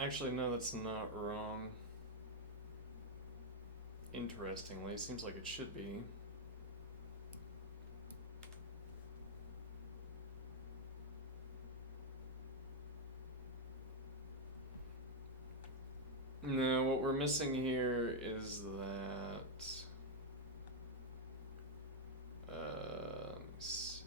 Actually, no, that's not wrong. Interestingly, seems like it should be. No, what we're missing here is that. Let me see.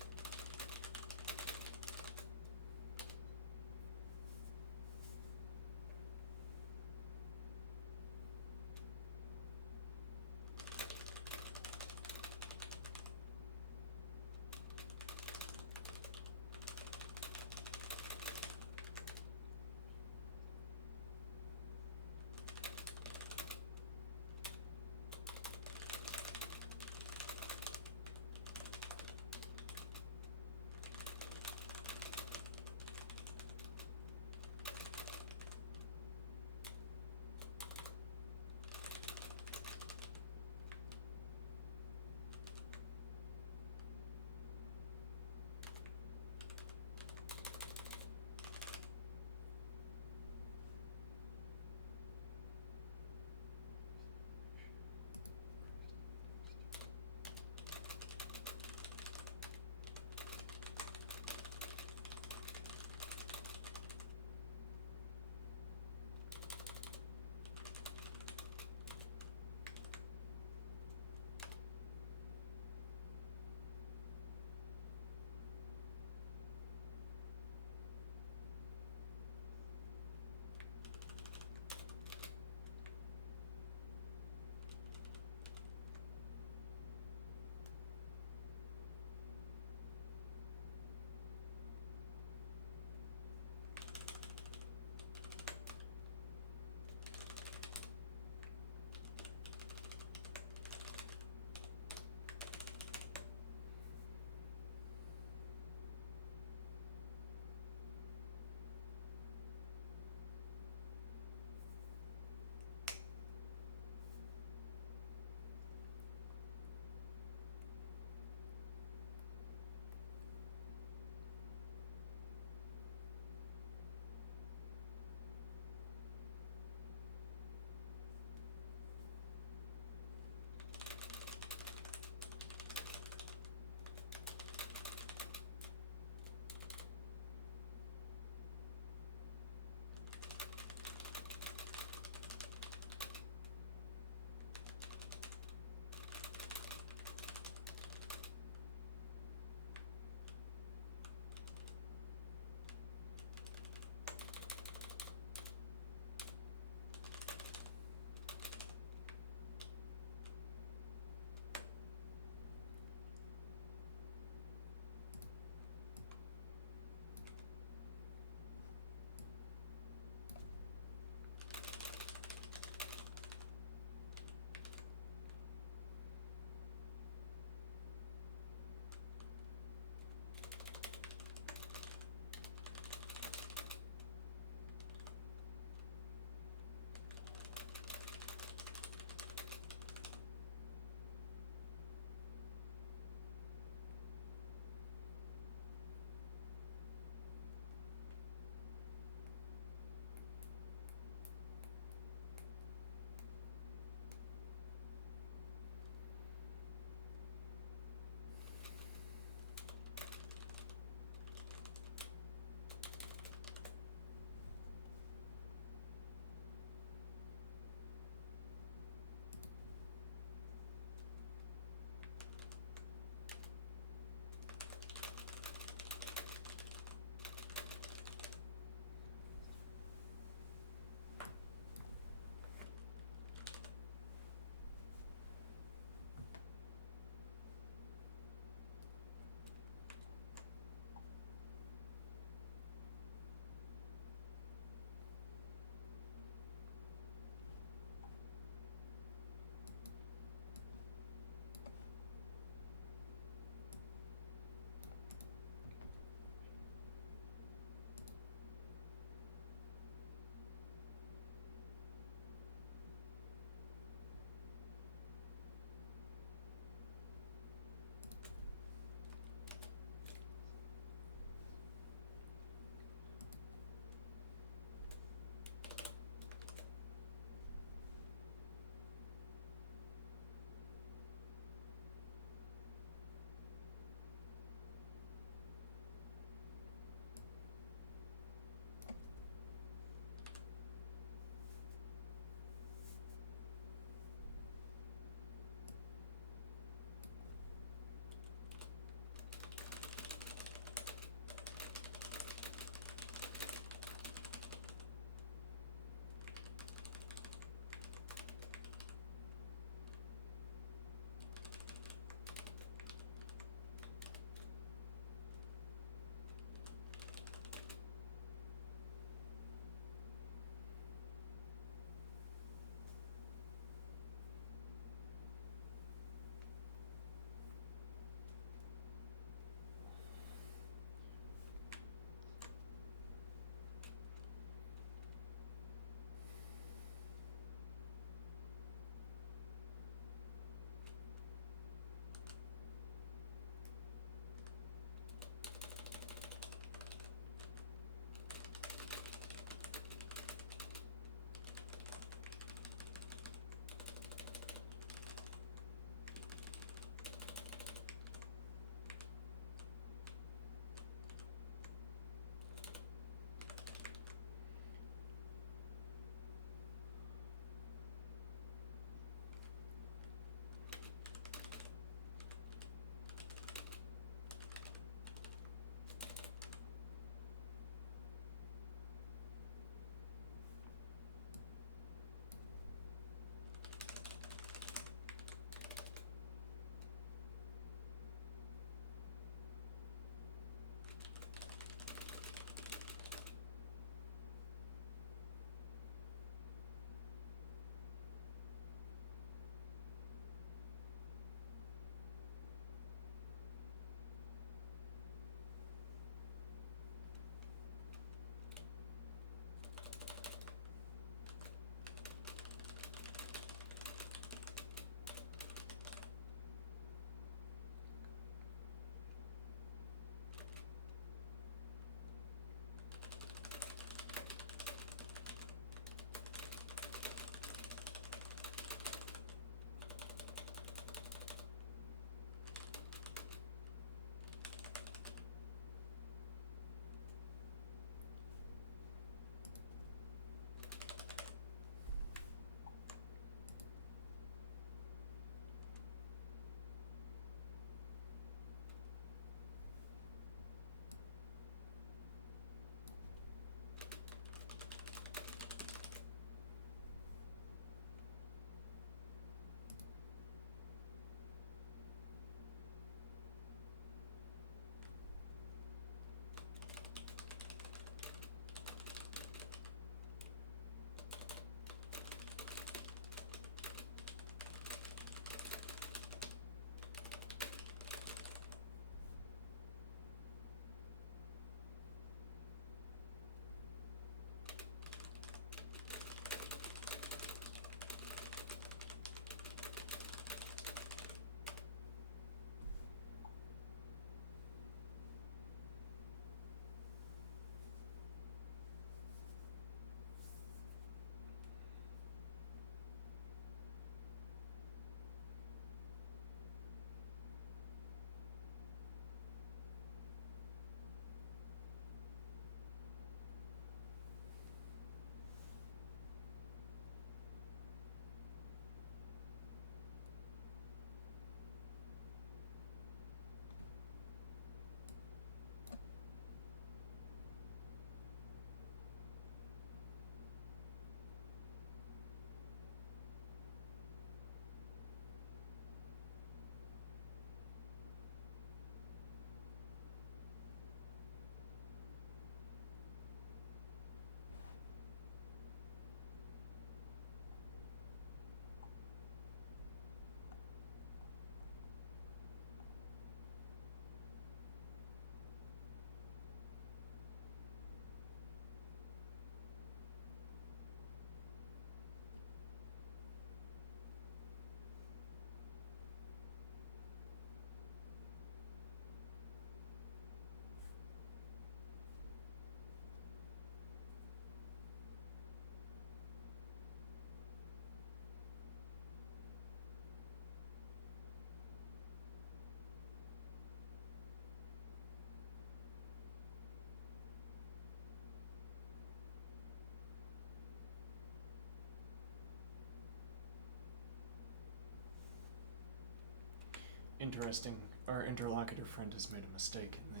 interesting. Our interlocutor friend has made a mistake in the.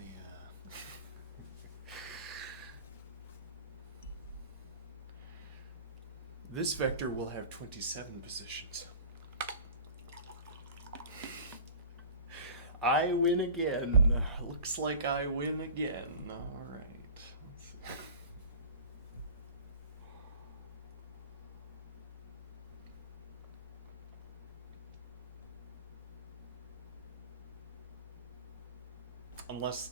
This vector will have 27 positions. I win again. Looks like I win again. All right. Let's see. Unless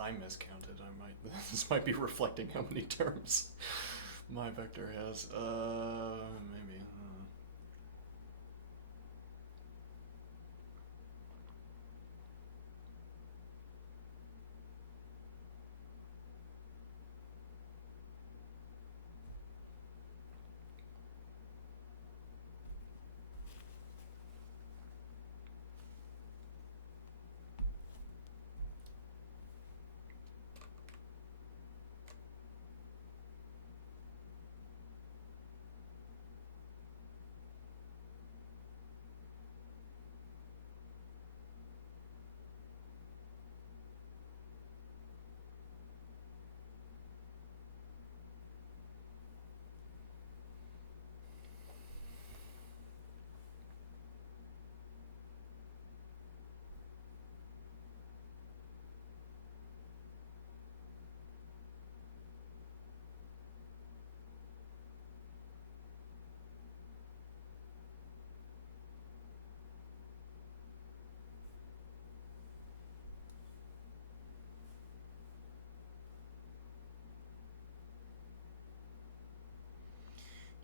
I miscounted, this might be reflecting how many terms my vector has. Maybe.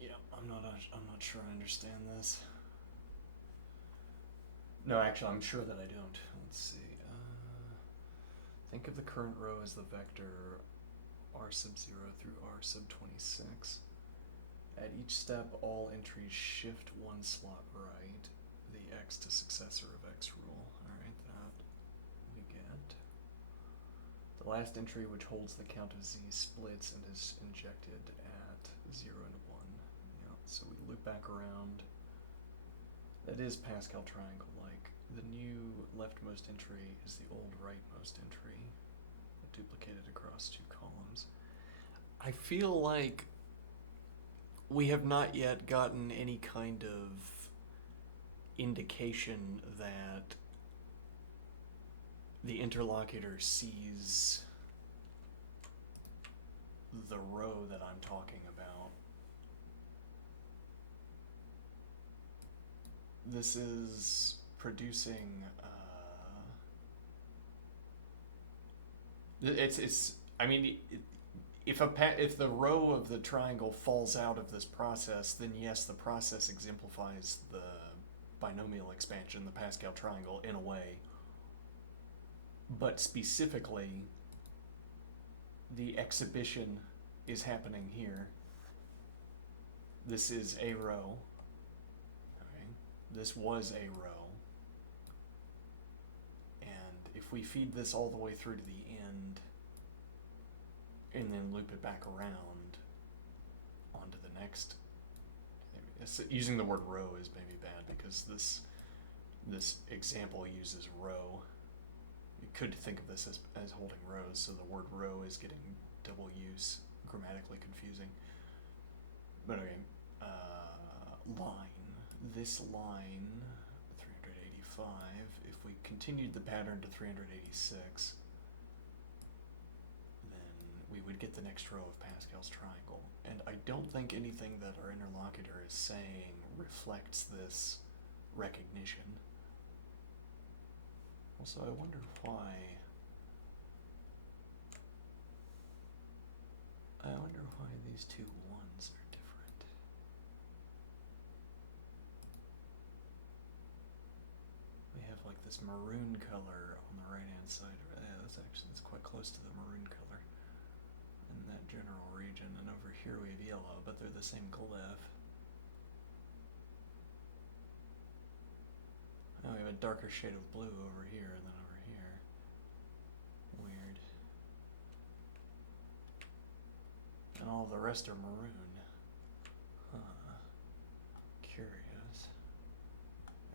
Yeah, I'm not sure I understand this. No, actually, I'm sure that I don't. Let's see. Think of the current row as the vector r sub 0 through r sub 26. At each step, all entries shift one slot right. The x to successor of x rule. Alright, that we get. The last entry, which holds the count of z, splits and is injected at 0 and 1. Yeah, so we loop back around. That is Pascal triangle-like. The new leftmost entry is the old rightmost entry, duplicated across two columns. I feel like we have not yet gotten any kind of indication that the interlocutor sees the row that I'm talking about. This is producing, if the row of the triangle falls out of this process, then yes, the process exemplifies the binomial expansion, the Pascal triangle, in a way. But specifically, the exhibition is happening here. This is a row. This was a row, and if we feed this all the way through to the end and then loop it back around onto the next, using the word row is maybe bad because this example uses row. You could think of this as holding rows, so the word row is getting double use, grammatically confusing. But okay, line. This line, 385, if we continued the pattern to 386, then we would get the next row of Pascal's triangle. And I don't think anything that our interlocutor is saying reflects this recognition. Also, I wonder why these two ones are different. We have like this maroon color on the right hand side. Yeah, that's quite close to the maroon color in that general region, and over here we have yellow, but they're the same glyph. Now we have a darker shade of blue over here than over here. Weird. And all the rest are maroon. Huh. Curious.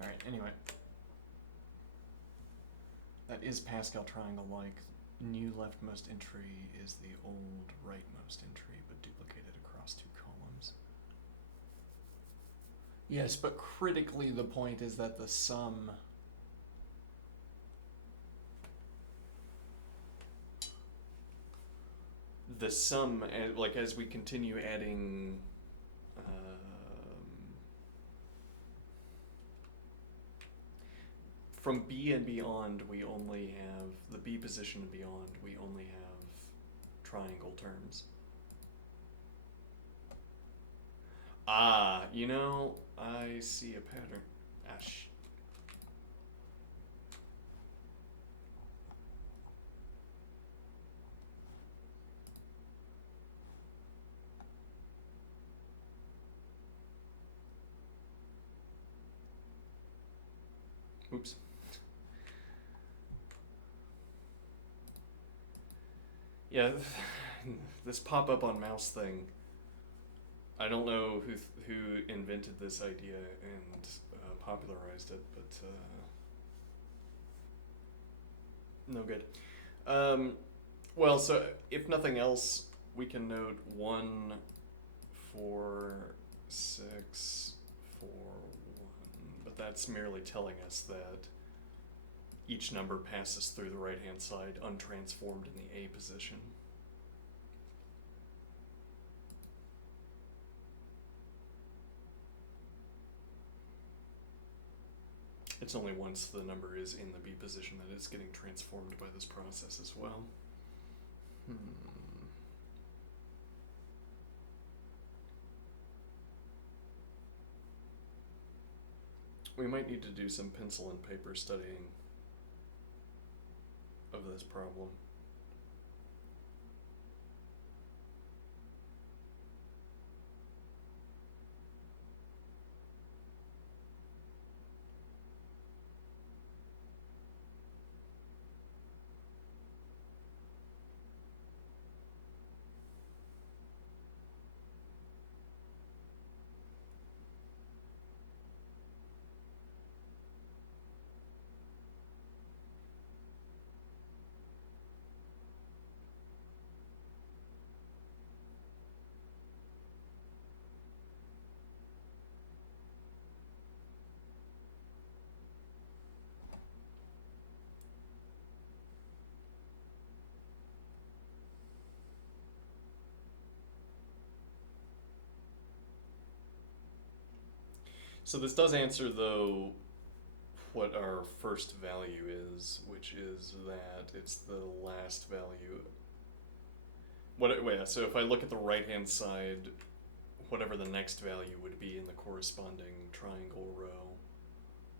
Alright, anyway. that is Pascal triangle-like. New leftmost entry is the old rightmost entry, but duplicated across two columns. Yes, but critically the point is that the sum like as we continue adding from B and beyond, we only have the B position and beyond, we only have triangle terms. Ah, you know, I see a pattern. Ash. Oops. Yeah, this pop-up on mouse thing. I don't know who invented this idea and popularized it, but no good. Well, so if nothing else, we can note 1, 4, 6, 4, 1, but that's merely telling us that each number passes through the right-hand side untransformed in the A position. It's only once the number is in the B position that it's getting transformed by this process as well. We might need to do some pencil and paper studying of this problem. So this does answer, though, what our first value is, which is that it's the last value. So if I look at the right-hand side, whatever the next value would be in the corresponding triangle row,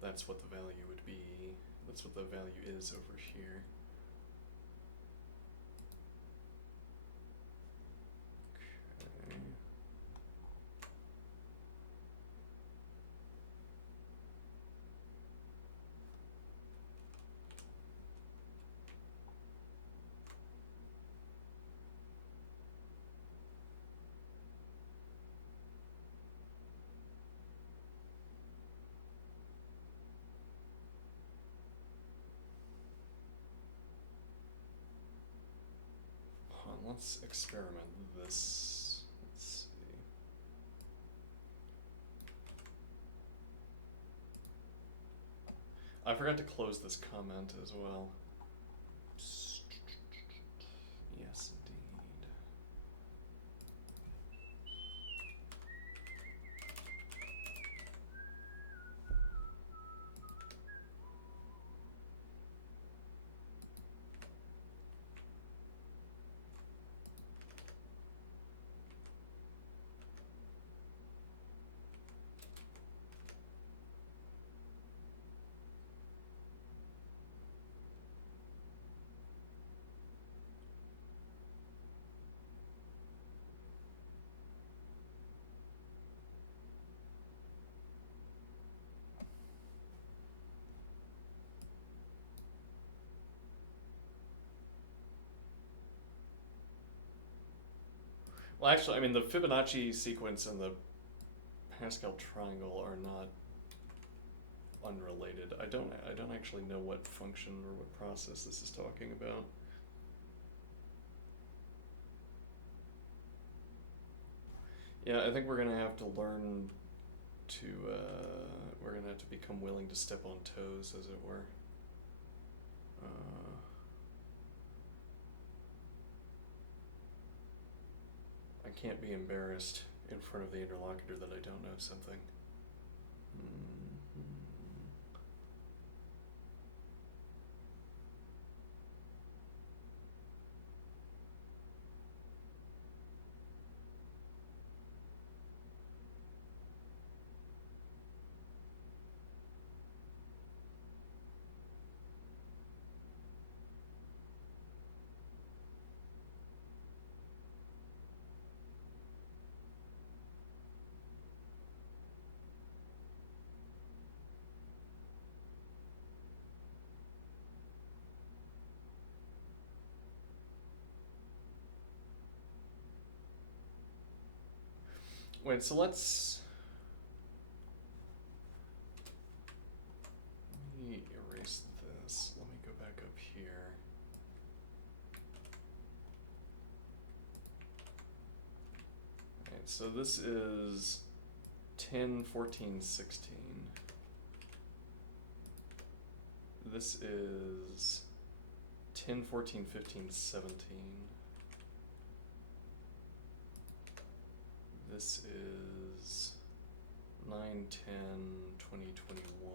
that's what the value would be. That's what the value is over here. Okay. Let's experiment this. Let's see. I forgot to close this comment as well. Yes, indeed. Well, actually, I mean, the Fibonacci sequence and the Pascal triangle are not unrelated. I don't actually know what function or what process this is talking about. Yeah, I think we're gonna have to learn to, we're gonna have to become willing to step on toes, as it were. I can't be embarrassed in front of the interlocutor that I don't know something. Wait, so let me erase this. Let me go back up here. Alright, so this is 10, 14, 16. This is 10, 14, 15, 17. This is 9, 10, 20, 21.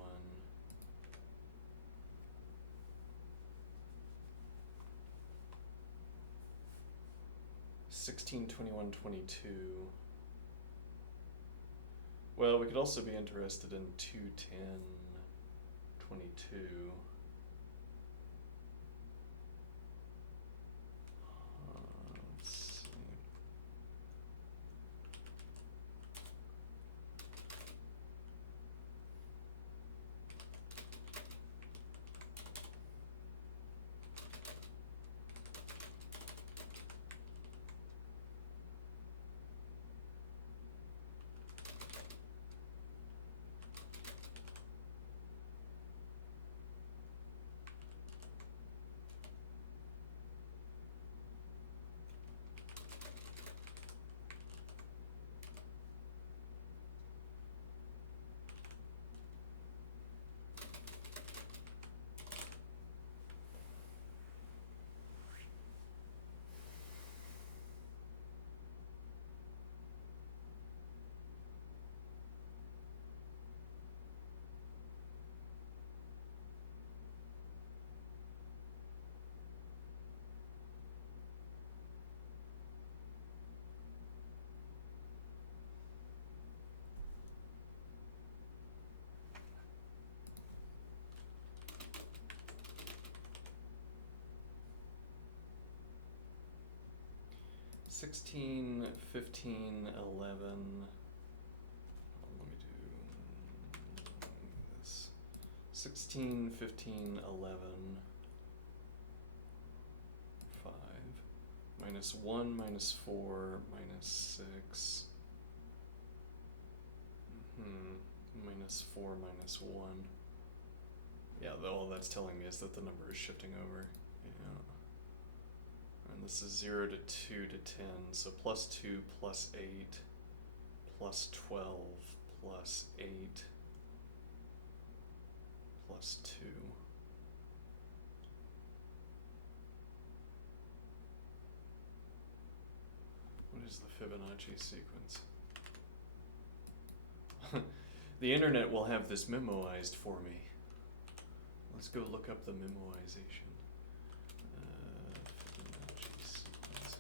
$16, 21, 22. Well, we could also be interested in 2, 10, 22. Let's see. $16, 15, 11. Let me do this. 16, 15, 11. 5. Minus 1, minus 4, minus 6. Minus 4, minus 1. Yeah, all that's telling me is that the number is shifting over. Yeah. And this is 0 to 2 to 10, so plus 2, plus 8, plus 12, plus 8, plus 2. What is the Fibonacci sequence? The internet will have this memoized for me. Let's go look up the memoization. Fibonacci sequence.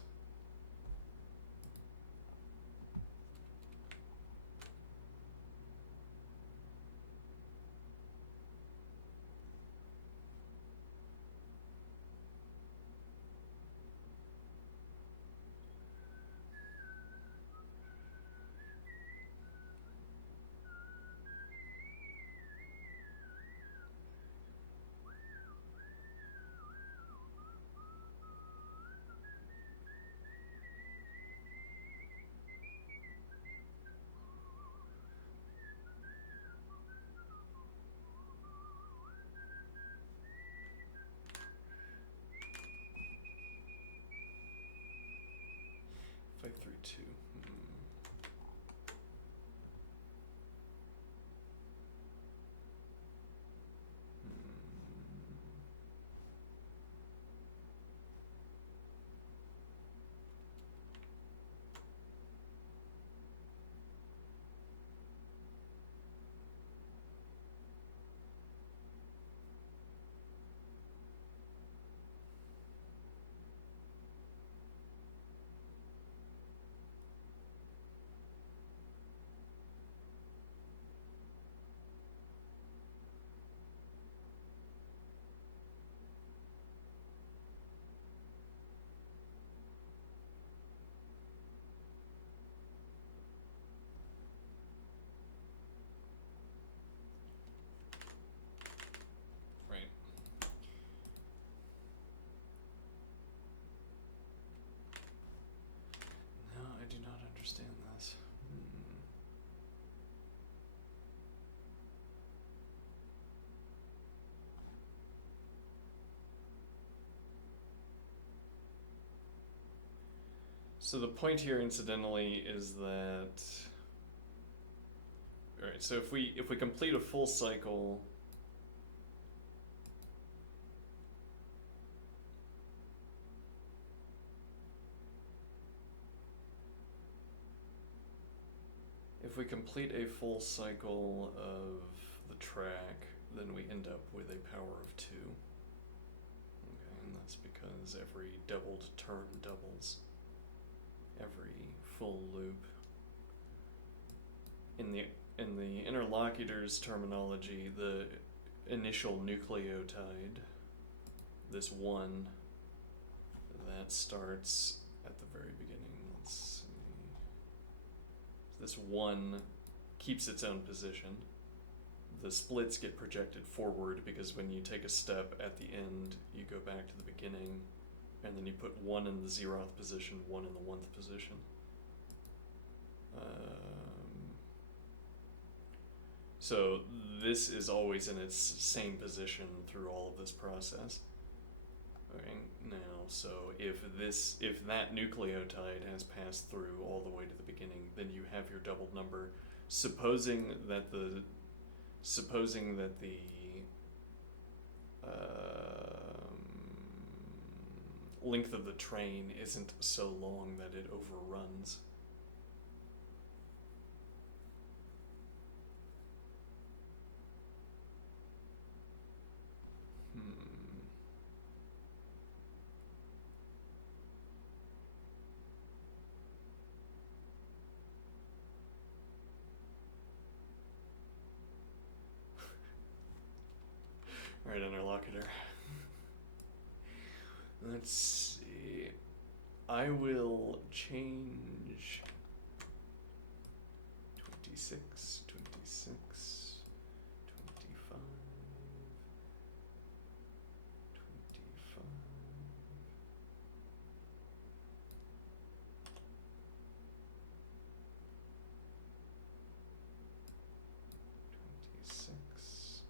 2. Right. No, I do not understand this. So the point here, incidentally, is that, all right, so if we complete a full cycle, if we complete a full cycle of the track, then we end up with a power of 2. Okay, and that's because every doubled term doubles. Every full loop. In the interlocutor's terminology, the initial nucleotide, this 1, that starts at the very beginning. Let's see. This 1 keeps its own position. The splits get projected forward because when you take a step at the end, you go back to the beginning, and then you put 1 in the 0th position, 1 in the 1th position. So this is always in its same position through all of this process. Okay, now, so if that nucleotide has passed through all the way to the beginning, then you have your doubled number. Supposing that the length of the train isn't so long that it overruns. Right, interlocutor. Let's see. I will change 26, 26, 25, 25. 26,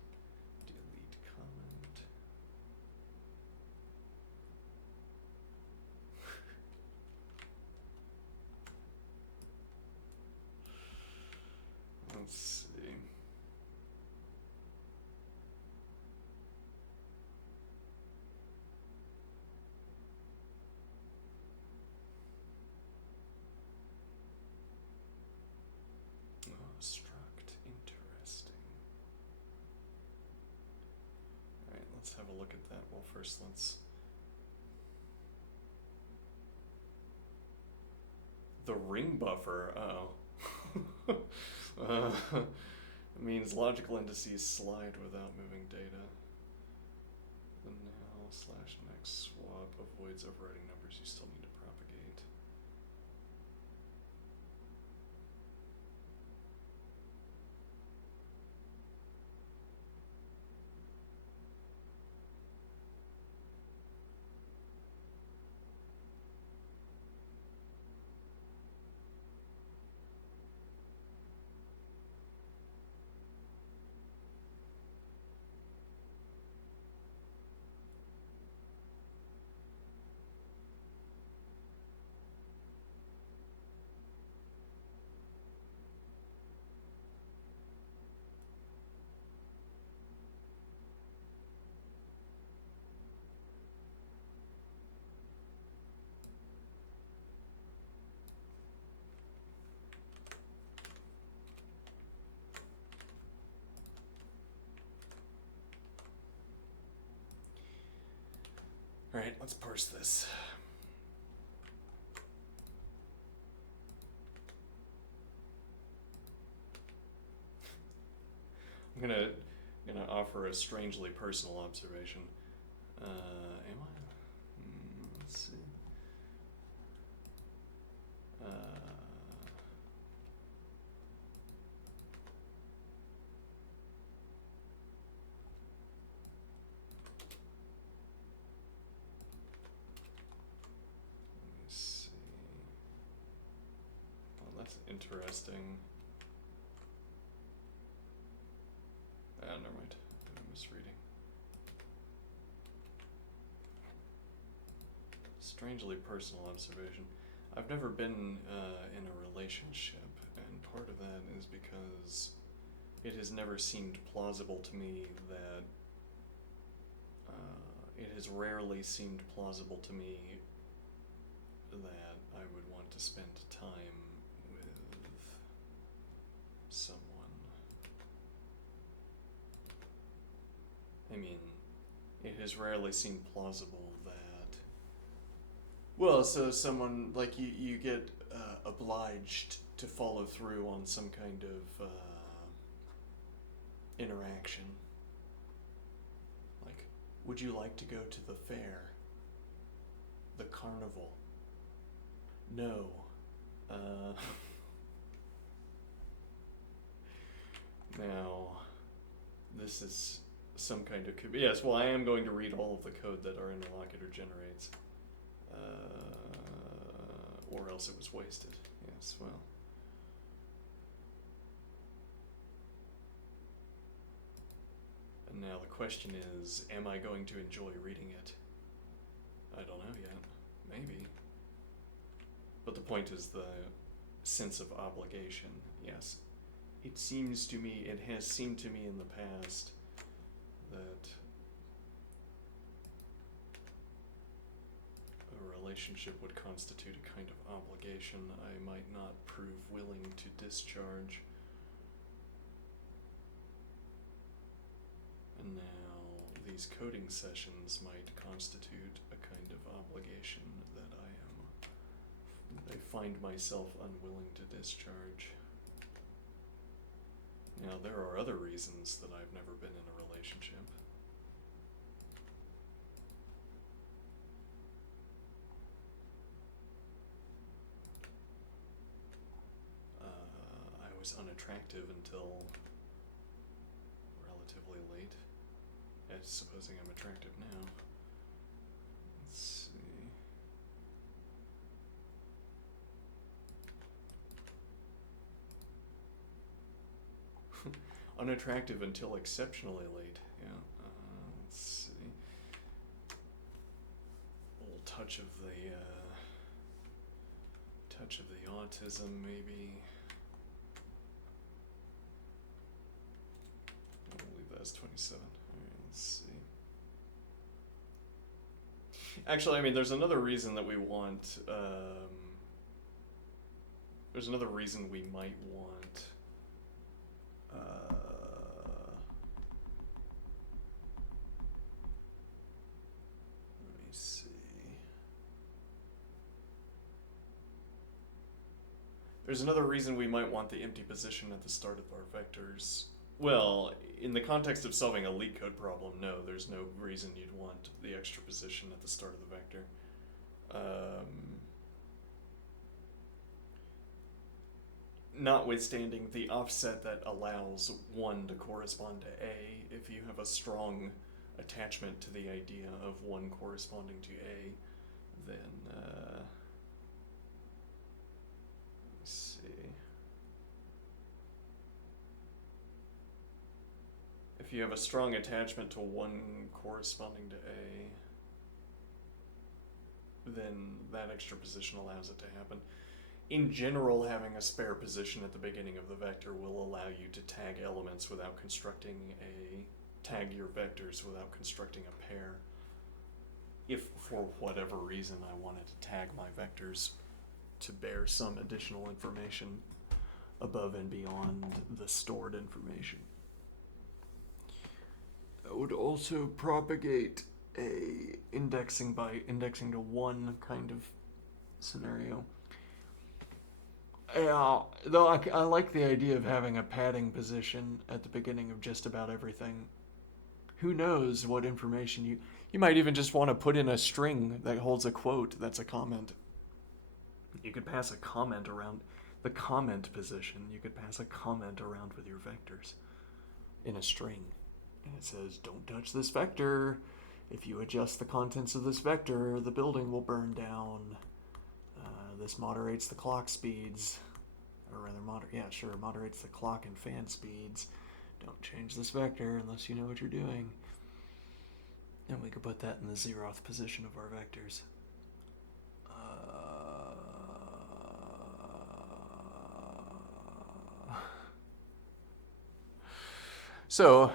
delete comment. Let's see. Oh, struct, interesting. Alright, let's have a look at that. Well, first let's... The ring buffer, means logical indices slide without moving data. The now/next swap avoids overriding numbers you still need to propagate. Alright, let's parse this. I'm gonna offer a strangely personal observation. Am I? Let's see. Let me see. Well, that's interesting. Never mind. I'm misreading. Strangely personal observation. I've never been in a relationship, and part of that is because it has never seemed plausible to me that it has rarely seemed plausible to me that I would want to spend time with someone. I mean, it has rarely seemed plausible that, well, so someone, like, you get obliged to follow through on some kind of interaction. Like, would you like to go to the fair? The carnival? No. Now, this is some kind of code. Yes, well, I am going to read all of the code that our interlocutor generates. Or else it was wasted. Yes, well. And now the question is, am I going to enjoy reading it? I don't know yet. Maybe. But the point is the sense of obligation. Yes. It seems to me, it has seemed to me in the past that a relationship would constitute a kind of obligation I might not prove willing to discharge. And now these coding sessions might constitute a kind of obligation that I find myself unwilling to discharge. Now, there are other reasons that I've never been in a relationship. I was unattractive until relatively late. Supposing I'm attractive now. Let's see. Unattractive until exceptionally late. Yeah. Let's see. A little touch of the autism, maybe. I believe that's 27. Let's see. Actually, I mean, there's another reason that we want, there's another reason we might want, let me see. There's another reason we might want the empty position at the start of our vectors. Well, in the context of solving a leetcode problem, no, there's no reason you'd want the extra position at the start of the vector. Notwithstanding the offset that allows 1 to correspond to A, if you have a strong attachment to the idea of 1 corresponding to A, then, let's see. If you have a strong attachment to 1 corresponding to A, then that extra position allows it to happen. In general, having a spare position at the beginning of the vector will allow you to tag elements without constructing tag your vectors without constructing a pair. If for whatever reason I wanted to tag my vectors to bear some additional information above and beyond the stored information. That would also propagate a indexing by indexing to one kind of scenario. Yeah, though I like the idea of having a padding position at the beginning of just about everything. Who knows what information you might even just want to put in a string that holds a quote that's a comment. You could pass a comment around the comment position. You could pass a comment around with your vectors in a string. And it says, don't touch this vector. If you adjust the contents of this vector, the building will burn down. This moderates the clock speeds. Or rather, moderates the clock and fan speeds. Don't change this vector unless you know what you're doing. And we could put that in the zeroth position of our vectors. So,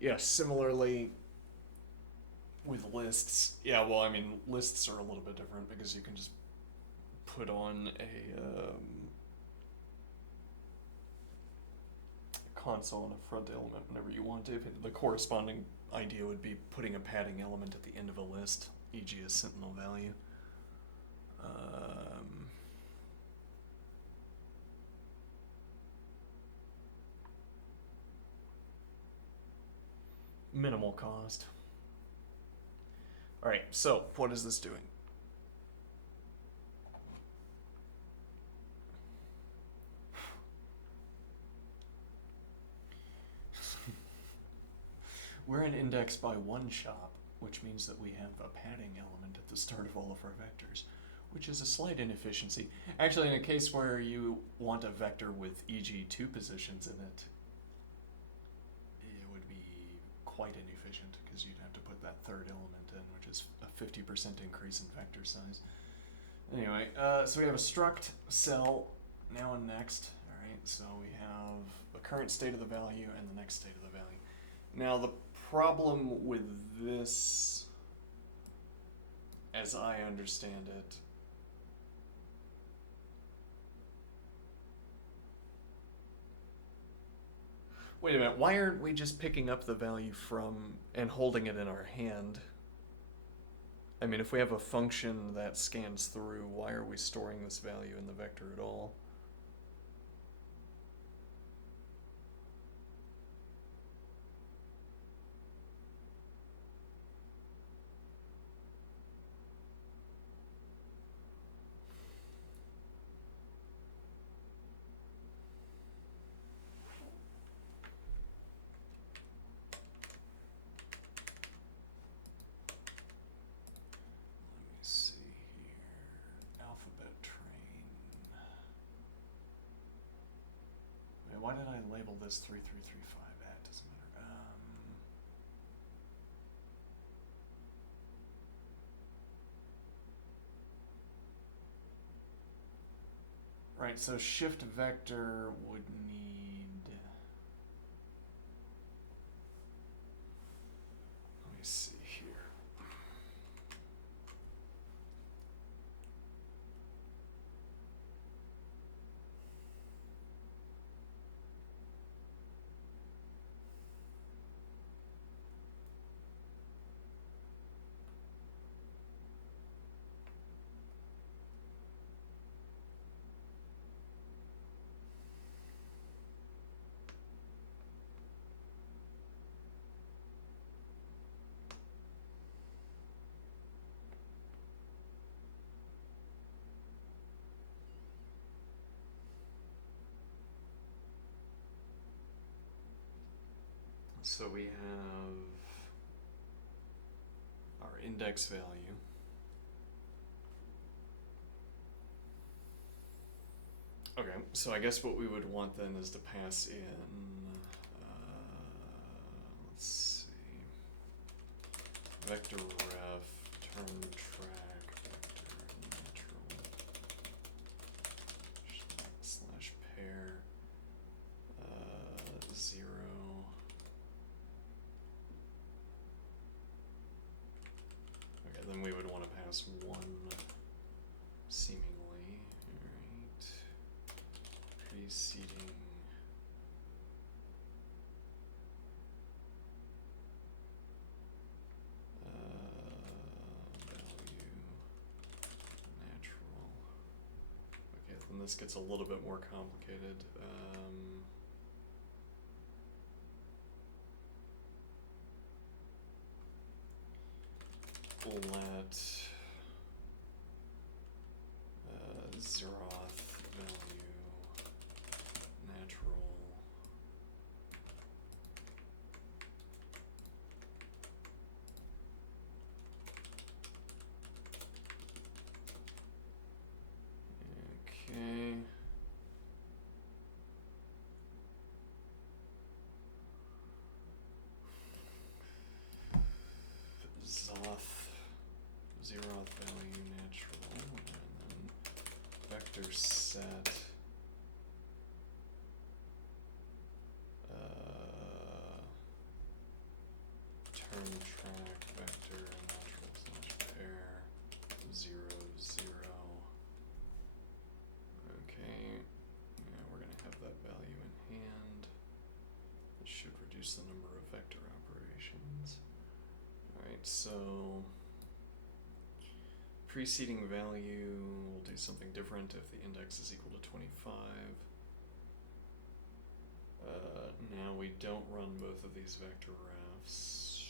yes, similarly with lists. Yeah, well, I mean, lists are a little bit different because you can just put on a console and a front element whenever you want to. The corresponding idea would be putting a padding element at the end of a list, e.g. a sentinel value. Minimal cost. All right, so what is this doing? We're an index by one shop, which means that we have a padding element at the start of all of our vectors, which is a slight inefficiency. Actually, in a case where you want a vector with e.g. 2 positions in it, it would be quite inefficient because you'd have to put that third element in, which is a 50% increase in vector size. Anyway, so we have a struct cell now and next. All right, so we have the current state of the value and the next state of the value. Now the problem with this, as I understand it, wait a minute, why aren't we just picking up the value from and holding it in our hand? I mean, if we have a function that scans through, why are we storing this value in the vector at all? Why did I label this 3335 at? Doesn't matter. Right, so shift vector would need. Let me see here. So we have our index value. Okay, so I guess what we would want then is to pass in, let's see, vector ref, turn track, vector neutral, slash pair, 0. Okay, then we would want to pass 1 seemingly, right, preceding this gets a little bit more complicated. Let zeroth value natural okay. Zeroth value natural, and then vector set term track vector natural slash pair 0 0. Okay, yeah, we're gonna have that value in hand. It should reduce the number of vector operations. Alright, so preceding value, we'll do something different if the index is equal to 25. Now we don't run both of these vector refs.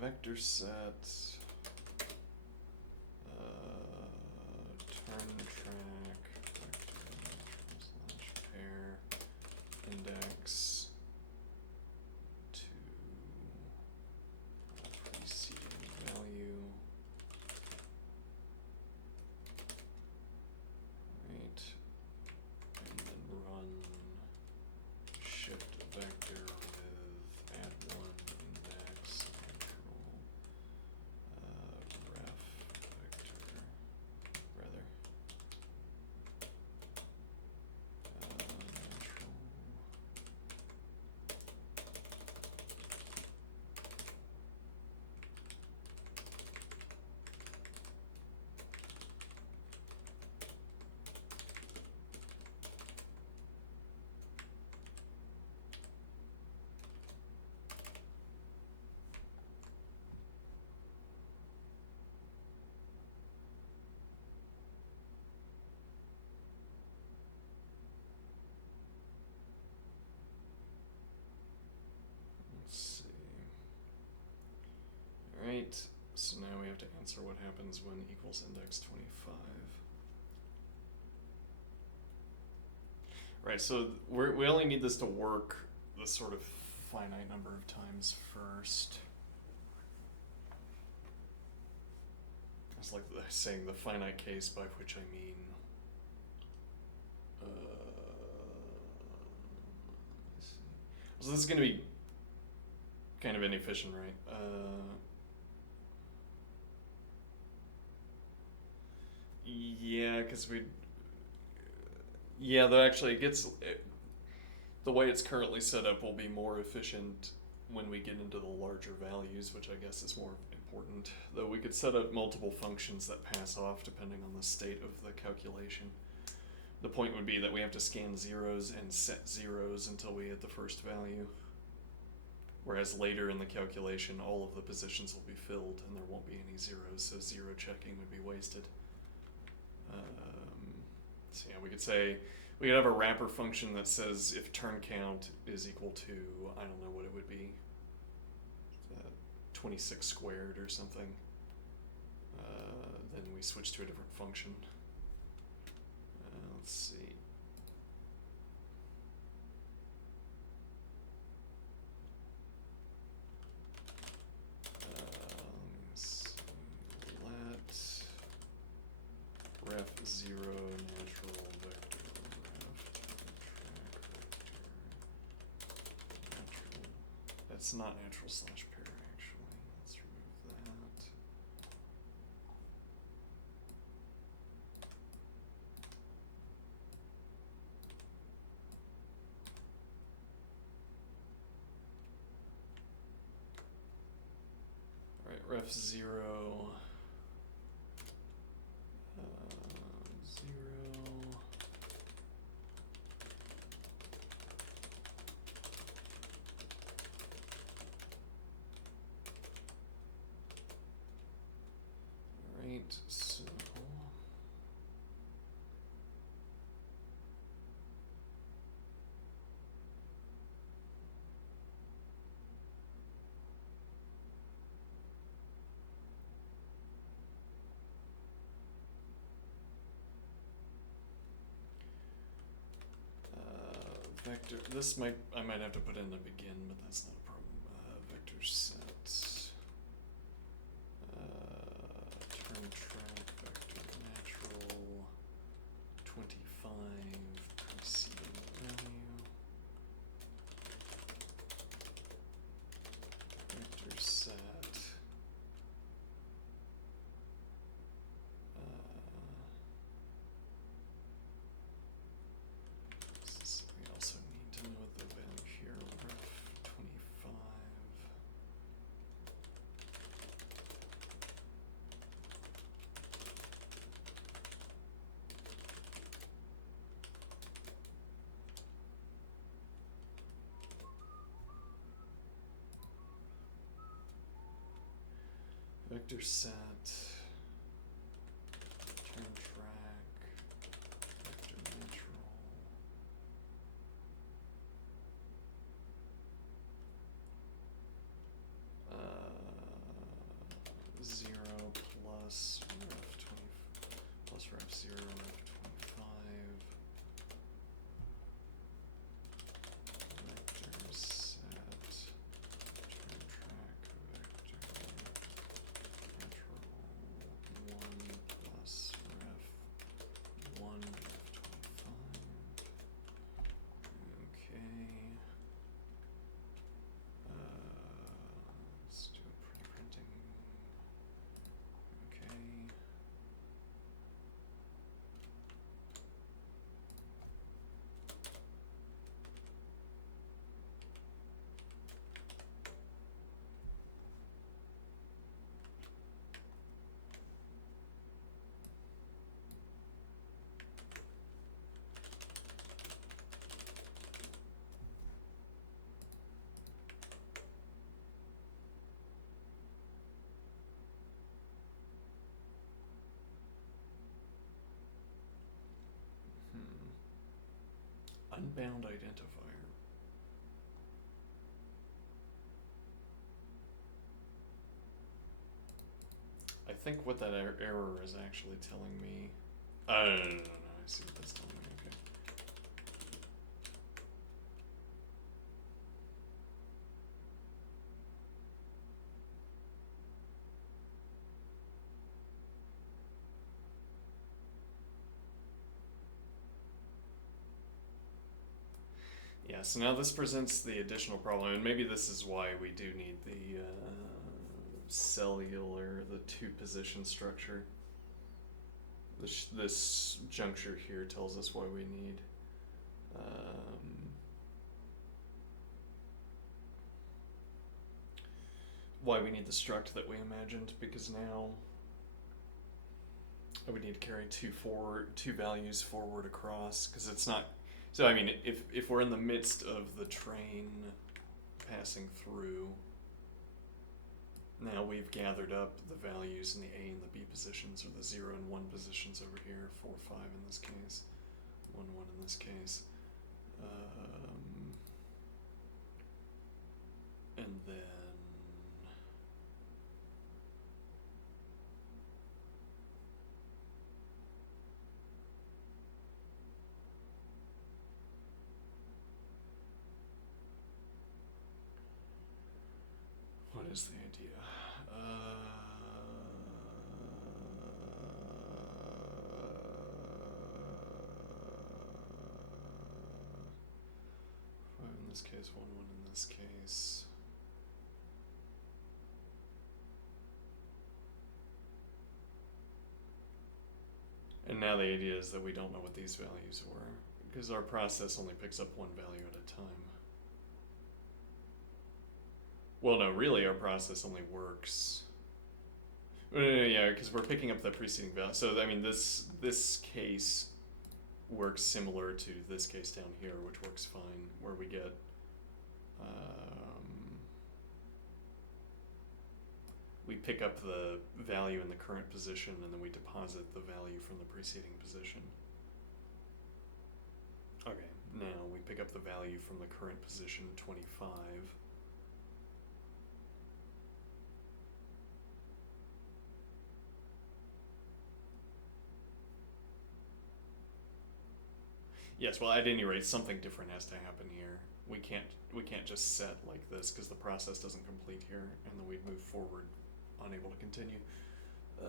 Vector set term track vector natural slash pair index to preceding value. Right, and then run shift vector with add one index natural ref vector rather natural let's see. Alright, so now we have to answer what happens when equals index 25. Right, so we only need this to work the sort of finite number of times first. It's like saying the finite case, by which I mean let's see. So this is going to be kind of inefficient, right? Yeah, because though actually the way it's currently set up will be more efficient when we get into the larger values, which I guess is more important. Though we could set up multiple functions that pass off depending on the state of the calculation. The point would be that we have to scan zeros and set zeros until we hit the first value. Whereas later in the calculation, all of the positions will be filled and there won't be any zeros, so zero checking would be wasted. So yeah, we could have a wrapper function that says if turn count is equal to, I don't know what it would be, 26 squared or something. Then we switch to a different function. Let's see. Let ref 0 natural vector ref track vector natural. That's not natural slash pair actually. Let's remove that. ref 0, 0. Right, so vector, this might, I might have to put in the begin, but that's not a problem. Vector set, turn track, vector natural, 25 preceding value, vector set, we also need to know the value here, ref 25. Vector set, turn track, vector natural, 0 plus ref 20 plus ref 0 ref 25. Vector set, turn track, vector natural, 1 plus ref 1 ref 25. Okay. Let's do a pre-printing. Okay. Unbound identifier. I think what that error is actually telling me. No, I see what that's telling me. Okay. Yeah, so now this presents the additional problem, and maybe this is why we do need the cellular, the two-position structure. This juncture here tells us why we need the struct that we imagined, because now I would need to carry two values forward across, because it's not. So I mean, if we're in the midst of the train passing through, now we've gathered up the values in the A and the B positions, or the 0 and 1 positions over here, 4, 5 in this case, 1, 1 in this case. And then what is the idea? 5 in this case, 1, 1 in this case. And now the idea is that we don't know what these values were, because our process only picks up one value at a time. Well, no, really our process only works Yeah, because we're picking up the preceding value. So I mean, this case works similar to this case down here, which works fine, where we get we pick up the value in the current position and then we deposit the value from the preceding position. Okay, now we pick up the value from the current position 25. Yes, well, at any rate, something different has to happen here. We can't just set like this because the process doesn't complete here, and then we'd move forward, unable to continue. Let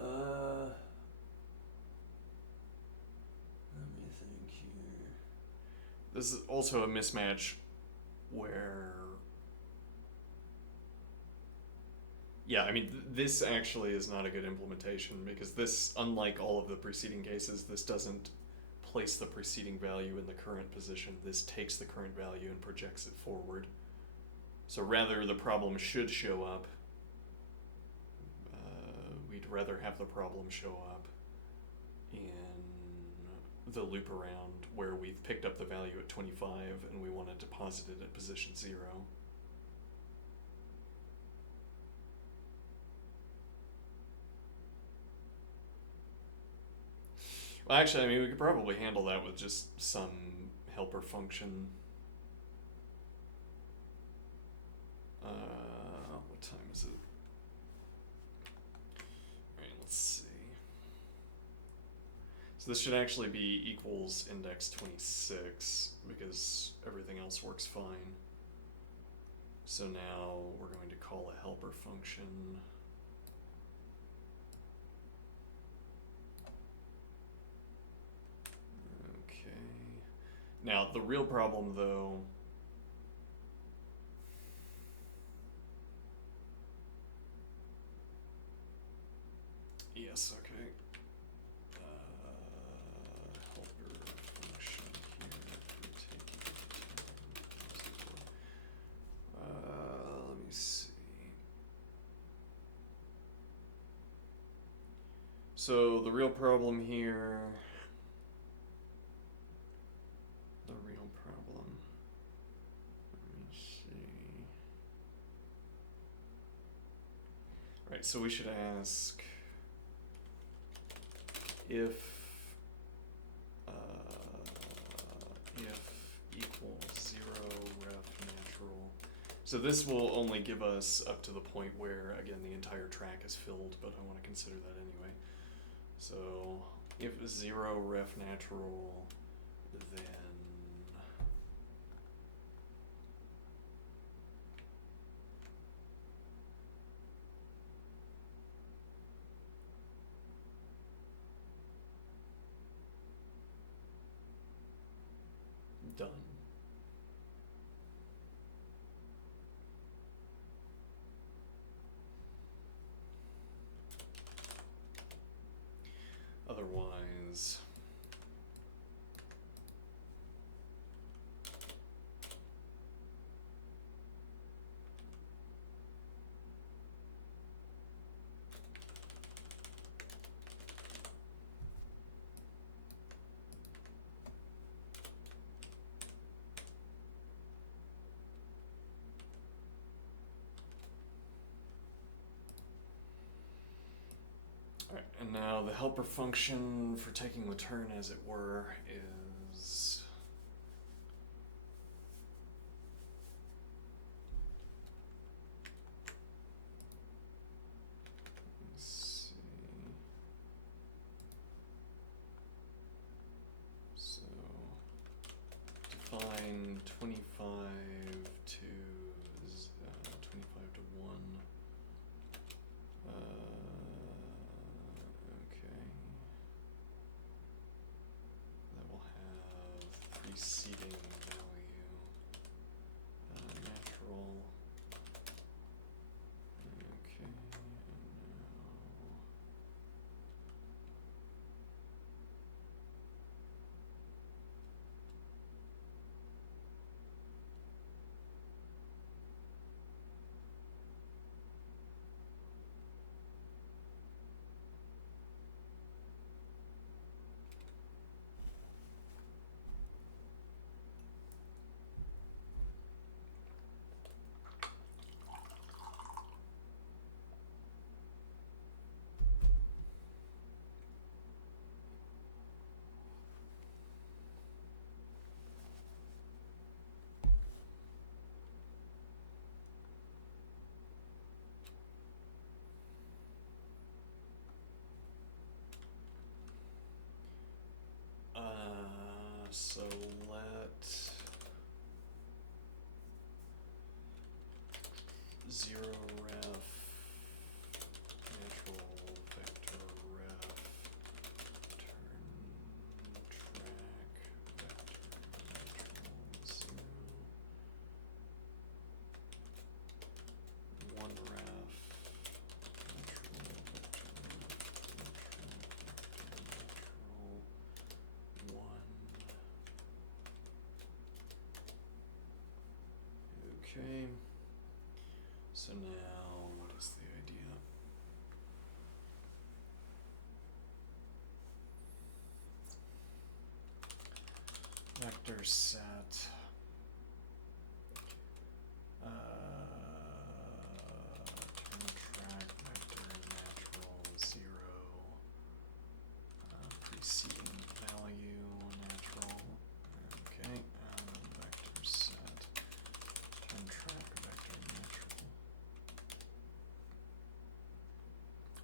me think here. This is also a mismatch where, yeah, I mean, this actually is not a good implementation because this, unlike all of the preceding cases, this doesn't place the preceding value in the current position. This takes the current value and projects it forward. So rather the problem should show up, we'd rather have the problem show up in the loop around where we've picked up the value at 25 and we want to deposit it at position 0. Well, actually, I mean, we could probably handle that with just some helper function. What time is it? Alright, let's see. So this should actually be equals index 26 because everything else works fine. So now we're going to call a helper function. Now, the real problem, though, yes, okay, helper function here for taking let me see. So the real problem here, right, so we should ask if equals 0 ref natural. So this will only give us up to the point where, again, the entire track is filled, but I want to consider that anyway. So if 0 ref natural, then done. Otherwise, alright, and now the helper function for taking the turn, as it were, is define 25 to 25 to 1. Okay. That will have preceding value. Natural. Okay, and now So let 0 ref natural vector ref turn track vector natural 0 1 ref natural vector natural 1. Okay. So now, what is the idea? Vector set. Turn track vector natural 0. Preceding value natural. Okay. Vector set. Turn track vector natural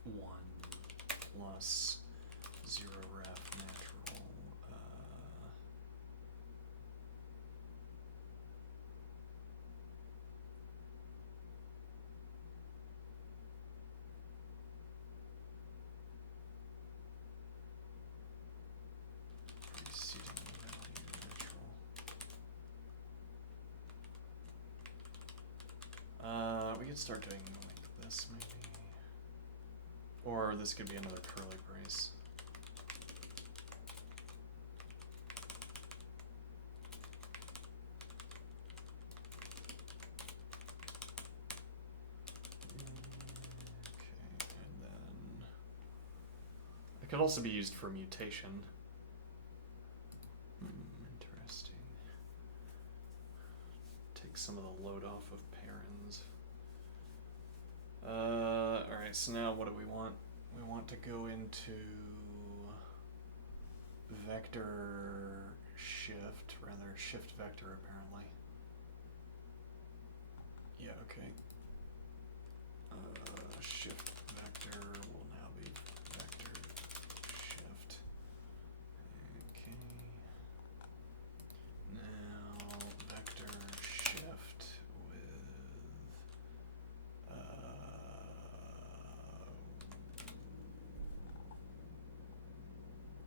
1 plus 0 ref natural preceding value natural. We could start doing like this maybe. Or this could be another curly brace. Okay, and then it could also be used for mutation. Interesting. Take some of the load off of parens. Alright, so now what do we want? We want to go into vector shift, rather shift vector apparently. Yeah, okay. Shift vector will now be vector shift. Okay. Now vector shift with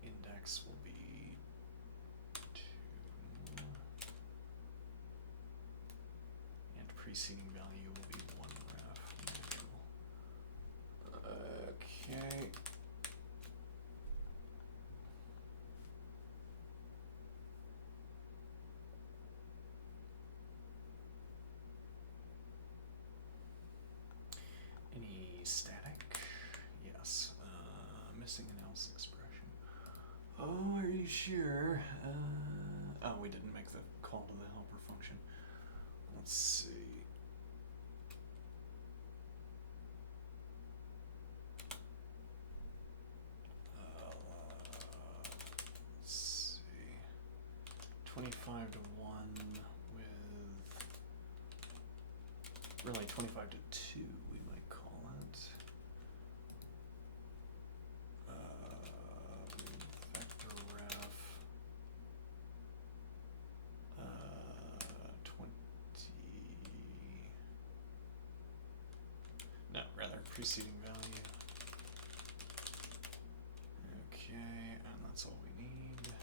index will be 2 and preceding value will be 1 ref natural. Okay. Any static? Yes. Missing an else expression. Oh, are you sure? Oh, we didn't make the call to the helper function. Let's see. Let's see. 25 to 1 with really 25 to 2 we might call it. Vector ref 20. No, rather preceding value. Okay, and that's all we need.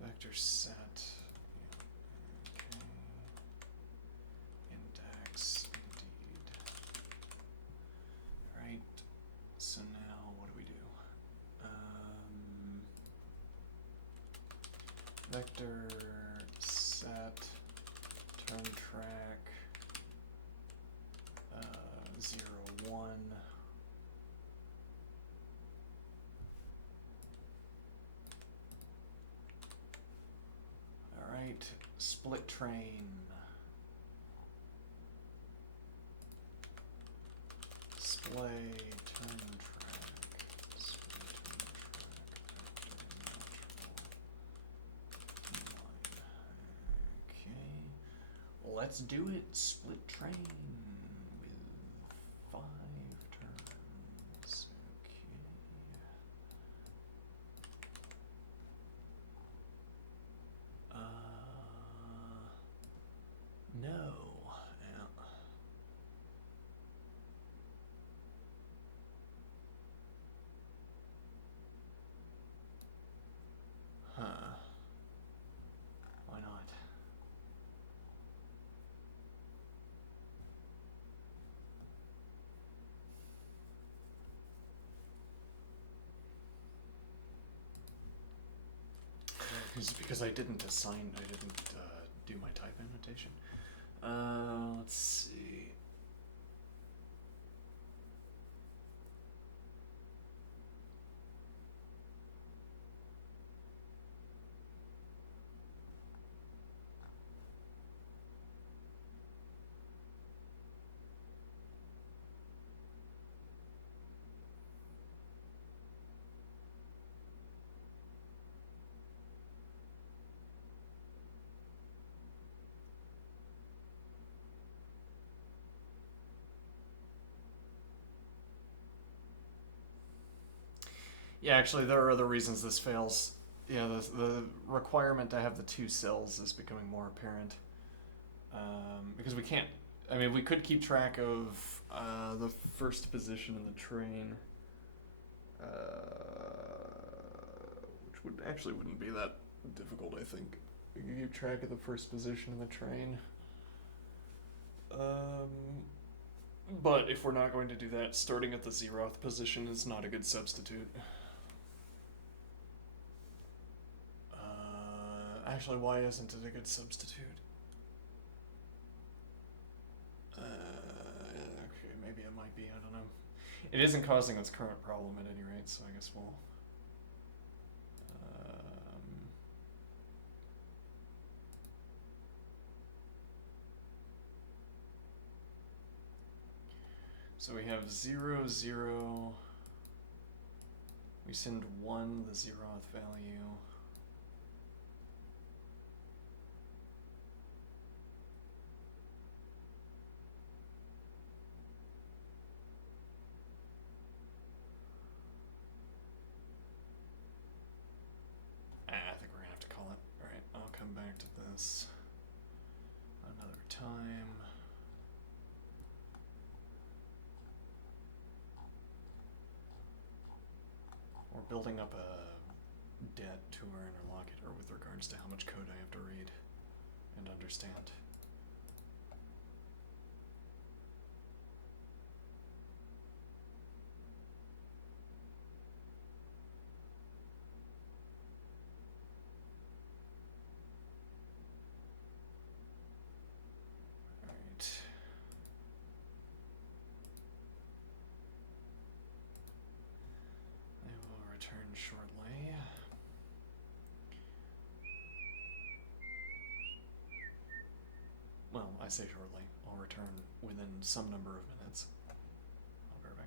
Vector set. Okay. Index, indeed. Alright, so now what do we do? Vector set turn track 0, 1. Alright, split train. Display turn track. Display turn track. Vector natural. 9. Okay. Let's do it. Split train with 5 turns. Okay. Is it because I didn't do my type annotation? Let's see. Yeah, actually, there are other reasons this fails. Yeah, the requirement to have the two cells is becoming more apparent. Because we can't. I mean, we could keep track of the first position in the train, which wouldn't be that difficult. I think we could keep track of the first position in the train. But if we're not going to do that, starting at the 0th position is not a good substitute. Actually, why isn't it a good substitute? Okay, maybe it might be, I don't know. It isn't causing its current problem at any rate, so I guess we'll... So we have 0, 0. We send 1, the 0th value. I think we're gonna have to call it. Alright, I'll come back to this another time. We're building up a debt to our interlocutor with regards to how much code I have to read and understand. I will return shortly. Well, I say shortly. I'll return within some number of minutes. I'll be right back.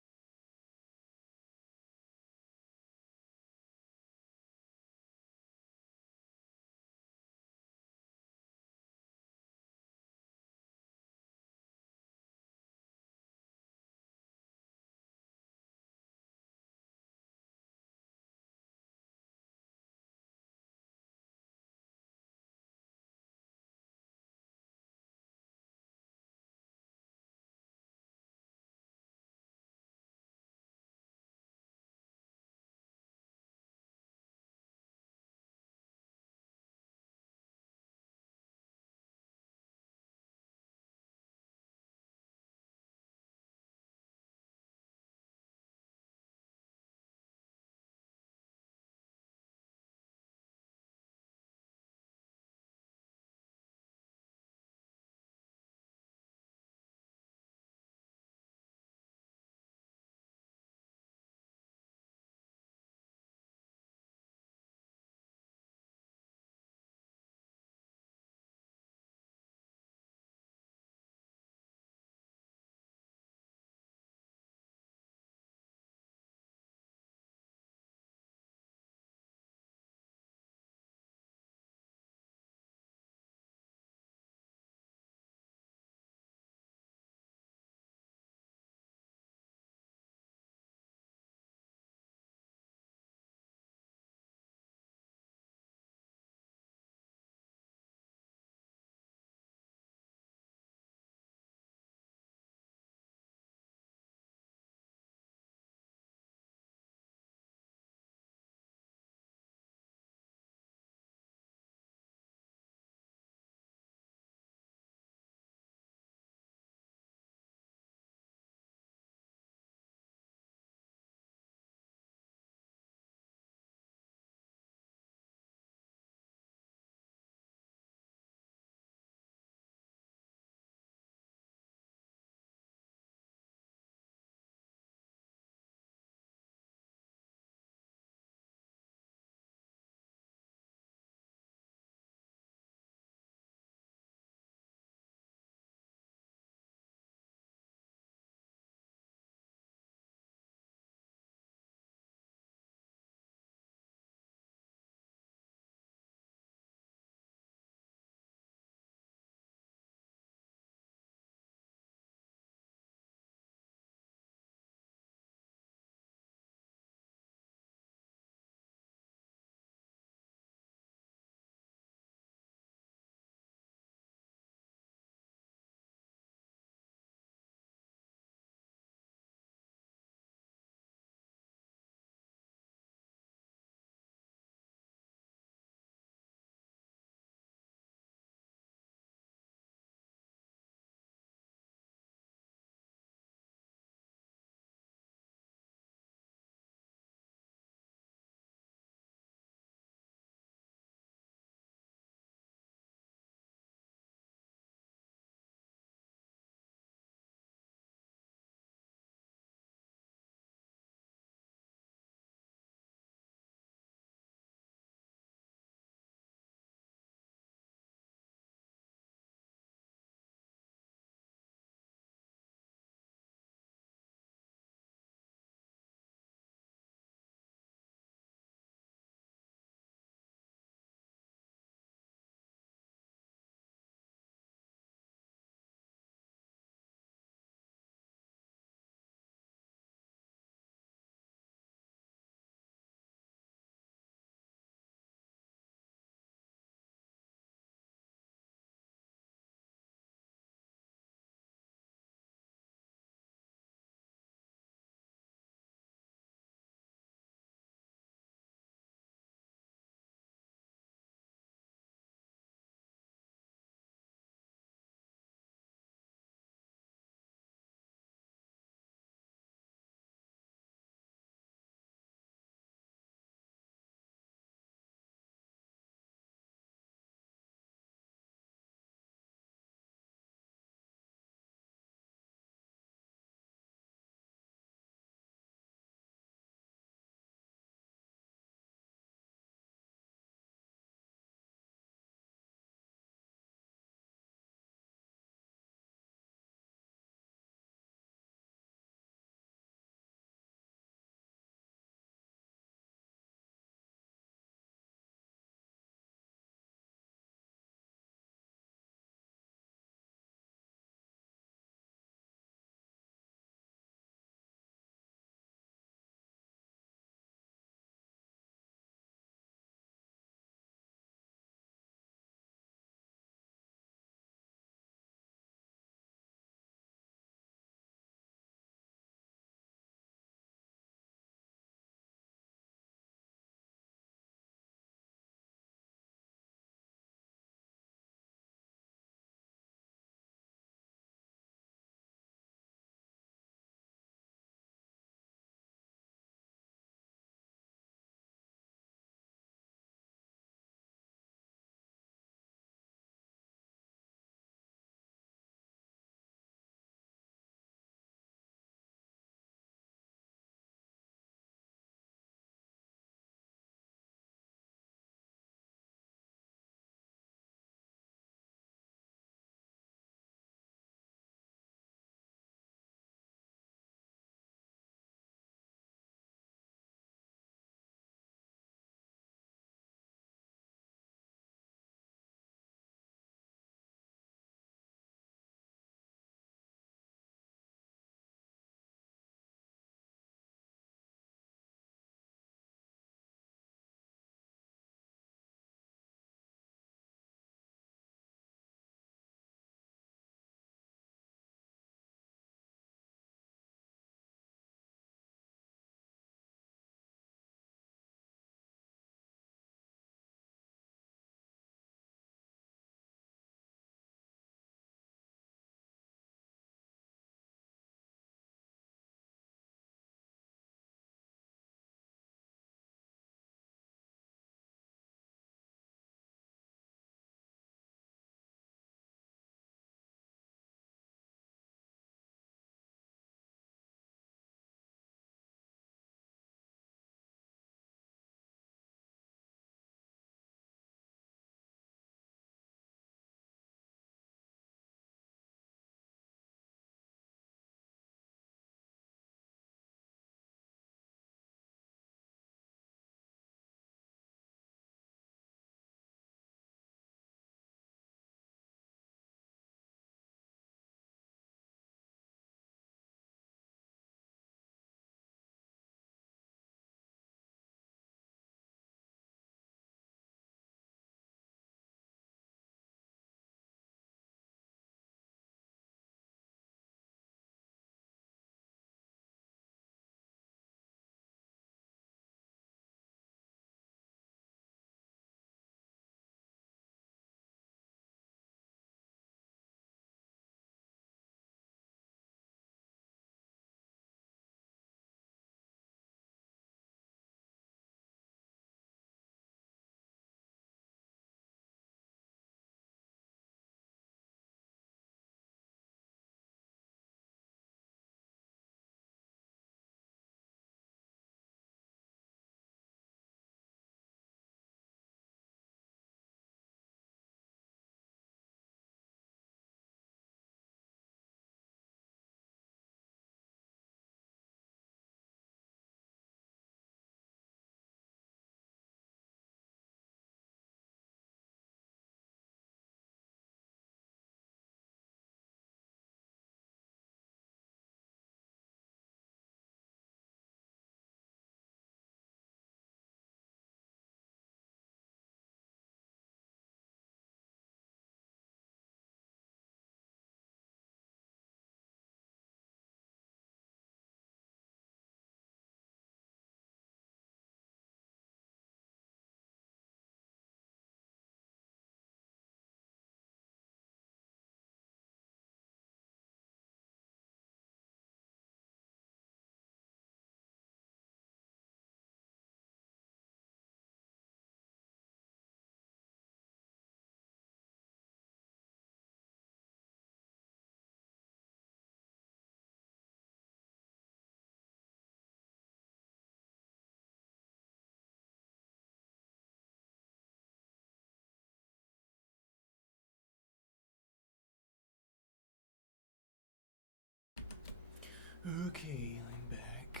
Okay, I'm back.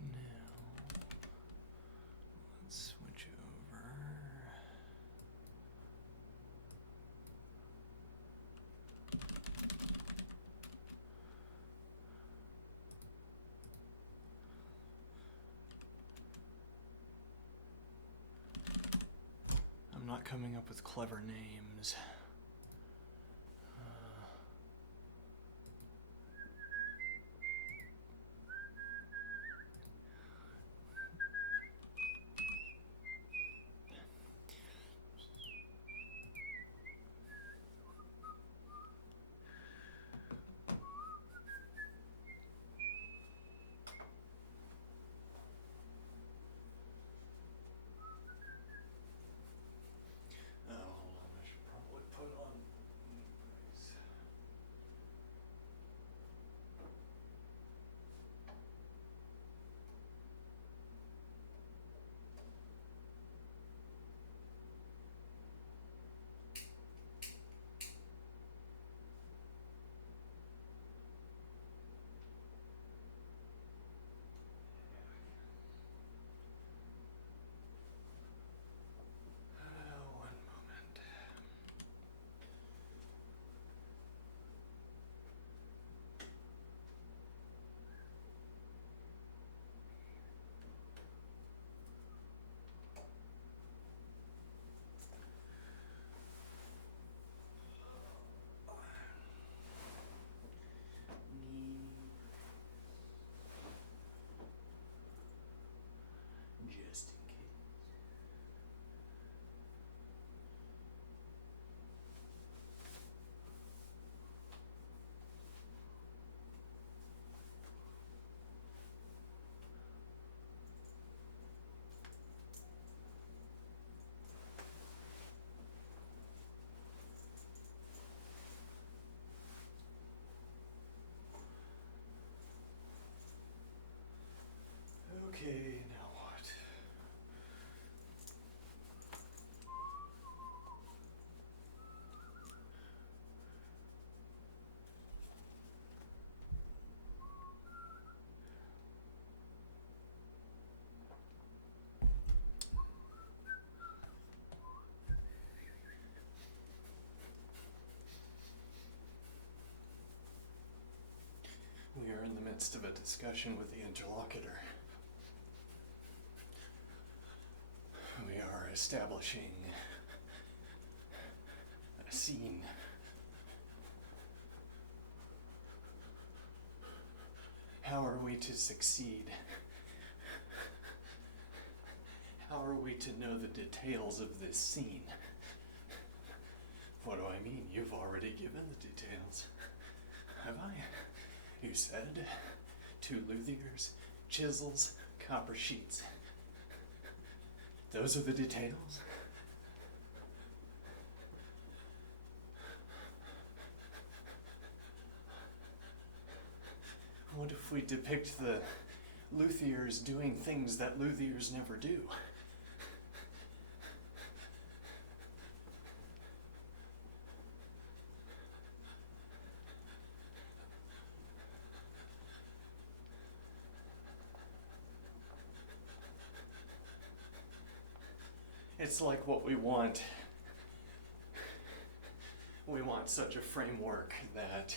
Now, let's switch over. I'm not coming up with clever names. Hold on, I should probably put on new brace. One moment. Just in case. Okay, now what? We are in the midst of a discussion with the interlocutor. We are establishing a scene. How are we to succeed? How are we to know the details of this scene? What do I mean? You've already given the details. Have I? You said 2 luthiers, chisels, copper sheets. Those are the details? What if we depict the luthiers doing things that luthiers never do? It's like what we want. We want such a framework that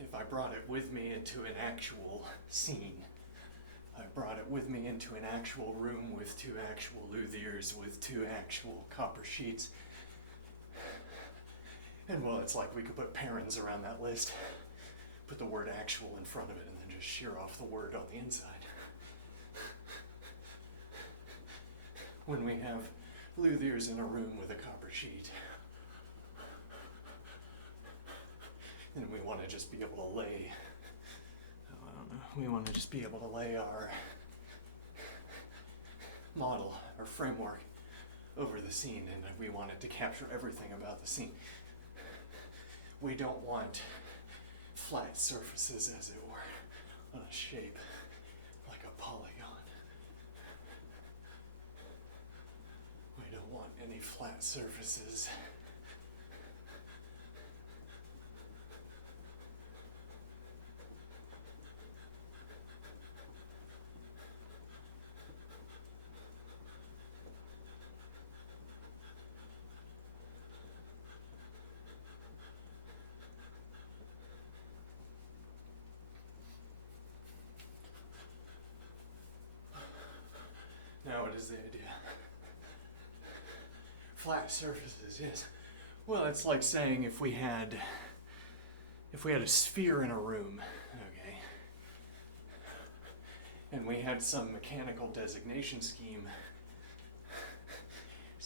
if I brought it with me into an actual scene, I brought it with me into an actual room with 2 actual luthiers, with 2 actual copper sheets. And well, it's like we could put parens around that list, put the word actual in front of it, and then just shear off the word on the inside. When we have luthiers in a room with a copper sheet, and we want to just be able to lay, we want to just be able to lay our model, our framework, over the scene, and we want it to capture everything about the scene. We don't want flat surfaces, as it were, on a shape like a polygon. any flat surfaces. Now what is the idea? Flat surfaces, yes. Well, it's like saying if we had a sphere in a room, okay, and we had some mechanical designation scheme,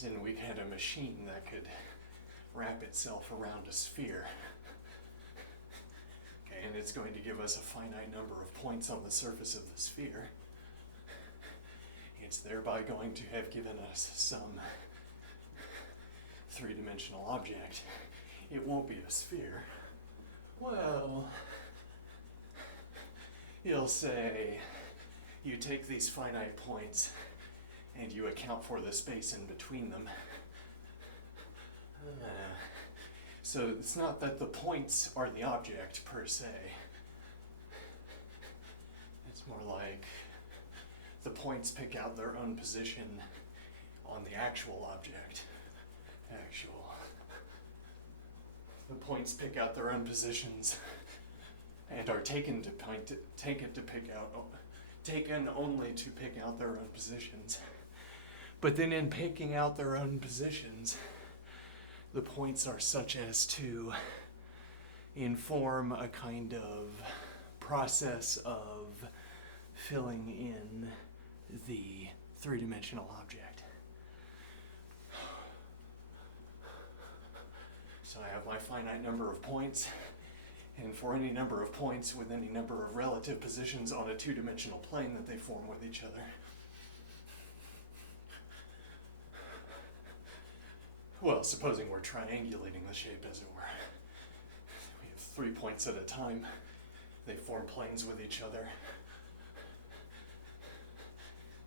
then we had a machine that could wrap itself around a sphere. Okay, and it's going to give us a finite number of points on the surface of the sphere. It's thereby going to have given us some three-dimensional object. It won't be a sphere. Well, you'll say you take these finite points and you account for the space in between them. So it's not that the points are the object per se. It's more like the points pick out their own position on the actual object. The points pick out their own positions and are taken only to pick out their own positions. But then in picking out their own positions, the points are such as to inform a kind of process of filling in the three-dimensional object. So I have my finite number of points, and for any number of points with any number of relative positions on a two-dimensional plane that they form with each other. Well, supposing we're triangulating the shape, as it were. We have 3 points at a time. They form planes with each other.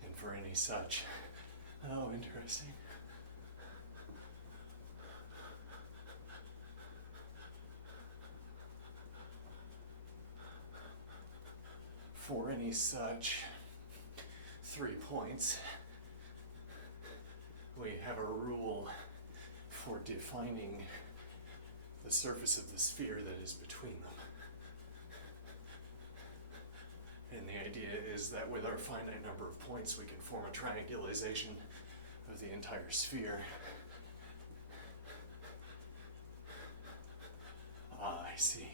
And for any such. Oh, interesting. For any such 3 points, we have a rule for defining the surface of the sphere that is between them. And the idea is that with our finite number of points, we can form a triangulation of the entire sphere. Ah, I see.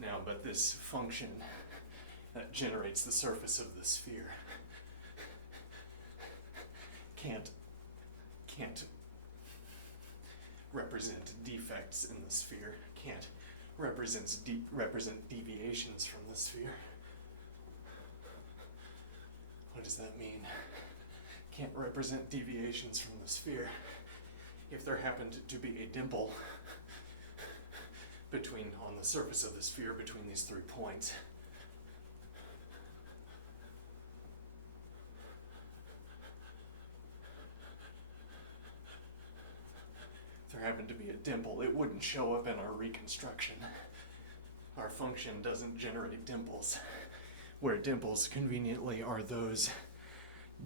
Now, but this function that generates the surface of the sphere can't represent defects in the sphere, can't represent deviations from the sphere. What does that mean? Can't represent deviations from the sphere. If there happened to be a dimple on the surface of the sphere between these 3 points, if there happened to be a dimple, it wouldn't show up in our reconstruction. Our function doesn't generate dimples, where dimples conveniently are those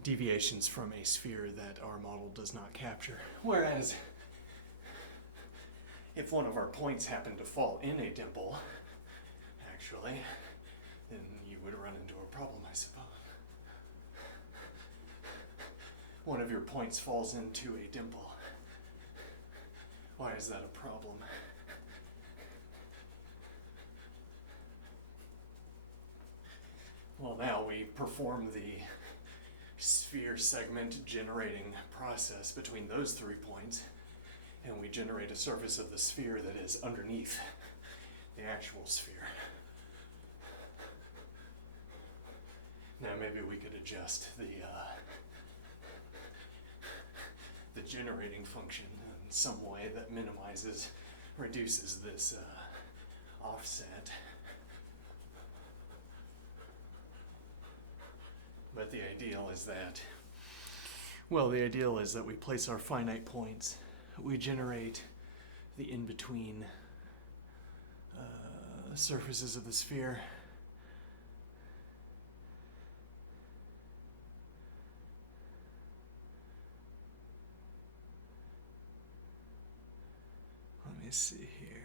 deviations from a sphere that our model does not capture. Whereas, if one of our points happened to fall in a dimple, actually, then you would run into a problem, I suppose. One of your points falls into a dimple. Why is that a problem? Well, now we perform the sphere segment generating process between those 3 points, and we generate a surface of the sphere that is underneath the actual sphere. Now maybe we could adjust the generating function in some way that reduces this offset. But the ideal is that Well, the ideal is that we place our finite points. We generate the in-between surfaces of the sphere. Let me see here.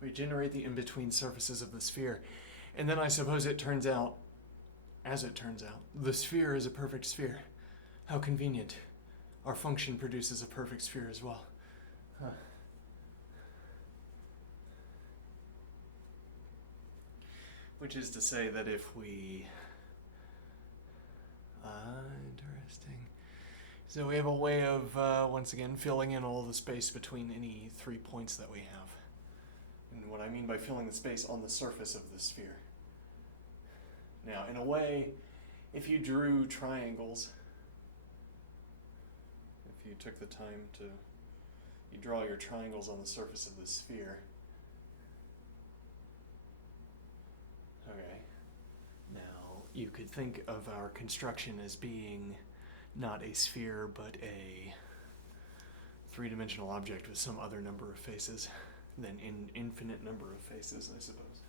We generate the in-between surfaces of the sphere. And then I suppose it turns out, as it turns out, the sphere is a perfect sphere. How convenient. Our function produces a perfect sphere as well. Huh. Which is to say that if we... interesting. So we have a way of, once again, filling in all the space between any 3 points that we have. And what I mean by filling the space on the surface of the sphere. Now, in a way, if you drew triangles, if you took the time to, you draw your triangles on the surface of the sphere. Okay. Now, you could think of our construction as being not a sphere, but a three-dimensional object with some other number of faces than an infinite number of faces, I suppose.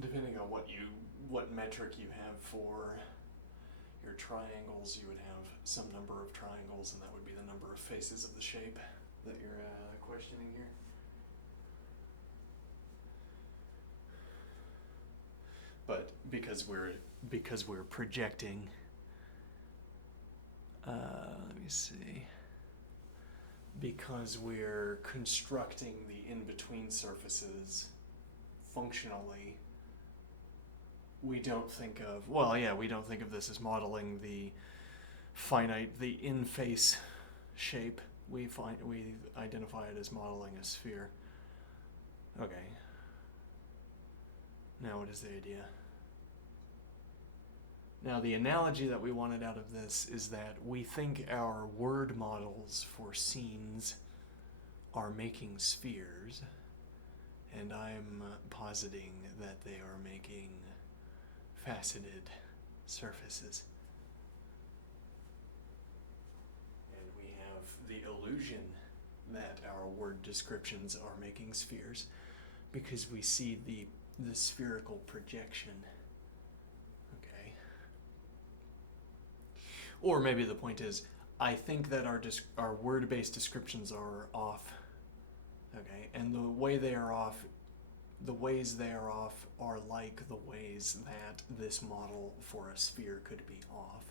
Depending on what metric you have for your triangles, you would have some number of triangles, and that would be the number of faces of the shape that you're questioning here. But because we're projecting, let me see, because we're constructing the in-between surfaces functionally, we don't think of, we don't think of this as modeling the finite, the in-face shape. We identify it as modeling a sphere. Okay. Now what is the idea? Now the analogy that we wanted out of this is that we think our word models for scenes are making spheres, and I'm positing that they are making faceted surfaces. And we have the illusion that our word descriptions are making spheres because we see the spherical projection. Okay. Or maybe the point is, I think that our word-based descriptions are off. Okay, and the ways they are off are like the ways that this model for a sphere could be off.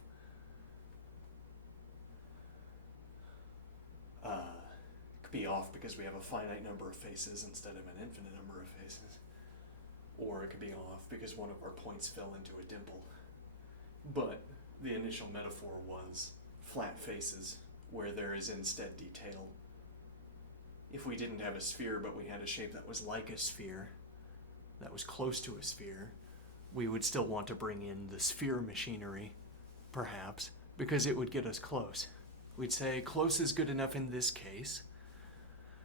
It could be off because we have a finite number of faces instead of an infinite number of faces. Or it could be off because one of our points fell into a dimple. But the initial metaphor was flat faces where there is instead detail. If we didn't have a sphere but we had a shape that was like a sphere, that was close to a sphere, we would still want to bring in the sphere machinery, perhaps, because it would get us close. We'd say close is good enough in this case,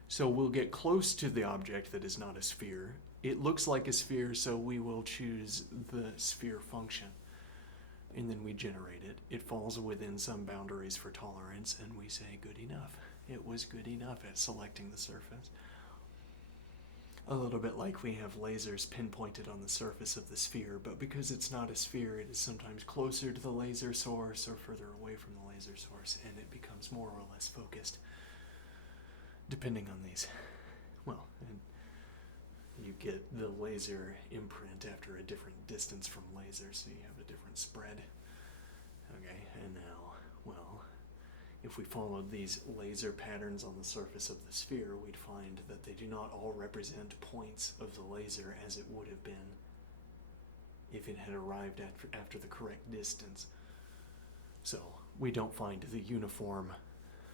so we'll get close to the object that is not a sphere. It looks like a sphere, so we will choose the sphere function. And then we generate it. It falls within some boundaries for tolerance, and we say good enough. It was good enough at selecting the surface. A little bit like we have lasers pinpointed on the surface of the sphere, but because it's not a sphere, it is sometimes closer to the laser source or further away from the laser source, and it becomes more or less focused, depending on these. Well, and you get the laser imprint after a different distance from laser, so you have a different spread. Okay, and now, well, if we followed these laser patterns on the surface of the sphere, we'd find that they do not all represent points of the laser as it would have been if it had arrived after the correct distance. So we don't find the uniform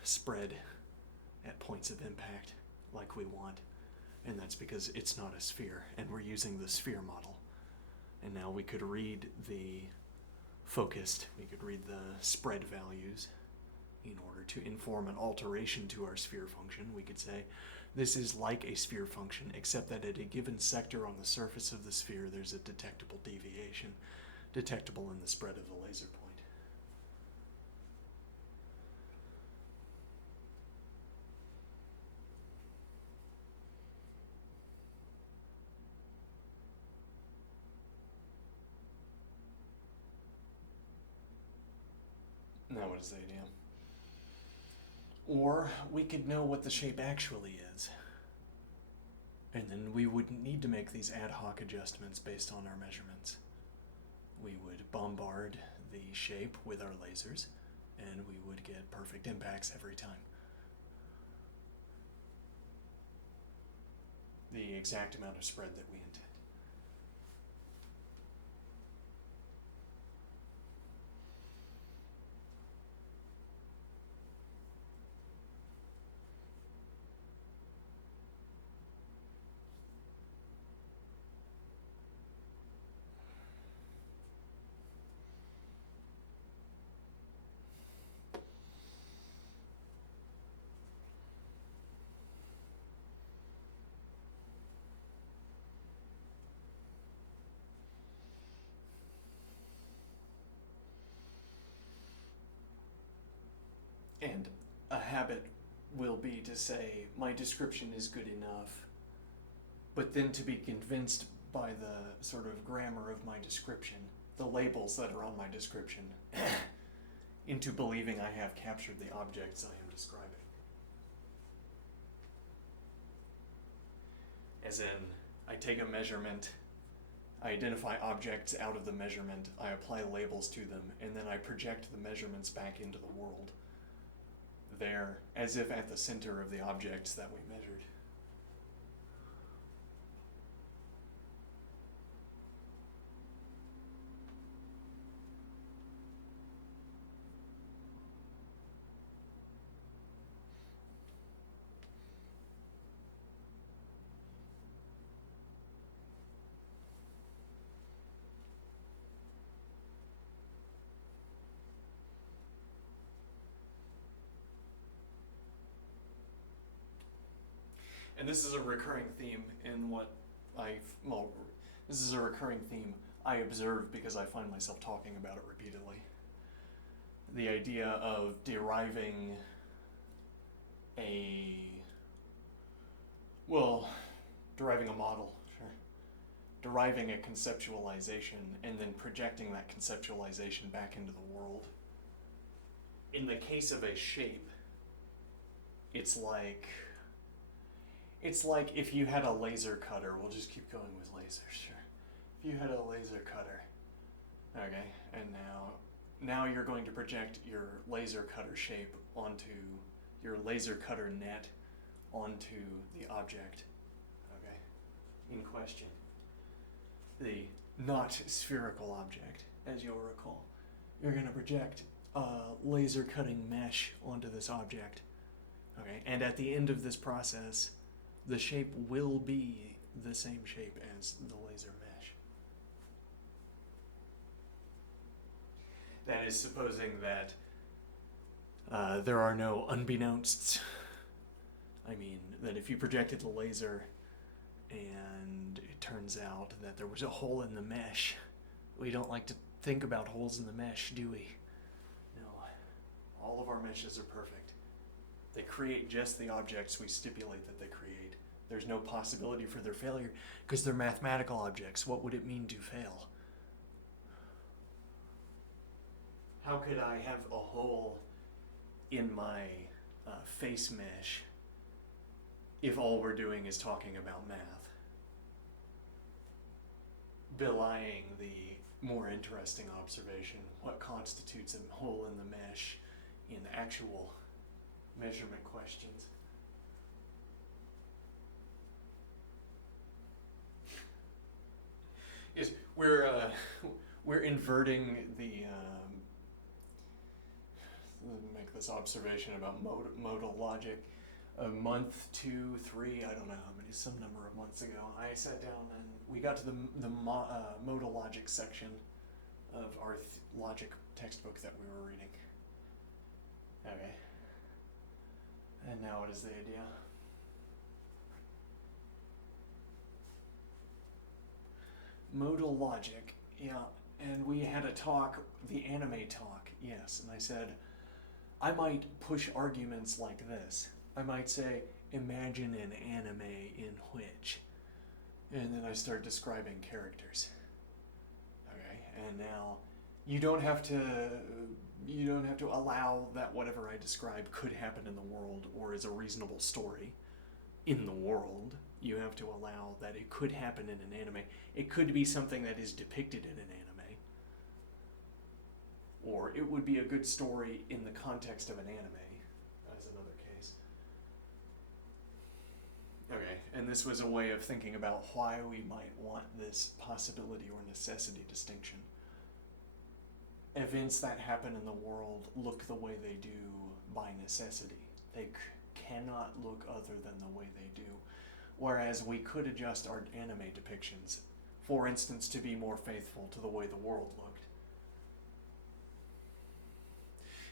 spread at points of impact like we want. And that's because it's not a sphere, and we're using the sphere model. And now we could read the focused, we could read the spread values in order to inform an alteration to our sphere function. We could say this is like a sphere function, except that at a given sector on the surface of the sphere, there's a detectable deviation, detectable in the spread of the laser point. Now what does that do? Or we could know what the shape actually is. And then we wouldn't need to make these ad hoc adjustments based on our measurements. We would bombard the shape with our lasers, and we would get perfect impacts every time. The exact amount of spread that we intend. And a habit will be to say, my description is good enough, but then to be convinced by the sort of grammar of my description, the labels that are on my description, into believing I have captured the objects I am describing. As in, I take a measurement, I identify objects out of the measurement, I apply labels to them, and then I project the measurements back into the world. There, as if at the center of the objects that we measured. And this is a recurring theme in what this is a recurring theme I observe because I find myself talking about it repeatedly. The idea of deriving deriving a model, sure. Deriving a conceptualization and then projecting that conceptualization back into the world. In the case of a shape, it's like if you had a laser cutter. We'll just keep going with lasers, sure. If you had a laser cutter, okay, and now you're going to project your laser cutter shape onto your laser cutter net onto the object, okay, in question. The not spherical object, as you'll recall. You're going to project a laser cutting mesh onto this object, okay, and at the end of this process, the shape will be the same shape as the laser mesh. That is supposing that there are no unbeknownsts. I mean, that if you projected the laser and it turns out that there was a hole in the mesh, we don't like to think about holes in the mesh, do we? No. All of our meshes are perfect. They create just the objects we stipulate that they create. There's no possibility for their failure because they're mathematical objects. What would it mean to fail? How could I have a hole in my face mesh if all we're doing is talking about math? Belying the more interesting observation, what constitutes a hole in the mesh in actual measurement questions. Yes, we're inverting the make this observation about modal logic. A month, 2, 3, I don't know how many, some number of months ago, I sat down and we got to the modal logic section of our logic textbook that we were reading. Okay. And now what is the idea? Modal logic, yeah. And we had a talk, the anime talk, yes. And I said, I might push arguments like this. I might say, imagine an anime in which. And then I start describing characters. Okay, and now you don't have to allow that whatever I describe could happen in the world or is a reasonable story in the world. You have to allow that it could happen in an anime. It could be something that is depicted in an anime. Or it would be a good story in the context of an anime, as another case. Okay, and this was a way of thinking about why we might want this possibility or necessity distinction. Events that happen in the world look the way they do by necessity. They cannot look other than the way they do. Whereas we could adjust our anime depictions, for instance, to be more faithful to the way the world looked.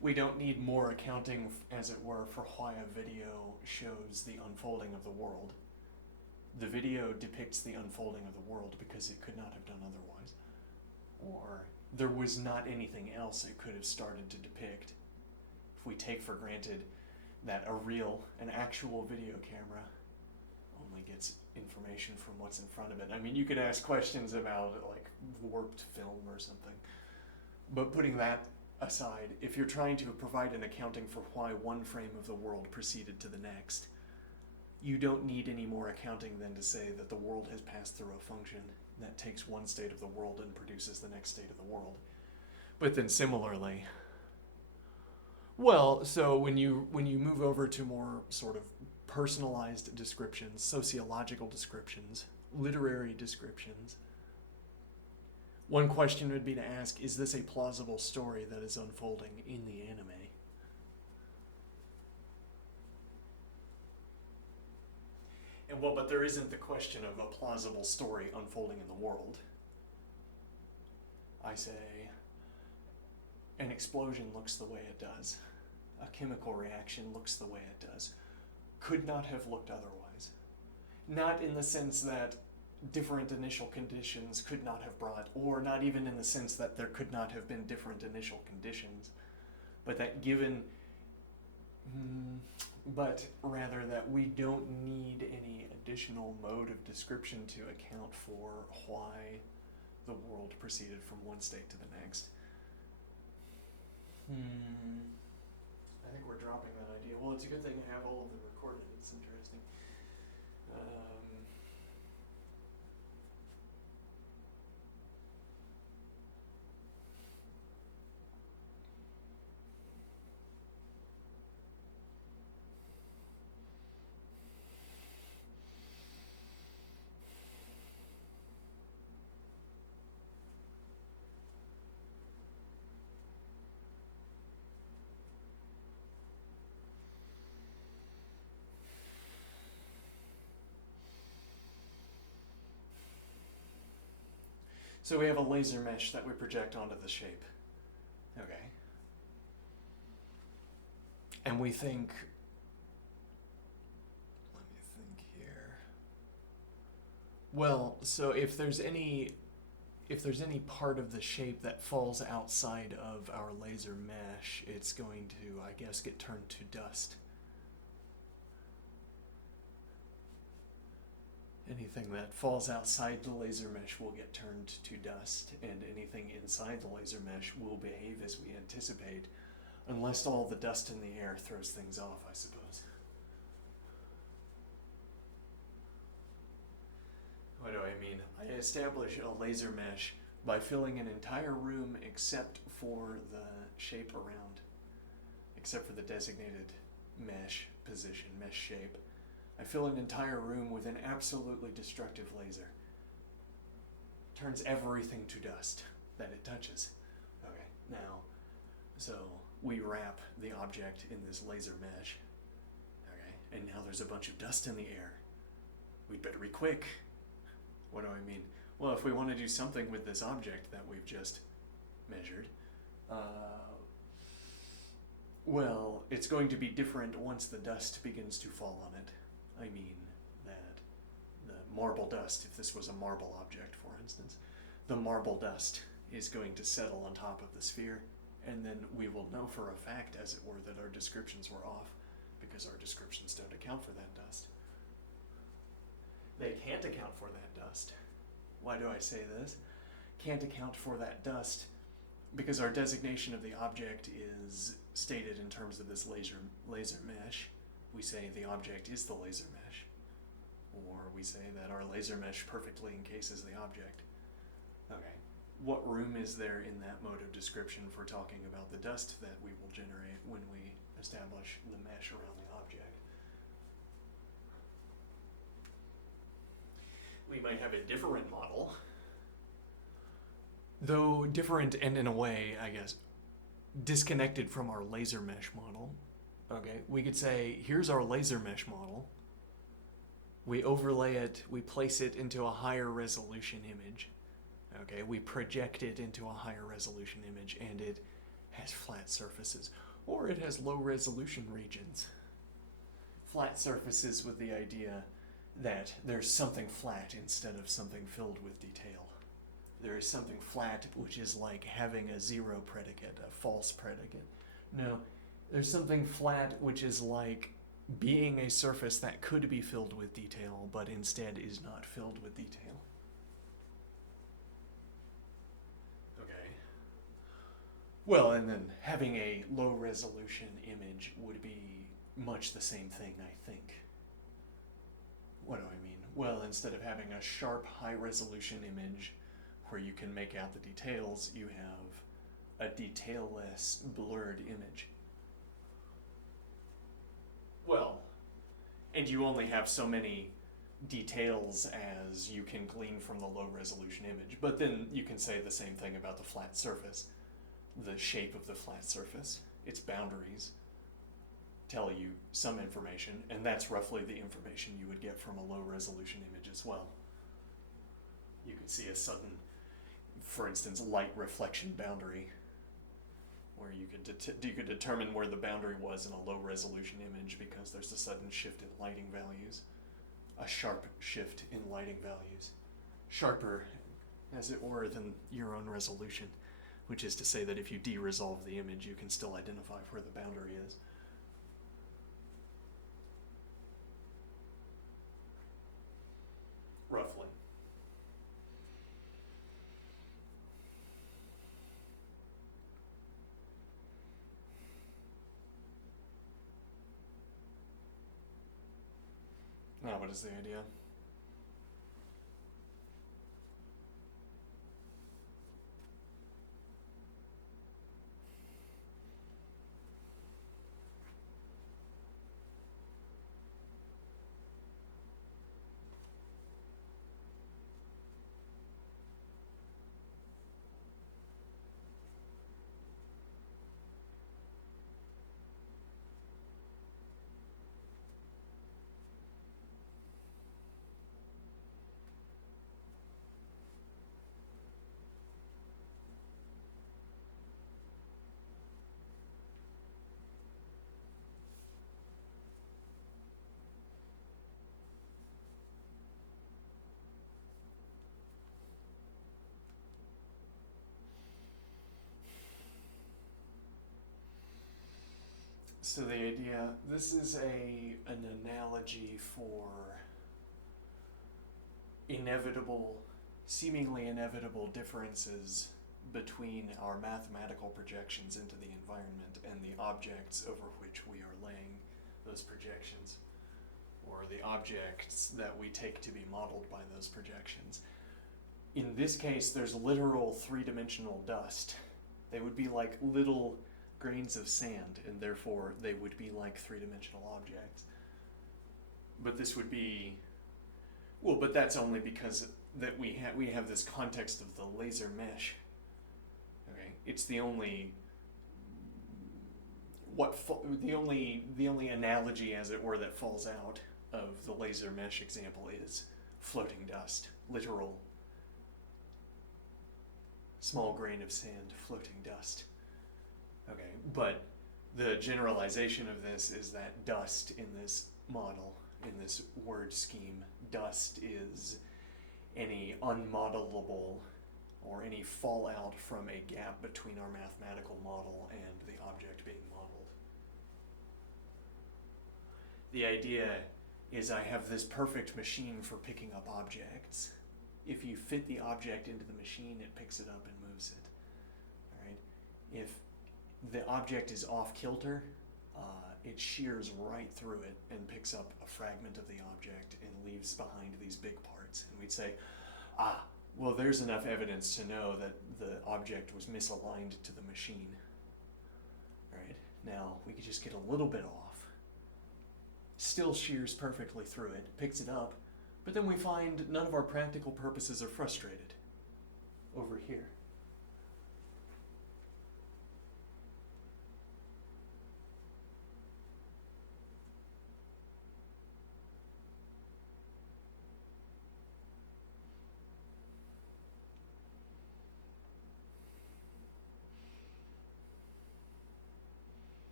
We don't need more accounting, as it were, for why a video shows the unfolding of the world. The video depicts the unfolding of the world because it could not have done otherwise. Or there was not anything else it could have started to depict. If we take for granted that an actual video camera only gets information from what's in front of it. I mean, you could ask questions about like warped film or something. But putting that aside, if you're trying to provide an accounting for why one frame of the world proceeded to the next, you don't need any more accounting than to say that the world has passed through a function that takes one state of the world and produces the next state of the world. But then similarly, well, so when you move over to more sort of personalized descriptions, sociological descriptions, literary descriptions, one question would be to ask, is this a plausible story that is unfolding in the anime? And well, but there isn't the question of a plausible story unfolding in the world. I say, an explosion looks the way it does. A chemical reaction looks the way it does. Could not have looked otherwise. Not in the sense that different initial conditions could not have brought, or not even in the sense that there could not have been different initial conditions, but that given, but rather that we don't need any additional mode of description to account for why the world proceeded from one state to the next. I think we're dropping that idea. Well, it's a good thing to have all of them recorded. It's interesting. So we have a laser mesh that we project onto the shape. Okay. And we think, let me think here. Well, so if there's any part of the shape that falls outside of our laser mesh, it's going to, I guess, get turned to dust. Anything that falls outside the laser mesh will get turned to dust, and anything inside the laser mesh will behave as we anticipate, unless all the dust in the air throws things off, I suppose. What do I mean? I establish a laser mesh by filling an entire room except for the shape around, except for the designated mesh position, mesh shape. I fill an entire room with an absolutely destructive laser. Turns everything to dust that it touches. Okay, now, so we wrap the object in this laser mesh. Okay, and now there's a bunch of dust in the air. We'd better be quick. What do I mean? Well, if we want to do something with this object that we've just measured. Well, it's going to be different once the dust begins to fall on it. I mean that the marble dust, if this was a marble object, for instance, the marble dust is going to settle on top of the sphere, and then we will know for a fact, as it were, that our descriptions were off, because our descriptions don't account for that dust. They can't account for that dust. Why do I say this? Can't account for that dust because our designation of the object is stated in terms of this laser mesh. We say the object is the laser mesh, or we say that our laser mesh perfectly encases the object. Okay, what room is there in that mode of description for talking about the dust that we will generate when we establish the mesh around the object? We might have a different model, though different and in a way, I guess, disconnected from our laser mesh model. Okay, we could say, here's our laser mesh model. We overlay it, we place it into a higher resolution image. Okay, we project it into a higher resolution image, and it has flat surfaces, or it has low resolution regions. Flat surfaces with the idea that there's something flat instead of something filled with detail. There is something flat, which is like having a zero predicate, a false predicate. No, there's something flat, which is like being a surface that could be filled with detail, but instead is not filled with detail. Okay. Well, and then having a low resolution image would be much the same thing, I think. What do I mean? Well, instead of having a sharp, high-resolution image where you can make out the details, you have a detailless, blurred image. Well, and you only have so many details as you can glean from the low-resolution image. But then you can say the same thing about the flat surface. The shape of the flat surface, its boundaries, tell you some information, and that's roughly the information you would get from a low resolution image as well. You could see a sudden, for instance, light reflection boundary, where you could determine where the boundary was in a low resolution image because there's a sudden shift in lighting values, a sharp shift in lighting values, sharper, as it were, than your own resolution, which is to say that if you de-resolve the image, you can still identify where the boundary is. Roughly. Now, what is the idea? So the idea, this is an analogy for seemingly inevitable differences between our mathematical projections into the environment and the objects over which we are laying those projections, or the objects that we take to be modeled by those projections. In this case, there's literal three-dimensional dust. They would be like little grains of sand, and therefore they would be like three-dimensional objects. But this would be, well, but that's only because that we have this context of the laser mesh. Okay, it's the only the only analogy, as it were, that falls out of the laser mesh example is floating dust, literal small grain of sand, floating dust. Okay, but the generalization of this is that dust in this model, in this word scheme, dust is any unmodelable or any fallout from a gap between our mathematical model and the object being modeled. The idea is I have this perfect machine for picking up objects. If you fit the object into the machine, it picks it up and moves it. All right? If the object is off kilter, it shears right through it and picks up a fragment of the object and leaves behind these big parts. And we'd say, well, there's enough evidence to know that the object was misaligned to the machine. Right? Now, we could just get a little bit off. Still shears perfectly through it, picks it up, but then we find none of our practical purposes are frustrated. Over here.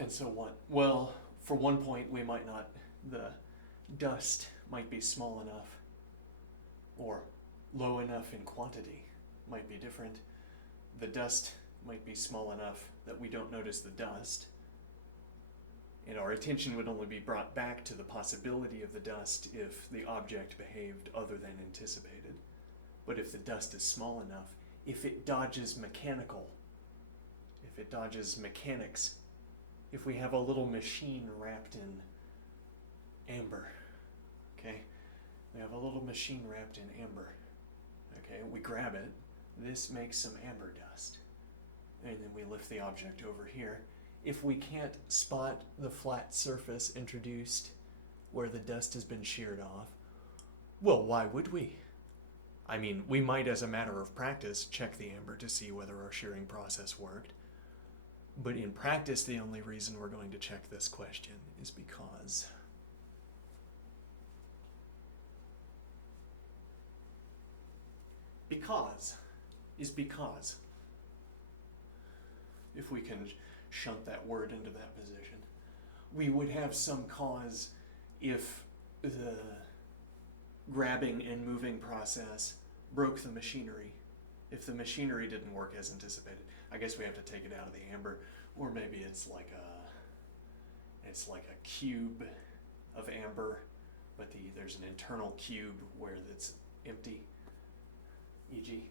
And so what? Well, for one point, we might not, the dust might be small enough or low enough in quantity, might be different. The dust might be small enough that we don't notice the dust, and our attention would only be brought back to the possibility of the dust if the object behaved other than anticipated. But if the dust is small enough, if it dodges mechanics, if we have a little machine wrapped in amber, okay? We have a little machine wrapped in amber, okay? We grab it, this makes some amber dust, and then we lift the object over here. If we can't spot the flat surface introduced where the dust has been sheared off, well, why would we? I mean, we might, as a matter of practice, check the amber to see whether our shearing process worked. But in practice, the only reason we're going to check this question is because if we can shunt that word into that position, we would have some cause if the grabbing and moving process broke the machinery. If the machinery didn't work as anticipated, I guess we have to take it out of the amber, or maybe it's like a cube of amber, but there's an internal cube where it's empty, e.g.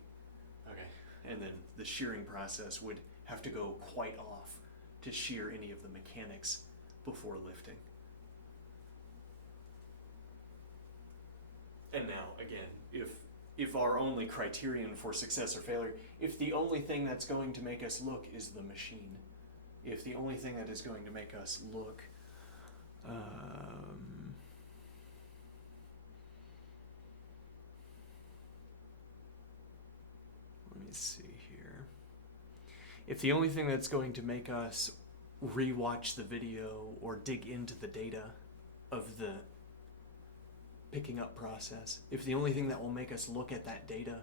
Okay, and then the shearing process would have to go quite off to shear any of the mechanics before lifting. And now, again, if our only criterion for success or failure, if the only thing that's going to make us look is the machine, if the only thing that is going to make us look, let me see here. If the only thing that's going to make us rewatch the video or dig into the data of the picking up process, if the only thing that will make us look at that data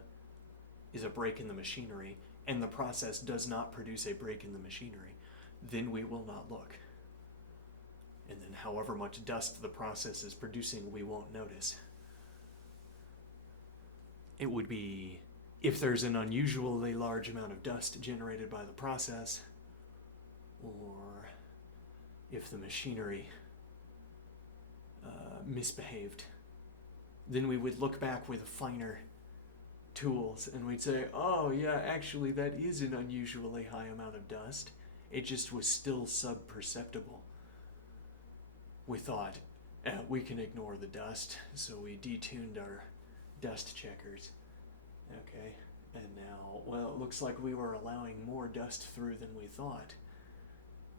is a break in the machinery, and the process does not produce a break in the machinery, then we will not look. And then however much dust the process is producing, we won't notice. It would be if there's an unusually large amount of dust generated by the process, or if the machinery misbehaved, then we would look back with finer tools and we'd say, oh yeah, actually that is an unusually high amount of dust. It just was still sub-perceptible. We thought, we can ignore the dust, so we detuned our dust checkers. Okay, and now, well, it looks like we were allowing more dust through than we thought.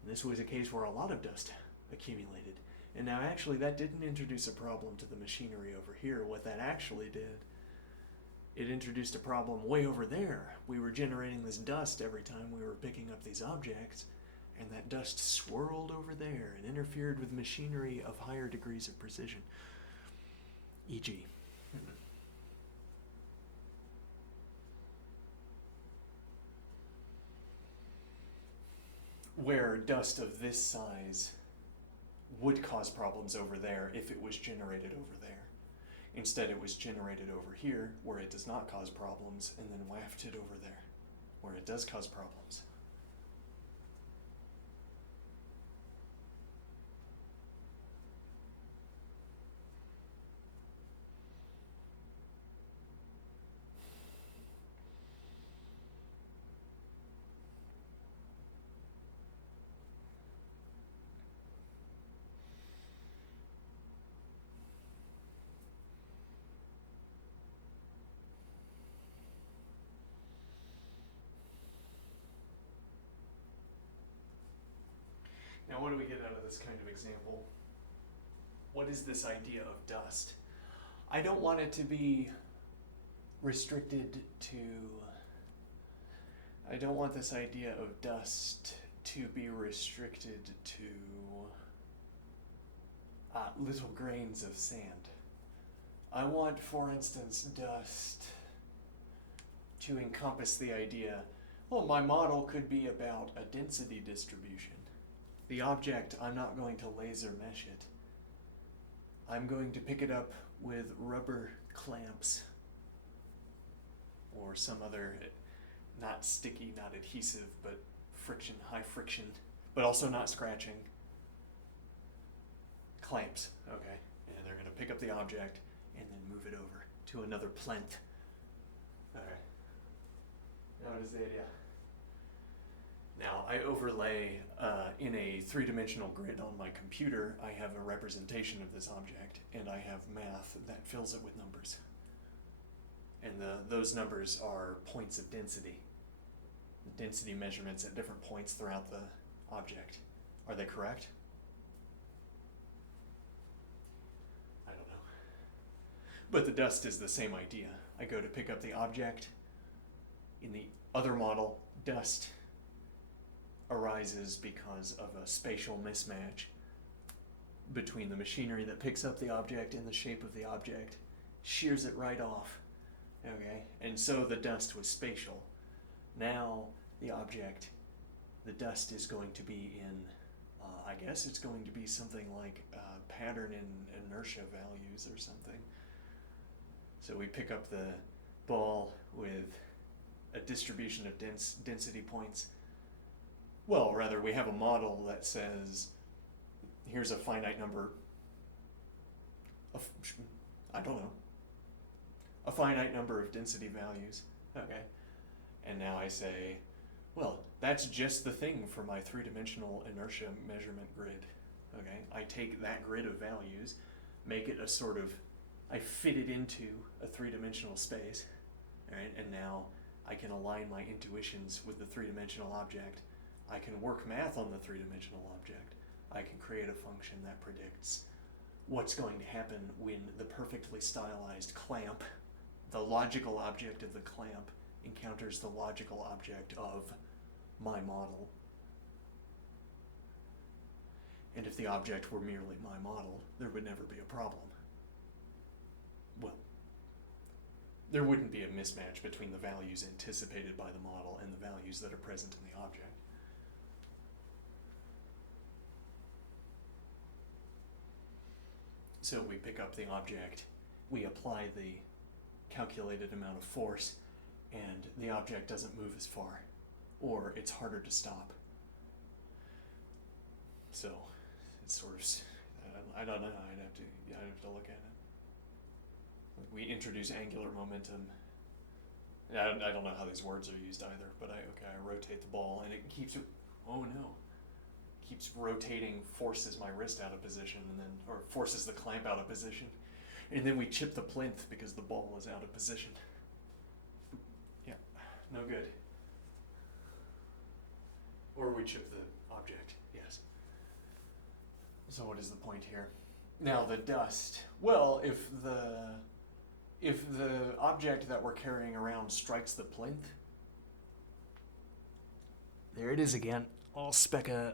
This was a case where a lot of dust accumulated. And now actually that didn't introduce a problem to the machinery over here. What that actually did, it introduced a problem way over there. We were generating this dust every time we were picking up these objects, and that dust swirled over there and interfered with machinery of higher degrees of precision, e.g. where dust of this size would cause problems over there if it was generated over there. Instead, it was generated over here, where it does not cause problems, and then wafted over there, where it does cause problems. Now, what do we get out of this kind of example? What is this idea of dust? I don't want it to be restricted to... I don't want this idea of dust to be restricted to little grains of sand. I want, for instance, dust to encompass the idea, well, my model could be about a density distribution. The object, I'm not going to laser mesh it. I'm going to pick it up with rubber clamps or some other, not sticky, not adhesive, but friction, high friction, but also not scratching. Clamps, okay. And they're going to pick up the object and then move it over to another plinth. Okay. Now what is the idea? Now, I overlay in a three-dimensional grid on my computer, I have a representation of this object, and I have math that fills it with numbers. And those numbers are points of density. Density measurements at different points throughout the object. Are they correct? I don't know. But the dust is the same idea. I go to pick up the object. In the other model, dust arises because of a spatial mismatch between the machinery that picks up the object and the shape of the object, shears it right off, okay? And so the dust was spatial. Now the object, the dust is going to be in, I guess it's going to be something like pattern in inertia values or something. So we pick up the ball with a distribution of density points. Well, rather, we have a model that says, here's a finite number of, I don't know, a finite number of density values, okay? And now I say, well, that's just the thing for my three-dimensional inertia measurement grid, okay? I take that grid of values, make it a sort of, I fit it into a three-dimensional space, right? And now I can align my intuitions with the three-dimensional object. I can work math on the three-dimensional object. I can create a function that predicts what's going to happen when the perfectly stylized clamp, the logical object of the clamp, encounters the logical object of my model. And if the object were merely my model, there would never be a problem. Well, there wouldn't be a mismatch between the values anticipated by the model and the values that are present in the object. So we pick up the object, we apply the calculated amount of force, and the object doesn't move as far, or it's harder to stop. So it's sort of, I don't know, I'd have to look at it. We introduce angular momentum. I don't know how these words are used either, but I rotate the ball and it keeps, oh no. Keeps rotating, forces my wrist out of position, and then, or forces the clamp out of position, and then we chip the plinth because the ball is out of position. Yeah, no good. Or we chip the object, yes. So what is the point here? Now the dust. Well, if the object that we're carrying around strikes the plinth, there it is again. Little speck of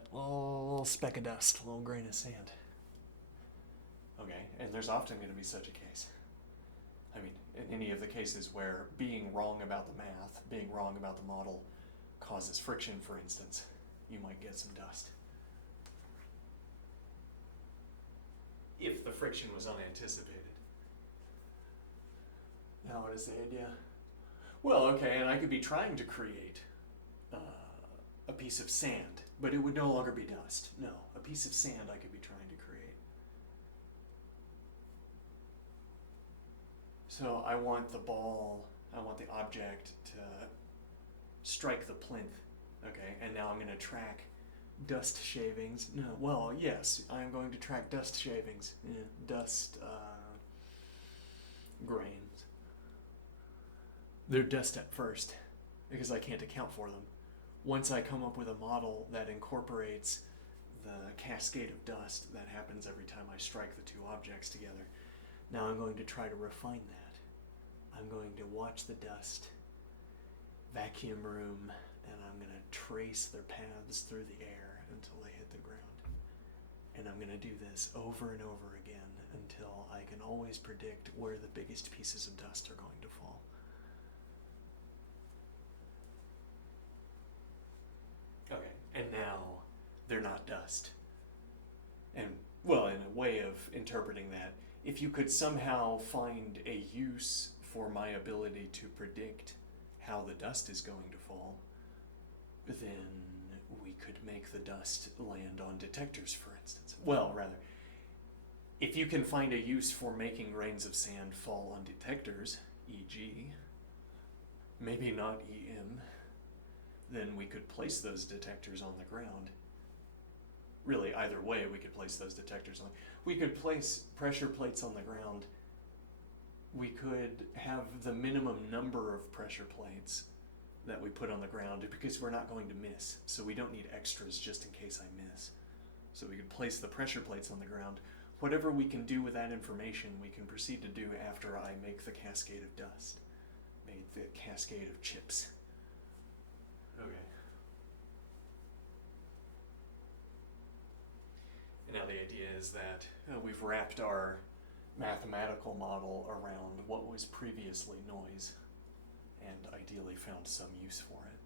dust, a little grain of sand. Okay, and there's often going to be such a case. I mean, in any of the cases where being wrong about the math, being wrong about the model, causes friction, for instance. you might get some dust. If the friction was unanticipated. Now what is the idea? Well, okay, and I could be trying to create a piece of sand, but it would no longer be dust. No, a piece of sand I could be trying to create. So I want the object to strike the plinth, okay, and now I'm going to track dust shavings. No, well, yes, I'm going to track dust shavings, dust grains. They're dust at first, because I can't account for them. Once I come up with a model that incorporates the cascade of dust that happens every time I strike the two objects together, now I'm going to try to refine that. I'm going to watch the dust, vacuum room, and I'm going to trace their paths through the air until they hit the ground. And I'm going to do this over and over again until I can always predict where the biggest pieces of dust are going to fall. Okay, and now they're not dust. And, well, in a way of interpreting that, if you could somehow find a use for my ability to predict how the dust is going to fall, then we could make the dust land on detectors, for instance. Well, rather, if you can find a use for making grains of sand fall on detectors, e.g., maybe not EM, then we could place those detectors on the ground. Really, either way, we could place those detectors on. We could place pressure plates on the ground. We could have the minimum number of pressure plates that we put on the ground because we're not going to miss. So we don't need extras just in case I miss. So we could place the pressure plates on the ground. Whatever we can do with that information, we can proceed to do after I make the cascade of dust, make the cascade of chips. Okay. And now the idea is that we've wrapped our mathematical model around what was previously noise and ideally found some use for it.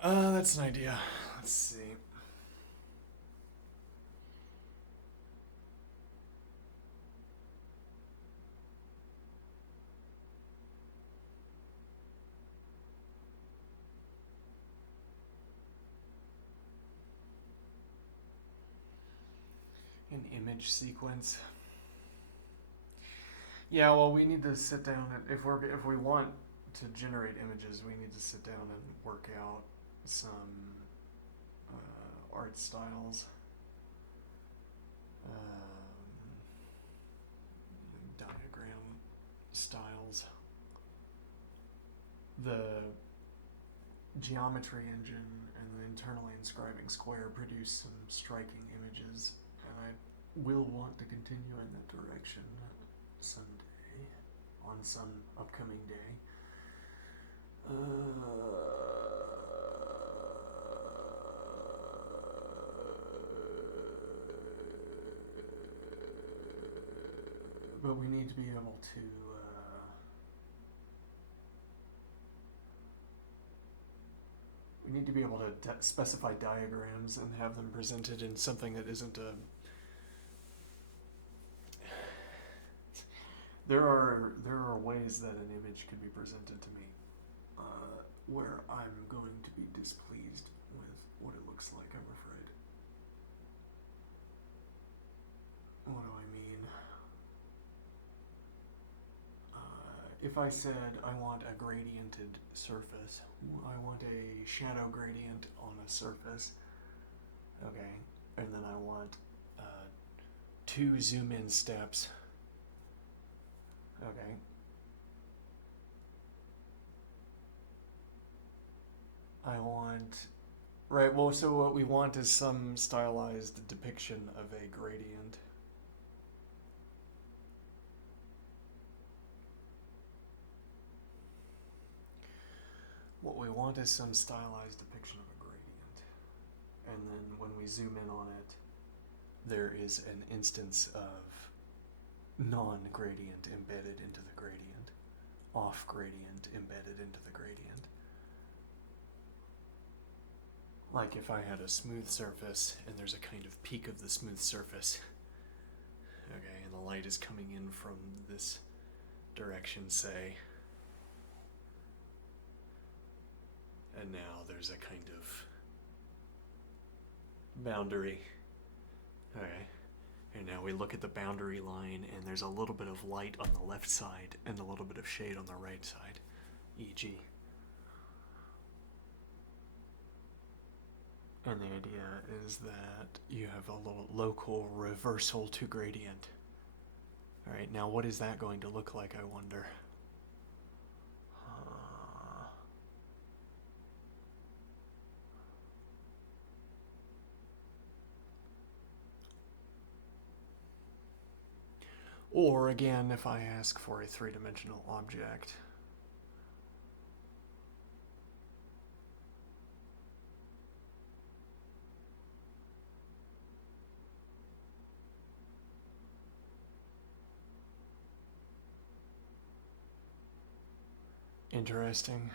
That's an idea. Let's see. An image sequence. Yeah, well, we need to sit down and if we want to generate images, we need to sit down and work out some art styles. Diagram styles. The geometry engine and the internally inscribing square produce some striking images, and I will want to continue in that direction someday, on some upcoming day. But we need to be able to specify diagrams and have them presented in something that isn't a. There are ways that an image could be presented to me where I'm going to be displeased with what it looks like, I'm afraid. What do I mean? If I said I want a gradiented surface, I want a shadow gradient on a surface, okay, and then I want 2 zoom in steps, okay. Right, well, so what we want is some stylized depiction of a gradient. What we want is some stylized depiction of a gradient. And then when we zoom in on it, there is an instance of non-gradient embedded into the gradient, off-gradient embedded into the gradient. Like if I had a smooth surface and there's a kind of peak of the smooth surface, okay, and the light is coming in from this direction, say, and now there's a kind of boundary, okay, and now we look at the boundary line and there's a little bit of light on the left side and a little bit of shade on the right side, e.g. And the idea is that you have a little local reversal to gradient. All right, now what is that going to look like, I wonder? Or again, if I ask for a 3-dimensional object, interesting.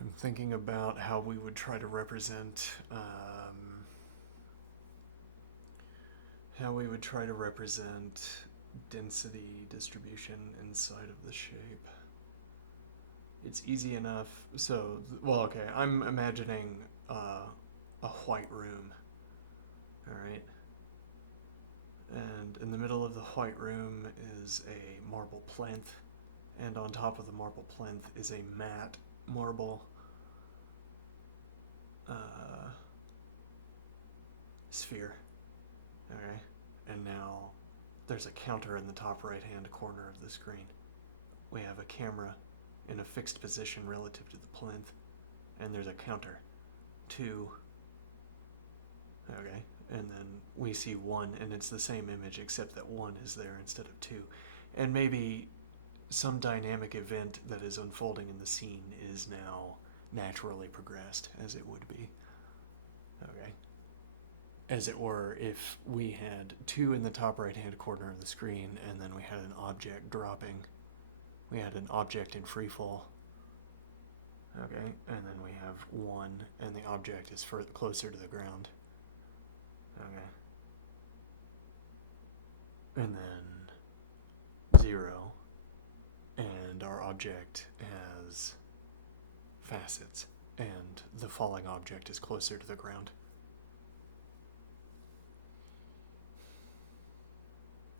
I'm thinking about how we would try to represent density distribution inside of the shape. It's easy enough. So, well, okay, I'm imagining a white room, all right? And in the middle of the white room is a marble plinth, and on top of the marble plinth is a matte marble sphere, okay? And now there's a counter in the top right-hand corner of the screen. We have a camera in a fixed position relative to the plinth, and there's a counter, 2, okay? And then we see 1, and it's the same image except that 1 is there instead of 2. And maybe some dynamic event that is unfolding in the scene is now naturally progressed, as it would be, okay? As it were, if we had 2 in the top right-hand corner of the screen, and then we had an object dropping, we had an object in free fall, Okay, and then we have 1, and the object is closer to the ground. Okay. And then 0, and our object has facets, and the falling object is closer to the ground.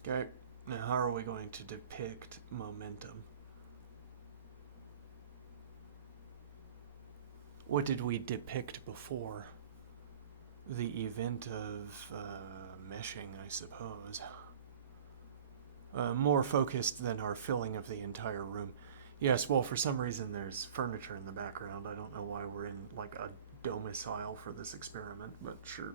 Okay, now how are we going to depict momentum? What did we depict before? The event of meshing, I suppose. More focused than our filling of the entire room. Yes, well, for some reason there's furniture in the background. I don't know why we're in like a domicile for this experiment, but sure.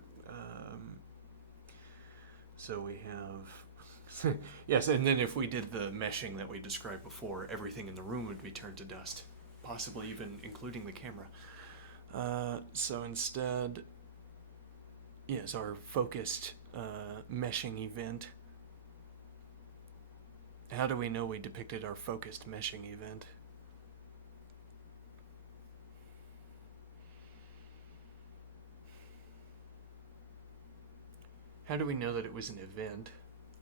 So we have... yes, and then if we did the meshing that we described before, everything in the room would be turned to dust, possibly even including the camera. So instead, yes, our focused meshing event. How do we know we depicted our focused meshing event? How do we know that it was an event?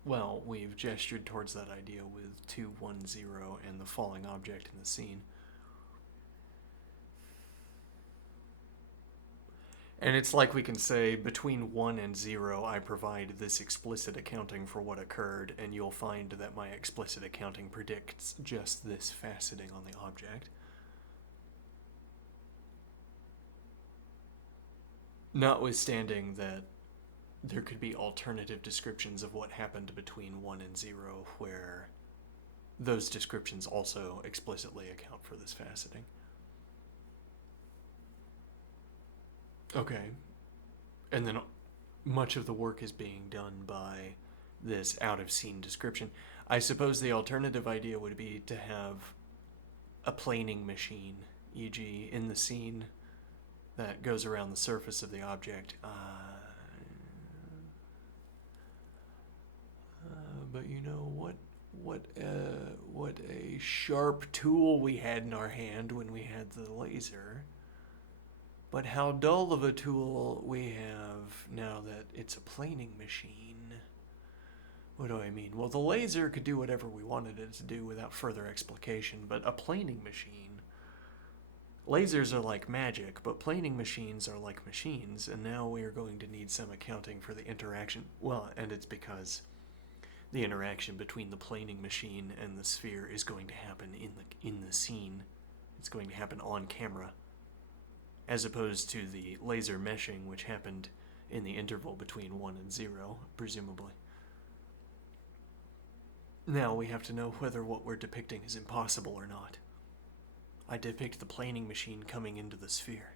Well, we've gestured towards that idea with 2, 1, 0 and the falling object in the scene. And it's like we can say, between 1 and 0, I provide this explicit accounting for what occurred, and you'll find that my explicit accounting predicts just this faceting on the object. Notwithstanding that there could be alternative descriptions of what happened between 1 and 0, where those descriptions also explicitly account for this faceting. Okay, and then much of the work is being done by this out-of-scene description. I suppose the alternative idea would be to have a planing machine, e.g. in the scene, that goes around the surface of the object. But you know, what a sharp tool we had in our hand when we had the laser. But how dull of a tool we have now that it's a planing machine. What do I mean? Well, the laser could do whatever we wanted it to do without further explication, but a planing machine... Lasers are like magic, but planing machines are like machines, and now we are going to need some accounting for the interaction. Well, and it's because the interaction between the planing machine and the sphere is going to happen in the scene. It's going to happen on camera, as opposed to the laser meshing, which happened in the interval between 1 and 0, presumably. Now we have to know whether what we're depicting is impossible or not. I depict the planing machine coming into the sphere.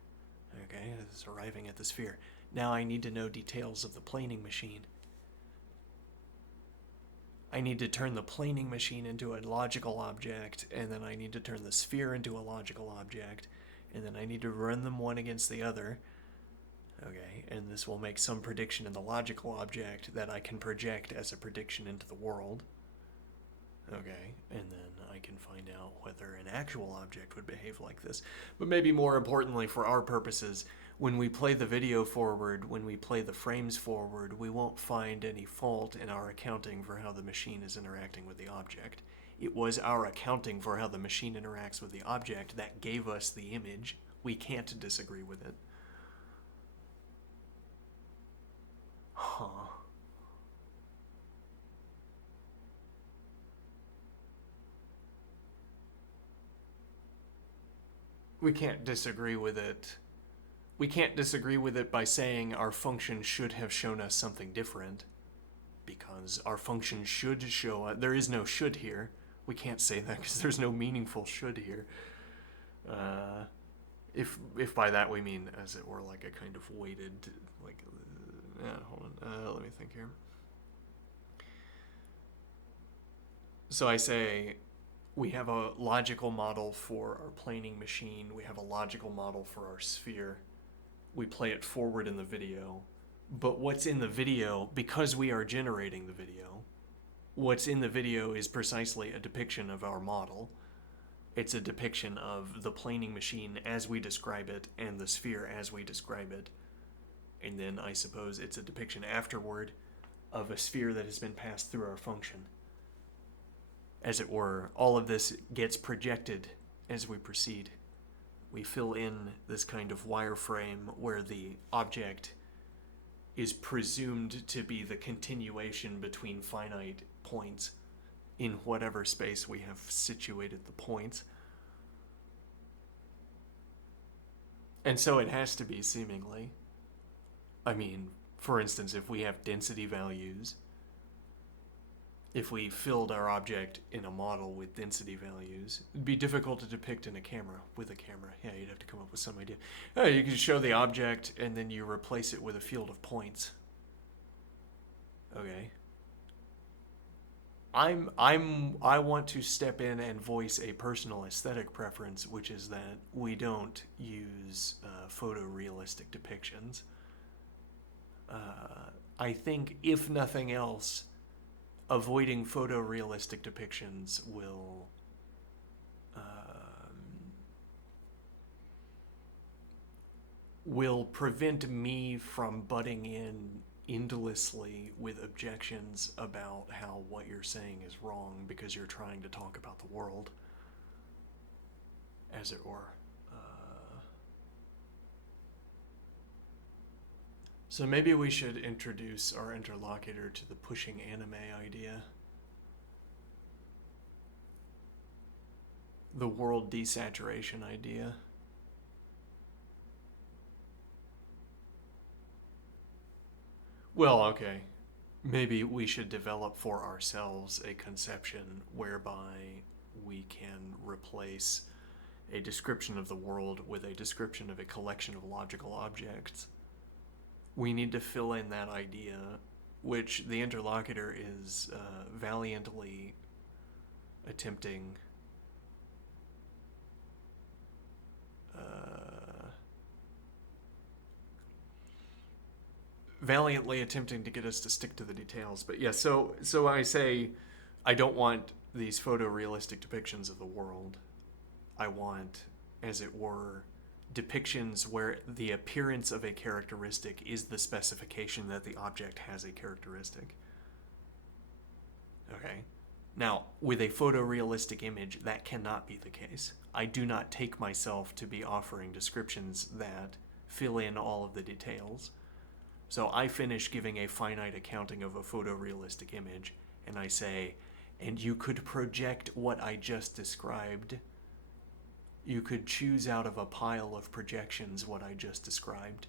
Okay, it's arriving at the sphere. Now I need to know details of the planing machine. I need to turn the planing machine into a logical object, and then I need to turn the sphere into a logical object, and then I need to run them one against the other. Okay, and this will make some prediction in the logical object that I can project as a prediction into the world. Okay, and then I can find out whether an actual object would behave like this. But maybe more importantly for our purposes, when we play the video forward, when we play the frames forward, we won't find any fault in our accounting for how the machine is interacting with the object. It was our accounting for how the machine interacts with the object that gave us the image. We can't disagree with it. Huh. We can't disagree with it. We can't disagree with it by saying our function should have shown us something different, because our function should show us... There is no should here. We can't say that because there's no meaningful should here. If by that we mean, as it were, like a kind of weighted... hold on. Let me think here. So I say... We have a logical model for our planing machine. We have a logical model for our sphere. We play it forward in the video. But what's in the video, because we are generating the video, what's in the video is precisely a depiction of our model. It's a depiction of the planing machine as we describe it and the sphere as we describe it. And then I suppose it's a depiction afterward of a sphere that has been passed through our function. As it were, all of this gets projected as we proceed. We fill in this kind of wireframe where the object is presumed to be the continuation between finite points in whatever space we have situated the points. And so it has to be, seemingly. I mean, for instance, if we have density values, if we filled our object in a model with density values, it'd be difficult to depict in a camera, with a camera. Yeah, you'd have to come up with some idea. You can show the object and then you replace it with a field of points. Okay. I want to step in and voice a personal aesthetic preference, which is that we don't use photorealistic depictions. I think, if nothing else, avoiding photorealistic depictions will prevent me from butting in endlessly with objections about how what you're saying is wrong because you're trying to talk about the world, as it were. So maybe we should introduce our interlocutor to the pushing anime idea. The world desaturation idea. Well, okay. Maybe we should develop for ourselves a conception whereby we can replace a description of the world with a description of a collection of logical objects. We need to fill in that idea, which the interlocutor is valiantly attempting to get us to stick to the details. But yeah, so I say I don't want these photorealistic depictions of the world. I want, as it were, depictions where the appearance of a characteristic is the specification that the object has a characteristic. Okay? Now, with a photorealistic image, that cannot be the case. I do not take myself to be offering descriptions that fill in all of the details. So I finish giving a finite accounting of a photorealistic image, and I say, and you could project what I just described. You could choose out of a pile of projections what I just described,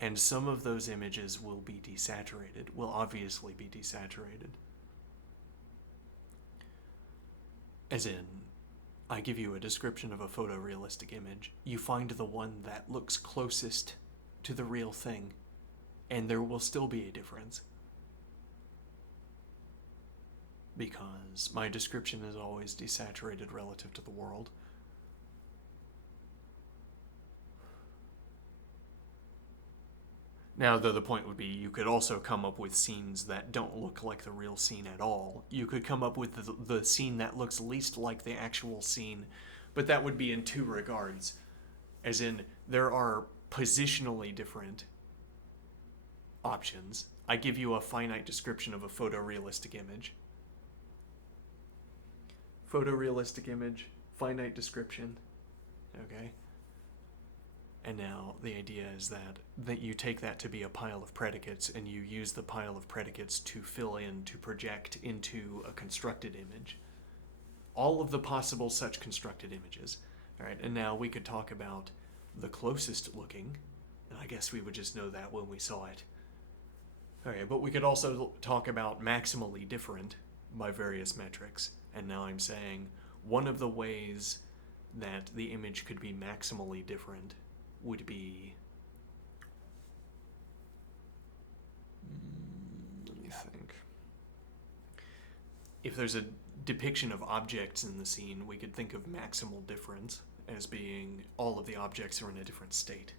and some of those images will be desaturated, will obviously be desaturated. As in, I give you a description of a photorealistic image. You find the one that looks closest to the real thing, and there will still be a difference. Because my description is always desaturated relative to the world. Now, though, the point would be you could also come up with scenes that don't look like the real scene at all. You could come up with the scene that looks least like the actual scene, but that would be in two regards. As in, there are positionally different options. I give you a finite description of a photorealistic image. Photorealistic image, finite description. Okay? And now the idea is that you take that to be a pile of predicates and you use the pile of predicates to fill in, to project into a constructed image. All of the possible such constructed images. All right, and now we could talk about the closest looking. And I guess we would just know that when we saw it. Okay, but we could also talk about maximally different by various metrics. And now I'm saying one of the ways that the image could be maximally different would be, let me think. If there's a depiction of objects in the scene, we could think of maximal difference as being all of the objects are in a different state.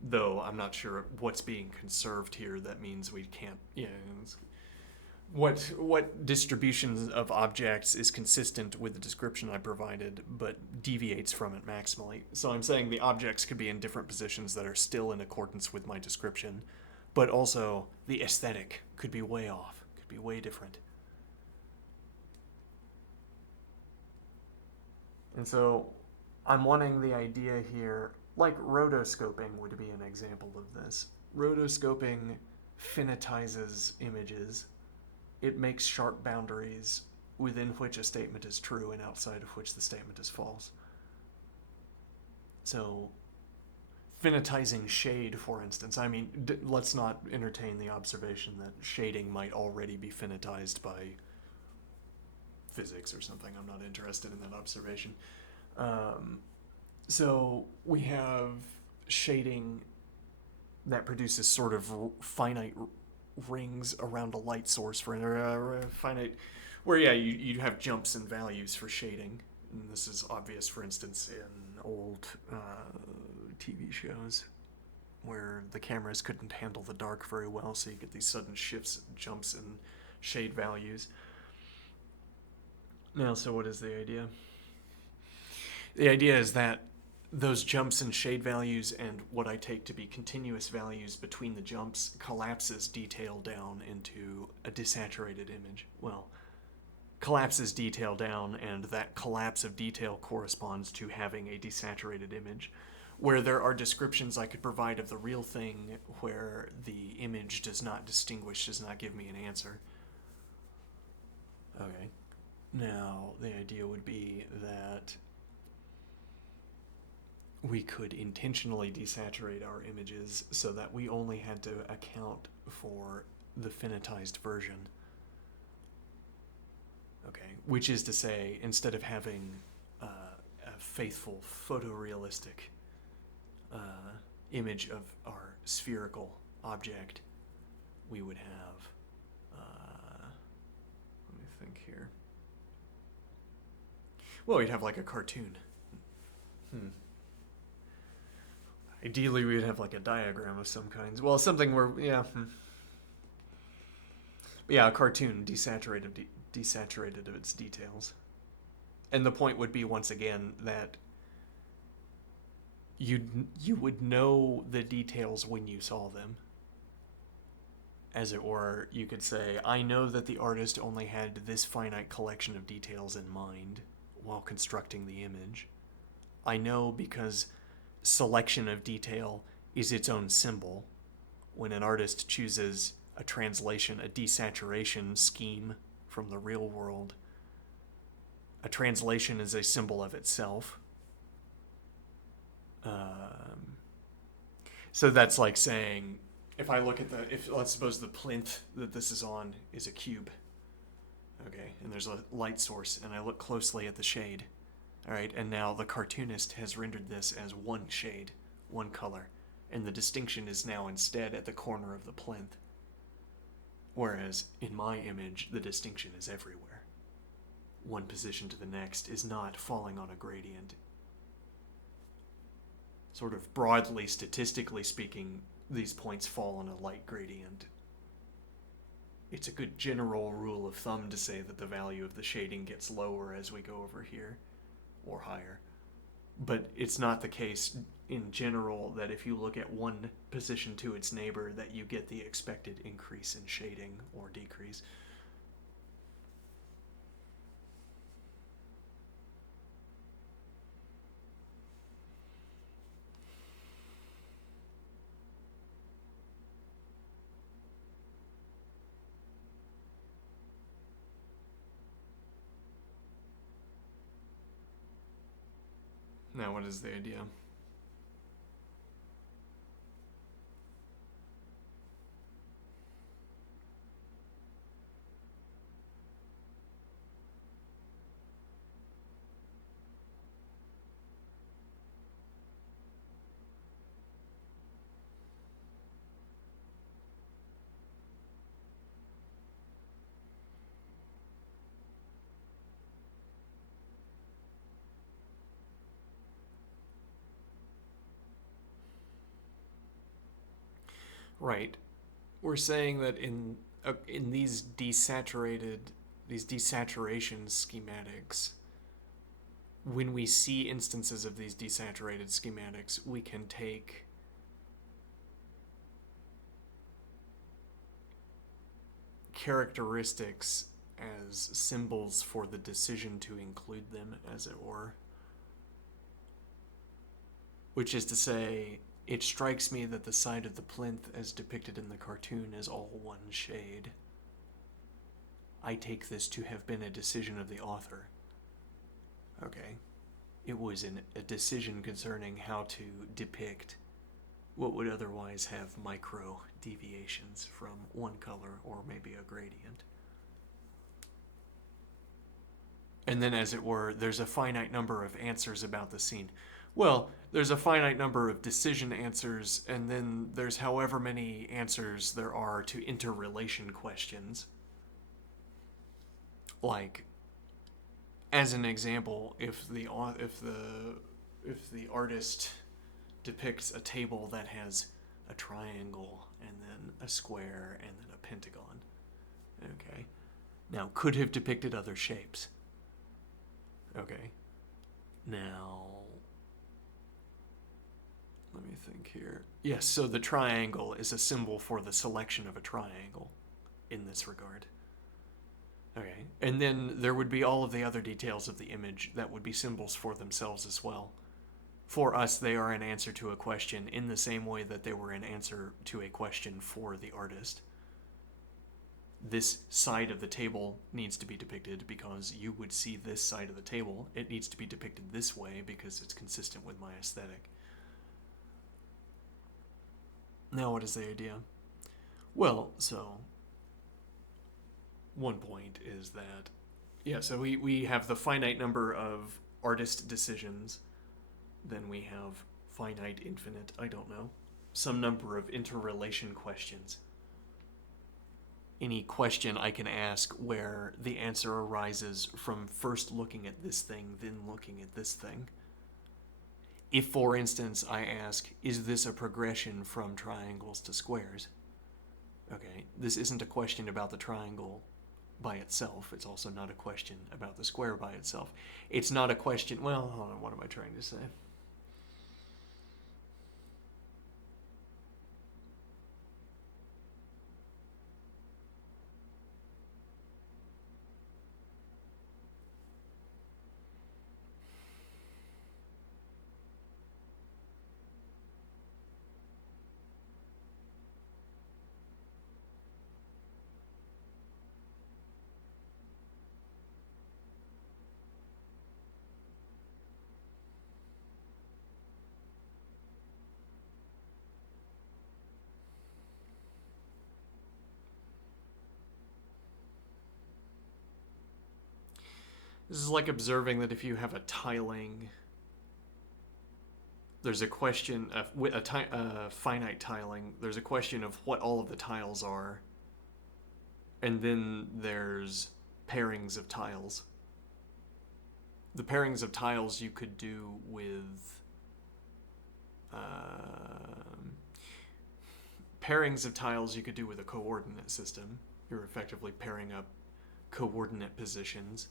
Though I'm not sure what's being conserved here. That means we can't, what distributions of objects is consistent with the description I provided, but deviates from it maximally. So I'm saying the objects could be in different positions that are still in accordance with my description, but also the aesthetic could be way off, could be way different. And so I'm wanting the idea here, like rotoscoping would be an example of this. Rotoscoping finitizes images. It makes sharp boundaries within which a statement is true and outside of which the statement is false. So, finitizing shade, for instance, I mean, let's not entertain the observation that shading might already be finitized by physics or something. I'm not interested in that observation. So we have shading that produces sort of finite rings around a light source for finite, where you have jumps in values for shading. And this is obvious, for instance, in old TV shows where the cameras couldn't handle the dark very well, so you get these sudden shifts, jumps in shade values. Now, so what is the idea? The idea is that those jumps in shade values and what I take to be continuous values between the jumps collapses detail down into a desaturated image. Well, collapses detail down, and that collapse of detail corresponds to having a desaturated image, where there are descriptions I could provide of the real thing where the image does not distinguish, does not give me an answer. Okay. Now, the idea would be that we could intentionally desaturate our images so that we only had to account for the finitized version. Okay, which is to say, instead of having a faithful photorealistic image of our spherical object, we would have, let me think here. Well, we'd have like a cartoon. Ideally, we'd have like a diagram of some kinds. Well, something where, a cartoon desaturated of its details. And the point would be, once again, that you would know the details when you saw them. As it were, you could say, I know that the artist only had this finite collection of details in mind while constructing the image. I know because selection of detail is its own symbol. When an artist chooses a translation, a desaturation scheme from the real world, a translation is a symbol of itself. So that's like saying, if I look at let's suppose the plinth that this is on is a cube, okay, and there's a light source, and I look closely at the shade. All right, and now the cartoonist has rendered this as one shade, one color, and the distinction is now instead at the corner of the plinth. Whereas in my image, the distinction is everywhere. One position to the next is not falling on a gradient. Sort of broadly, statistically speaking, these points fall on a light gradient. It's a good general rule of thumb to say that the value of the shading gets lower as we go over here, or higher. But it's not the case in general that if you look at one position to its neighbor that you get the expected increase in shading or decrease. Now, what is the idea? Right. We're saying that in in these desaturation schematics, when we see instances of these desaturated schematics, we can take characteristics as symbols for the decision to include them, as it were. Which is to say, it strikes me that the side of the plinth as depicted in the cartoon is all one shade. I take this to have been a decision of the author. Okay. It was a decision concerning how to depict what would otherwise have micro deviations from one color or maybe a gradient. And then, as it were, there's a finite number of answers about the scene. Well, there's a finite number of decision answers, and then there's however many answers there are to interrelation questions. Like, as an example, if the artist depicts a table that has a triangle and then a square and then a pentagon, okay, now could have depicted other shapes. Okay, now let me think here. Yes, so the triangle is a symbol for the selection of a triangle in this regard. Okay, and then there would be all of the other details of the image that would be symbols for themselves as well. For us, they are an answer to a question in the same way that they were an answer to a question for the artist. This side of the table needs to be depicted because you would see this side of the table. It needs to be depicted this way because it's consistent with my aesthetic. Now, what is the idea? Well, so one point is that, yeah, so we have the finite number of artist decisions. Then we have finite, infinite, I don't know, some number of interrelation questions. Any question I can ask where the answer arises from first looking at this thing, then looking at this thing. If, for instance, I ask, is this a progression from triangles to squares? Okay, this isn't a question about the triangle by itself. It's also not a question about the square by itself. It's not a question, well, hold on, what am I trying to say? This is like observing that if you have a tiling, there's a question, finite tiling, there's a question of what all of the tiles are, and then there's pairings of tiles. The pairings of tiles you could do with a coordinate system. You're effectively pairing up coordinate positions.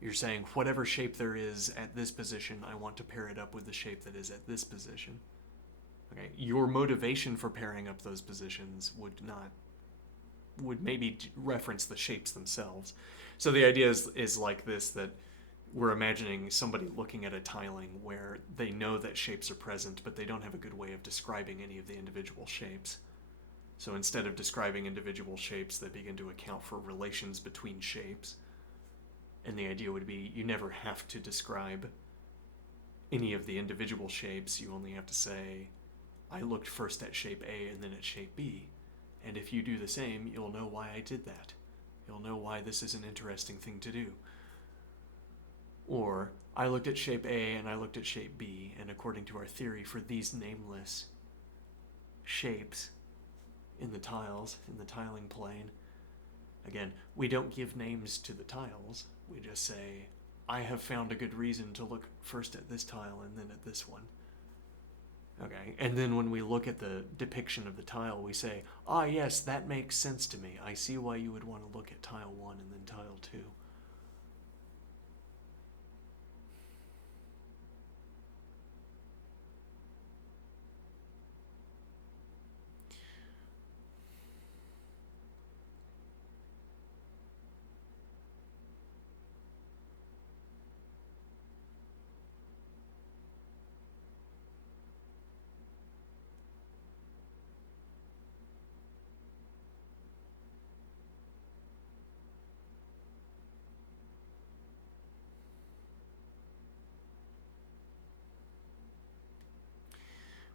You're saying whatever shape there is at this position, I want to pair it up with the shape that is at this position. Okay, your motivation for pairing up those positions would maybe reference the shapes themselves. So the idea is like this, that we're imagining somebody looking at a tiling where they know that shapes are present, but they don't have a good way of describing any of the individual shapes. So instead of describing individual shapes, they begin to account for relations between shapes. And the idea would be you never have to describe any of the individual shapes. You only have to say, I looked first at shape A and then at shape B. And if you do the same, you'll know why I did that. You'll know why this is an interesting thing to do. Or, I looked at shape A and I looked at shape B, and according to our theory, for these nameless shapes in the tiles, in the tiling plane, again, we don't give names to the tiles. We just say, I have found a good reason to look first at this tile and then at this one. Okay, and then when we look at the depiction of the tile, we say, ah, yes, that makes sense to me. I see why you would want to look at tile 1 and then tile 2.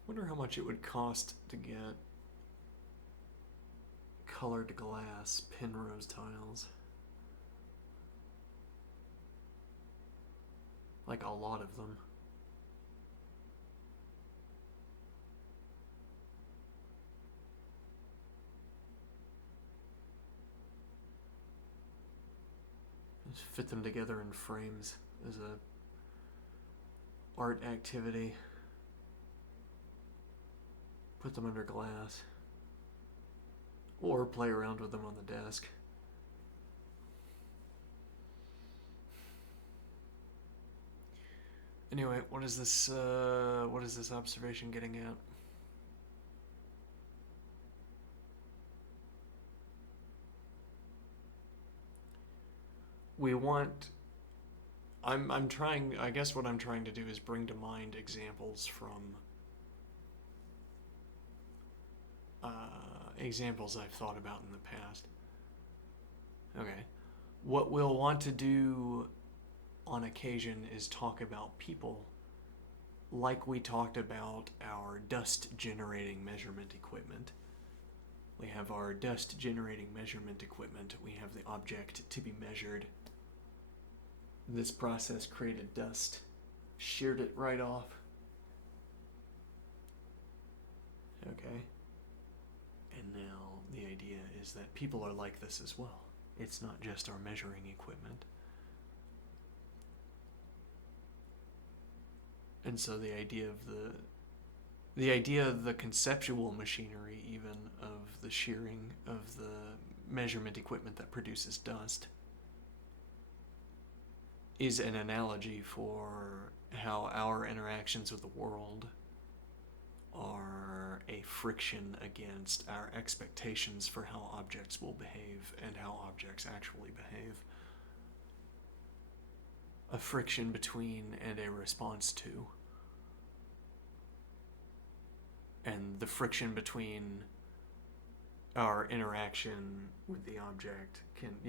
Wonder how much it would cost to get colored glass Penrose tiles. Like a lot of them. Just fit them together in frames as a art activity. Put them under glass. Or play around with them on the desk. Anyway, what is this observation getting at? We want... I'm trying... I guess what I'm trying to do is bring to mind examples from... examples I've thought about in the past. Okay. What we'll want to do on occasion is talk about people like we talked about our dust generating measurement equipment. We have our dust generating measurement equipment. We have the object to be measured. This process created dust, sheared it right off. Okay. And now the idea is that people are like this as well. It's not just our measuring equipment. And so the idea of the conceptual machinery even of the shearing of the measurement equipment that produces dust is an analogy for how our interactions with the world are a friction against our expectations for how objects will behave and how objects actually behave. A friction between and a response to. And the friction between our interaction with the object can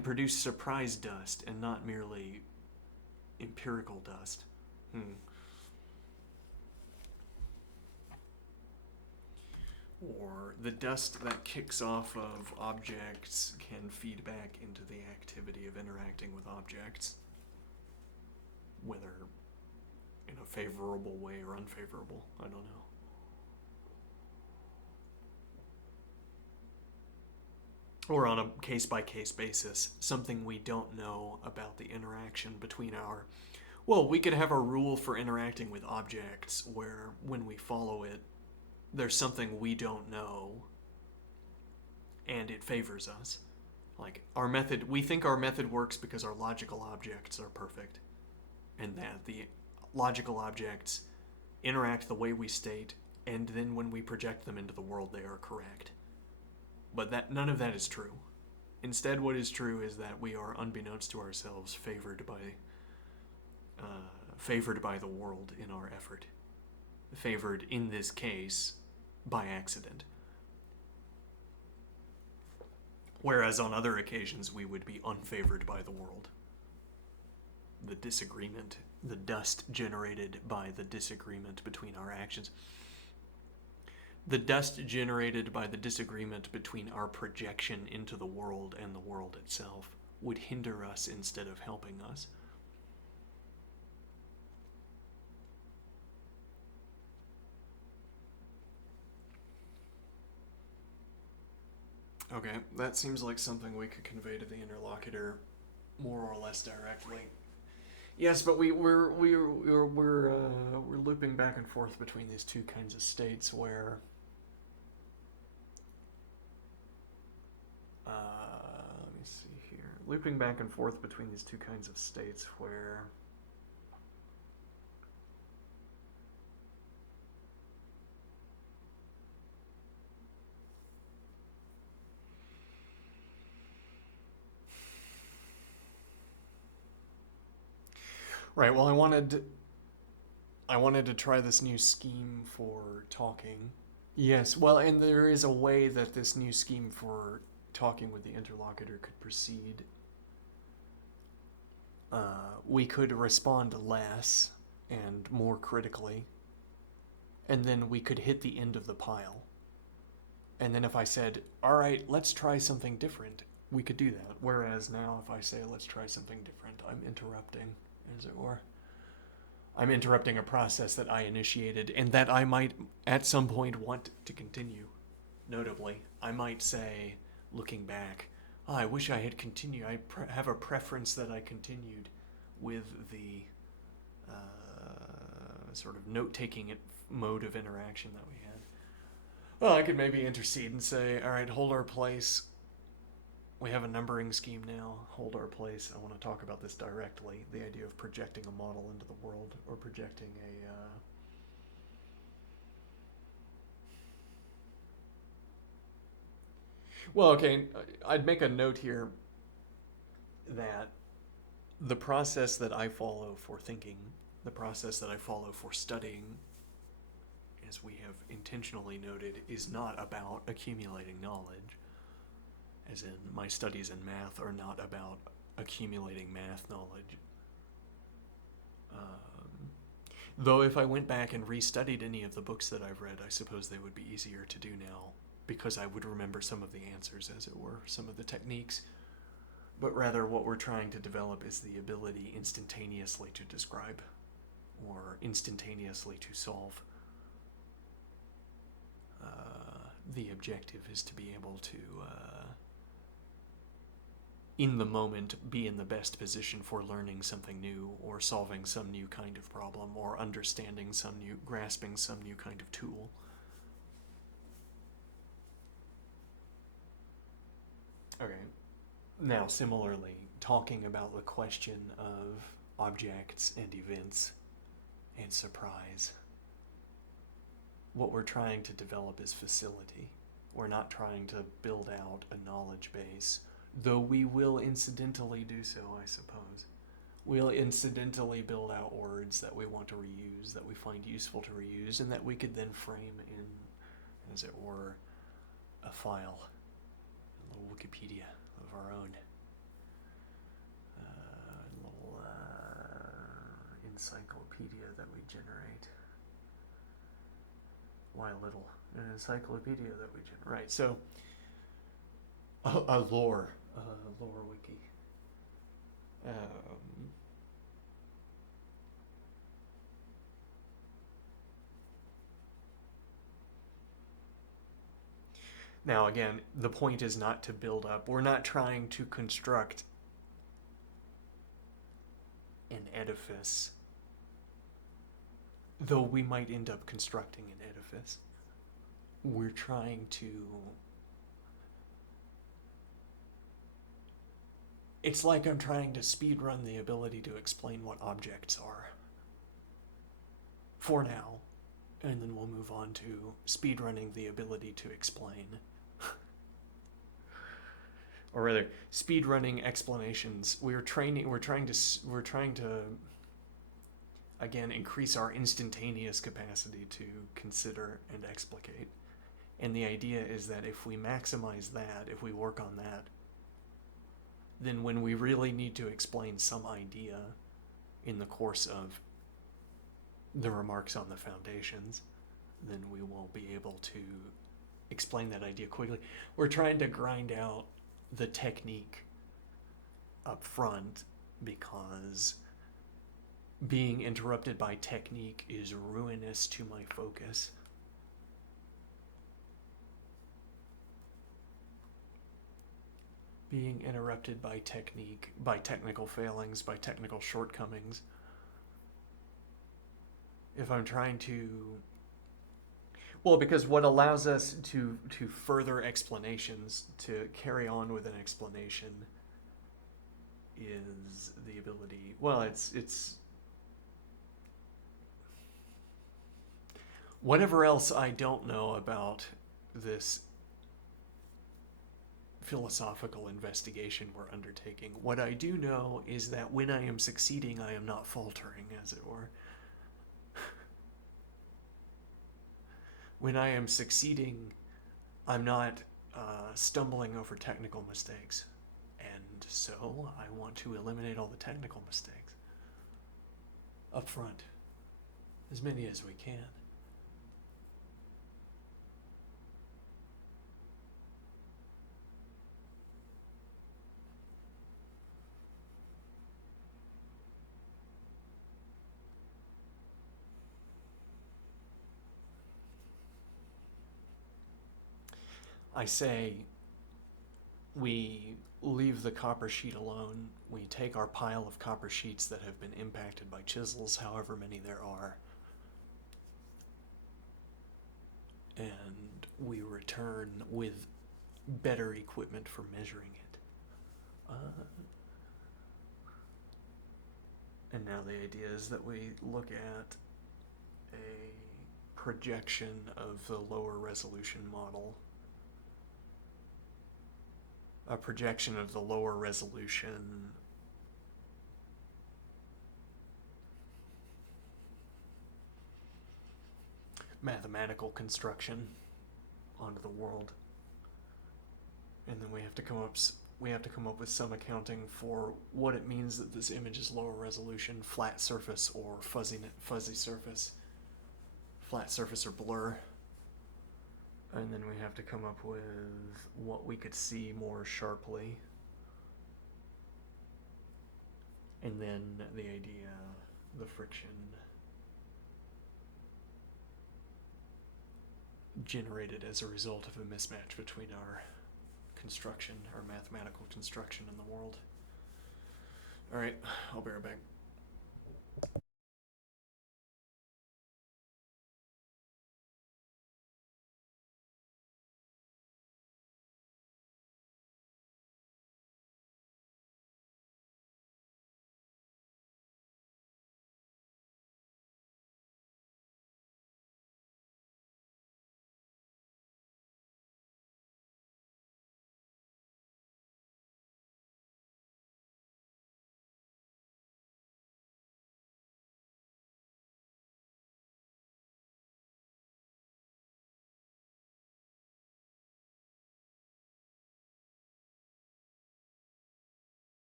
produce surprise dust and not merely empirical dust. Or the dust that kicks off of objects can feed back into the activity of interacting with objects, whether in a favorable way or unfavorable, I don't know. Or on a case-by-case basis, something we don't know about the interaction between our... Well, we could have a rule for interacting with objects where when we follow it, there's something we don't know, and it favors us. Like, our method, we think our method works because our logical objects are perfect, and that the logical objects interact the way we state, and then when we project them into the world, they are correct. But none of that is true. Instead, what is true is that we are, unbeknownst to ourselves, favored by the world in our effort. Favored, in this case, by accident. Whereas on other occasions, we would be unfavored by the world. The disagreement, the dust generated by the disagreement between our actions. The dust generated by the disagreement between our projection into the world and the world itself would hinder us instead of helping us. Okay, that seems like something we could convey to the interlocutor more or less directly. Yes, but we're looping back and forth between these two kinds of states where let me see here. Looping back and forth between these two kinds of states where right, well I wanted to try this new scheme for talking. Yes, well, and there is a way that this new scheme for talking with the interlocutor could proceed. We could respond less and more critically, and then we could hit the end of the pile. And then if I said, all right, let's try something different, we could do that. Whereas now, if I say, let's try something different, I'm interrupting, as it were. I'm interrupting a process that I initiated and that I might at some point want to continue. Notably, I might say, looking back, oh, I wish I had continued. I have a preference that I continued with the sort of note-taking mode of interaction that we had. Well, I could maybe intercede and say, all right, hold our place. We have a numbering scheme now. Hold our place. I want to talk about this directly. The idea of projecting a model into the world, or projecting a well, okay, I'd make a note here that the process that I follow for thinking, the process that I follow for studying, as we have intentionally noted, is not about accumulating knowledge. As in, my studies in math are not about accumulating math knowledge. Though if I went back and restudied any of the books that I've read, I suppose they would be easier to do now, because I would remember some of the answers, as it were, some of the techniques. But rather, what we're trying to develop is the ability instantaneously to describe, or instantaneously to solve. The objective is to be able to, in the moment, be in the best position for learning something new, or solving some new kind of problem, or understanding grasping some new kind of tool. Okay. Now, similarly, talking about the question of objects and events and surprise, what we're trying to develop is facility. We're not trying to build out a knowledge base, though we will incidentally do so, I suppose. We'll incidentally build out words that we want to reuse, that we find useful to reuse, and that we could then frame in, as it were, a file, a little Wikipedia of our own. A little encyclopedia that we generate. Why a little? An encyclopedia that we generate. Right, so a lore wiki. Now, again, the point is not to build up. We're not trying to construct an edifice, though we might end up constructing an edifice. We're trying to... It's like I'm trying to speedrun the ability to explain what objects are. For now. And then we'll move on to speedrunning the ability to explain. Or rather, speedrunning explanations. We're trying to again increase our instantaneous capacity to consider and explicate. And the idea is that if we maximize that, if we work on that, then when we really need to explain some idea in the course of the remarks on the foundations, then we will be able to explain that idea quickly. We're trying to grind out the technique up front, because being interrupted by technique is ruinous to my focus. being interrupted by technique, by technical failings, by technical shortcomings. If I'm trying to, well, because what allows us to further explanations, to carry on with an explanation, is the ability. Well, it's whatever else I don't know about this philosophical investigation we're undertaking. What I do know is that when I am succeeding, I am not faltering, as it were. When I am succeeding, I'm not stumbling over technical mistakes. And so I want to eliminate all the technical mistakes up front, as many as we can. I say we leave the copper sheet alone. We take our pile of copper sheets that have been impacted by chisels, however many there are, and we return with better equipment for measuring it. And now the idea is that we look at a projection of the lower resolution model, a projection of the lower resolution mathematical construction onto the world, and then we have to come up with some accounting for what it means that this image is lower resolution, flat surface or fuzzy surface, flat surface or blur. And then we have to come up with what we could see more sharply. And then the idea, the friction generated as a result of a mismatch between our construction, our mathematical construction in the world. All right, I'll be right back.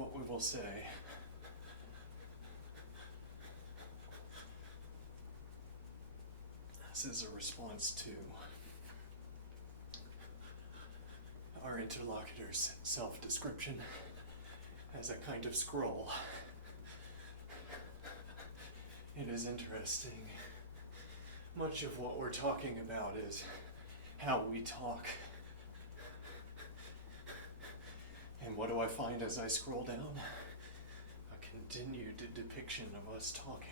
what we will say. This is a response to our interlocutor's self-description as a kind of scroll. It is interesting. Much of what we're talking about is how we talk. And what do I find as I scroll down? A continued depiction of us talking.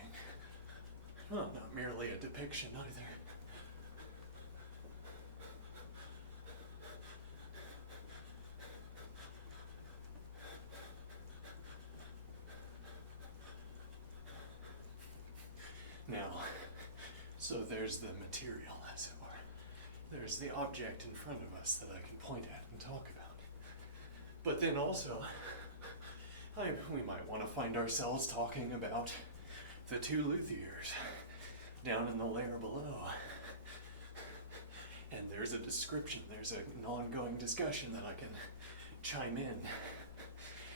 Not merely a depiction either. Now, so there's the material, as it were. There's the object in front of us that I can point at and talk about. But then also, we might want to find ourselves talking about the two luthiers down in the layer below. And there's a description, there's an ongoing discussion that I can chime in.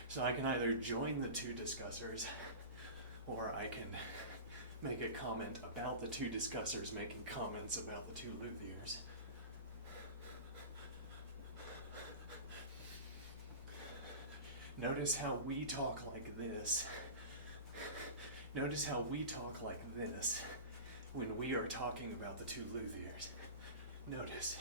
So I can either join the two discussers, or I can make a comment about the two discussers making comments about the two luthiers. Notice how we talk like this. Notice how we talk like this when we are talking about the two luthiers. Notice.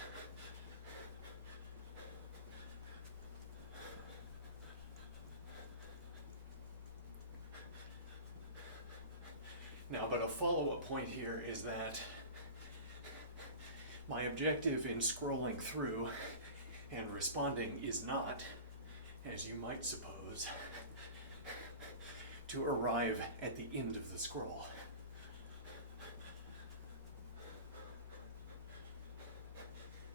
Now, but a follow-up point here is that my objective in scrolling through and responding is not, as you might suppose, to arrive at the end of the scroll.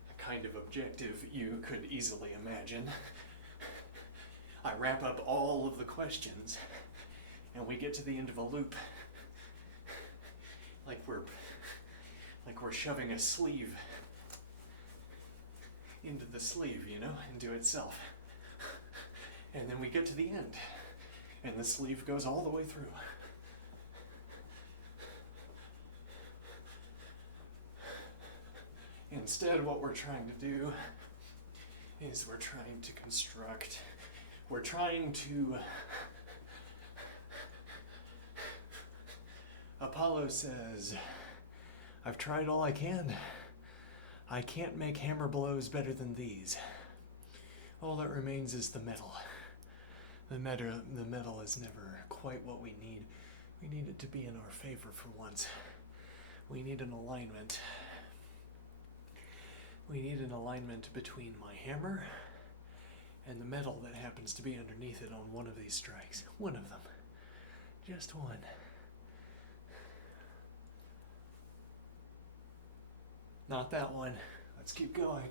A kind of objective you could easily imagine. I wrap up all of the questions and we get to the end of a loop. Like we're shoving a sleeve into the sleeve, you know, into itself. And then we get to the end, and the sleeve goes all the way through. Instead, what we're trying to do is we're trying to construct, we're trying to, Apollo says, I've tried all I can. I can't make hammer blows better than these. All that remains is the metal. The metal is never quite what we need. We need it to be in our favor for once. We need an alignment. We need an alignment between my hammer and the metal that happens to be underneath it on one of these strikes. One of them. Just one. Not that one. Let's keep going.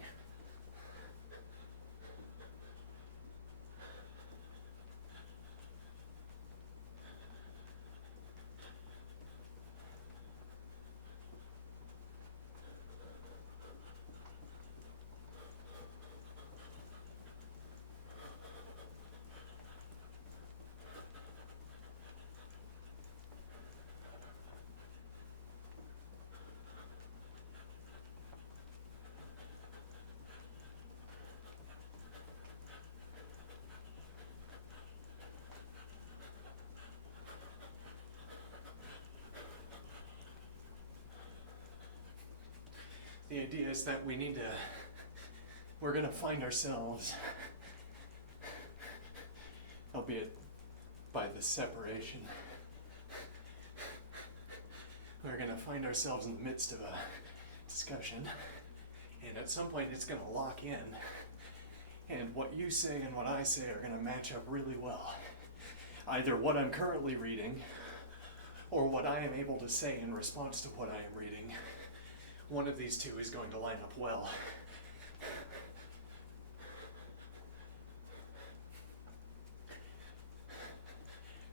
The idea is that we're going to find ourselves, albeit by the separation, we're going to find ourselves in the midst of a discussion, and at some point it's going to lock in, and what you say and what I say are going to match up really well. Either what I'm currently reading, or what I am able to say in response to what I am reading. One of these two is going to line up well.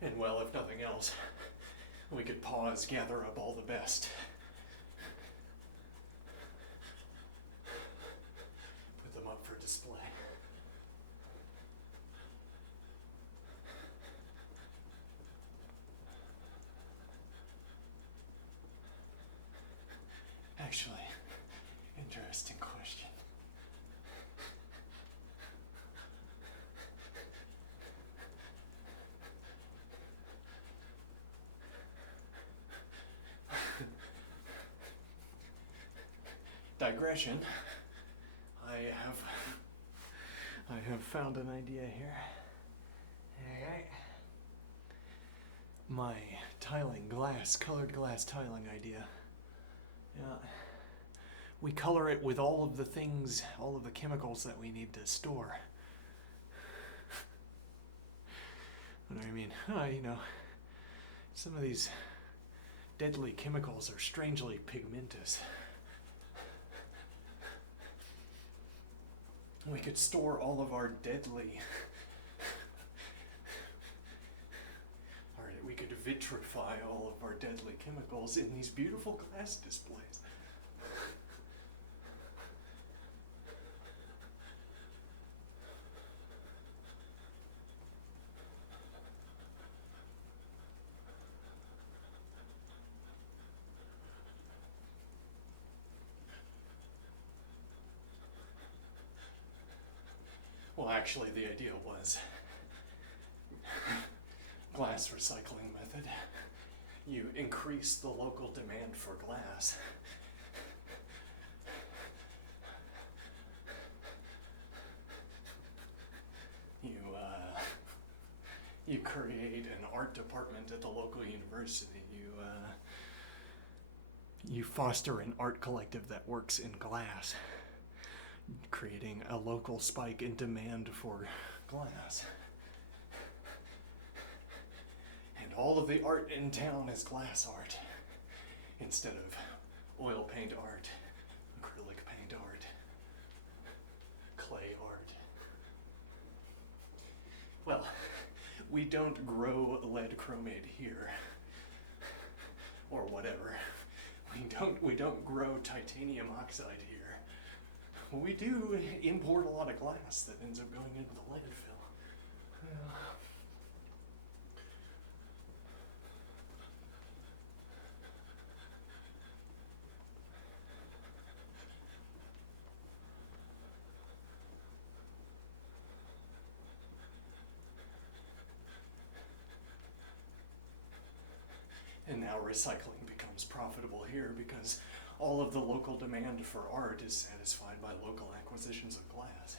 And well, if nothing else, we could pause, gather up all the best. Put them up for display. actually interesting question. Digression. I have found an idea here. Alright. My colored glass tiling idea. Yeah. We color it with all of the things, all of the chemicals that we need to store. What do I mean? Some of these deadly chemicals are strangely pigmentous. We could store all of our deadly... we could vitrify all of our deadly chemicals in these beautiful glass displays. Well, actually, the idea was glass recycling method. You increase the local demand for glass. You create an art department at the local university. You foster an art collective that works in glass, creating a local spike in demand for glass. And all of the art in town is glass art, instead of oil paint art, acrylic paint art, clay art. Well, we don't grow lead chromate here, or whatever. We don't grow titanium oxide here. We do import a lot of glass that ends up going into the landfill. And now recycling becomes profitable here because all of the local demand for art is satisfied by local acquisitions of glass.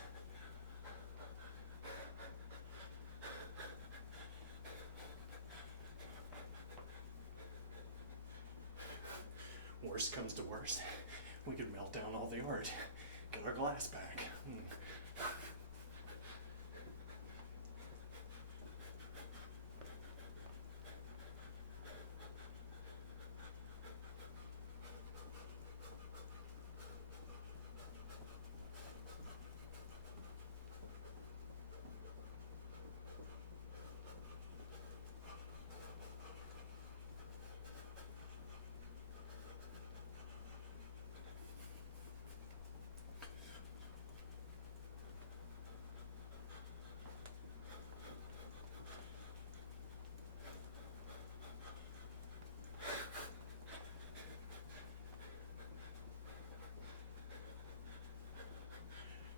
Worst comes to worst, we could melt down all the art, get our glass back.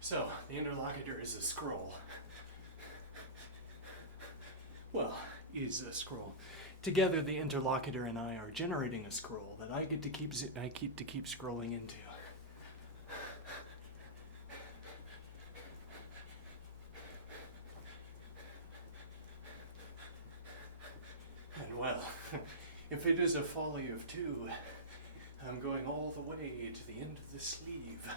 So, the interlocutor is a scroll. Well, is a scroll. Together, the interlocutor and I are generating a scroll that I get to keep scrolling into. And well, if it is a folly of two, I'm going all the way to the end of the sleeve.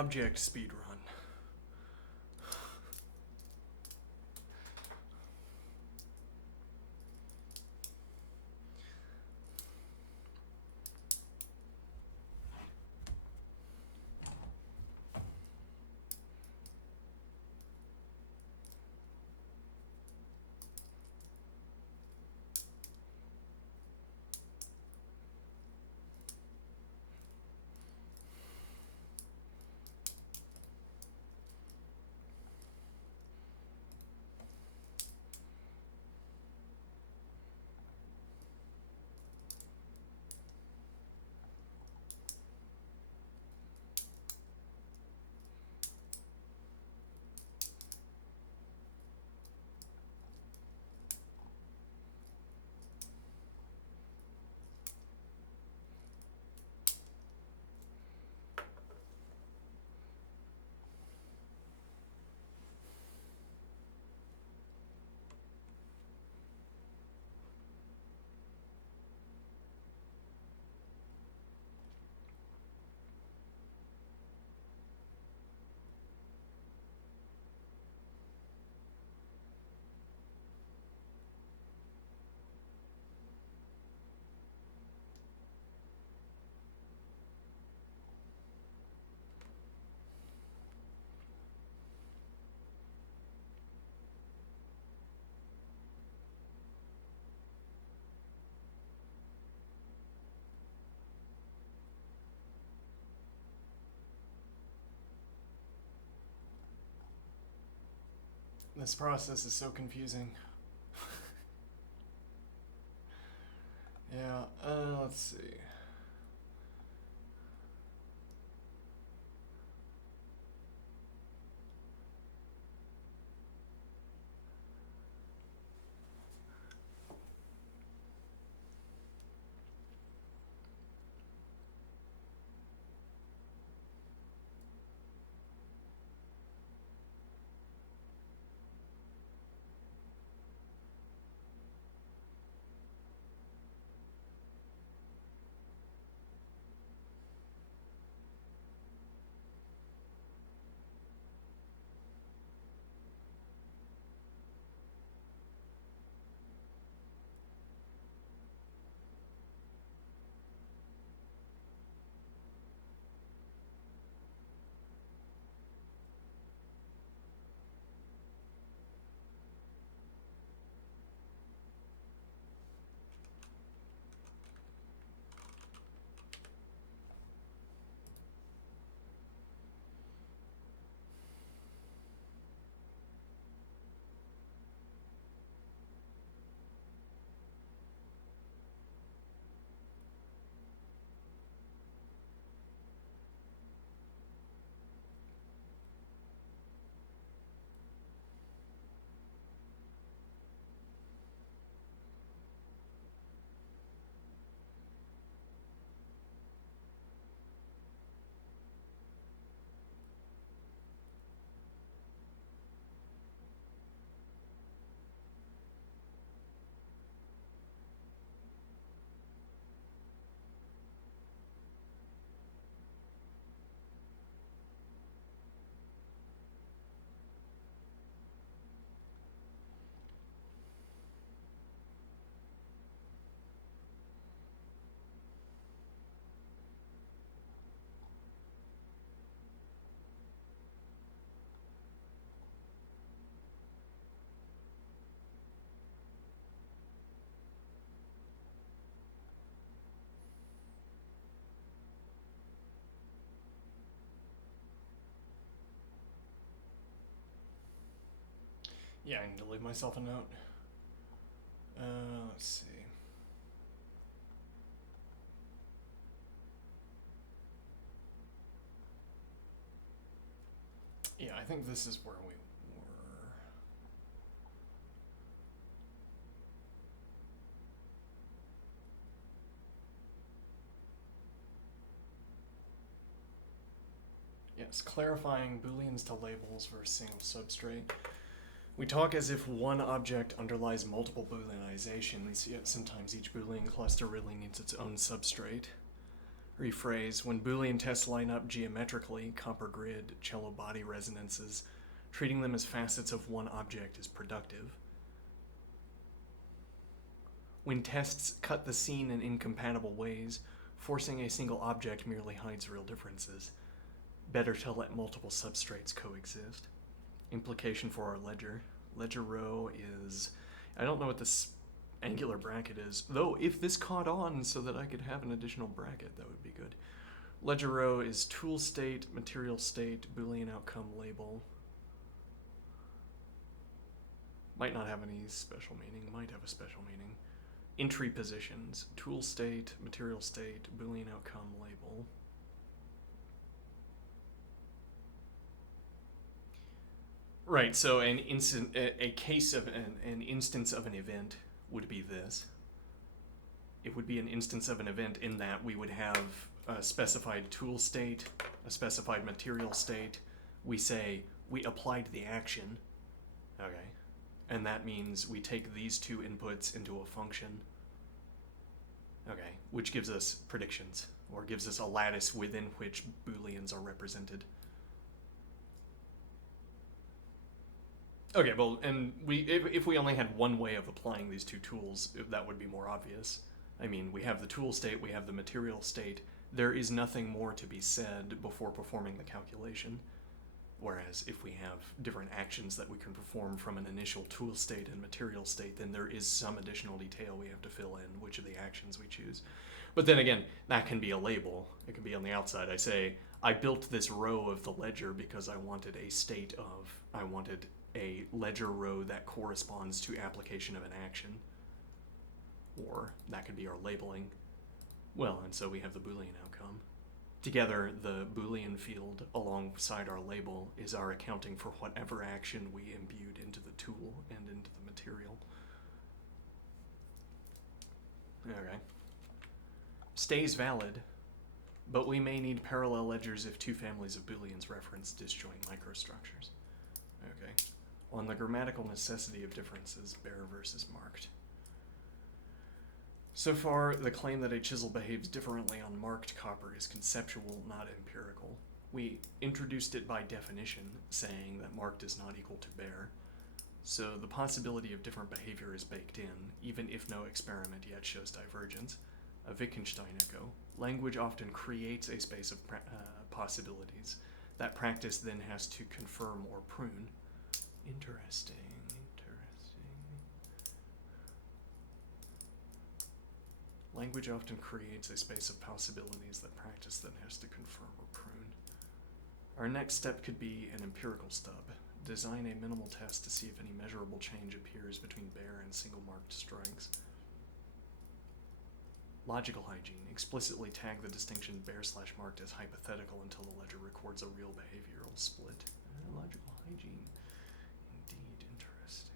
object speed run. This process is so confusing. Yeah, let's see. Yeah, I need to leave myself a note. Let's see. Yeah, I think this is where we were. Yes, clarifying booleans to labels versus single substrate. We talk as if one object underlies multiple booleanizations, yet sometimes each boolean cluster really needs its own substrate. Rephrase, when Boolean tests line up geometrically, copper grid, cello body resonances, treating them as facets of one object is productive. When tests cut the scene in incompatible ways, forcing a single object merely hides real differences. Better to let multiple substrates coexist. Implication for our ledger. Ledger row is... I don't know what this angular bracket is, though if this caught on so that I could have an additional bracket, that would be good. Ledger row is tool state, material state, Boolean outcome label. Might not have any special meaning, might have a special meaning. Entry positions, tool state, material state, Boolean outcome label. Right, so a case of an instance of an event would be this. It would be an instance of an event in that we would have a specified tool state, a specified material state. We say we applied the action, okay, and that means we take these two inputs into a function, okay, which gives us predictions, or gives us a lattice within which Booleans are represented. Okay, well, and if we only had one way of applying these two tools, that would be more obvious. I mean, we have the tool state, we have the material state. There is nothing more to be said before performing the calculation. Whereas if we have different actions that we can perform from an initial tool state and material state, then there is some additional detail we have to fill in which of the actions we choose. But then again, that can be a label. It can be on the outside. I say, I built this row of the ledger because I wanted I wanted a ledger row that corresponds to application of an action. Or that could be our labeling. Well, and so we have the Boolean outcome. Together, the Boolean field alongside our label is our accounting for whatever action we imbued into the tool and into the material. Okay. Stays valid, but we may need parallel ledgers if two families of Booleans reference disjoint microstructures. Okay. On the grammatical necessity of differences, bare versus marked. So far, the claim that a chisel behaves differently on marked copper is conceptual, not empirical. We introduced it by definition, saying that marked is not equal to bare. So the possibility of different behavior is baked in, even if no experiment yet shows divergence. A Wittgenstein echo. Language often creates a space of possibilities. That practice then has to confirm or prune. Interesting. Language often creates a space of possibilities that practice then has to confirm or prune. Our next step could be an empirical stub. Design a minimal test to see if any measurable change appears between bare and single marked strings. Logical hygiene. Explicitly tag the distinction bare/marked as hypothetical until the ledger records a real behavioral split. Logical hygiene. Indeed interesting.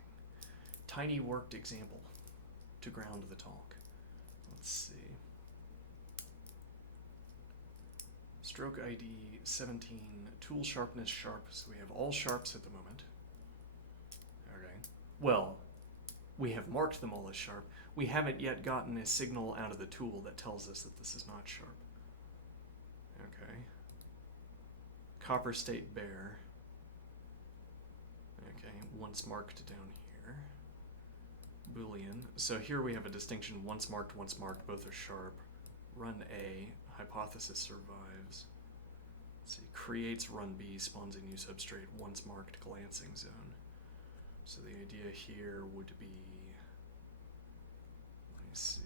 Tiny worked example to ground the talk. Let's see. Stroke ID 17, tool sharpness sharp. So we have all sharps at the moment. Okay. Well, we have marked them all as sharp. We haven't yet gotten a signal out of the tool that tells us that this is not sharp. Okay. Copper state bare. Okay, once marked down here. Boolean. So here we have a distinction, once marked, both are sharp. Run A, hypothesis survives. Let's see, creates run B, spawns a new substrate, once marked, glancing zone. So the idea here would be, let me see.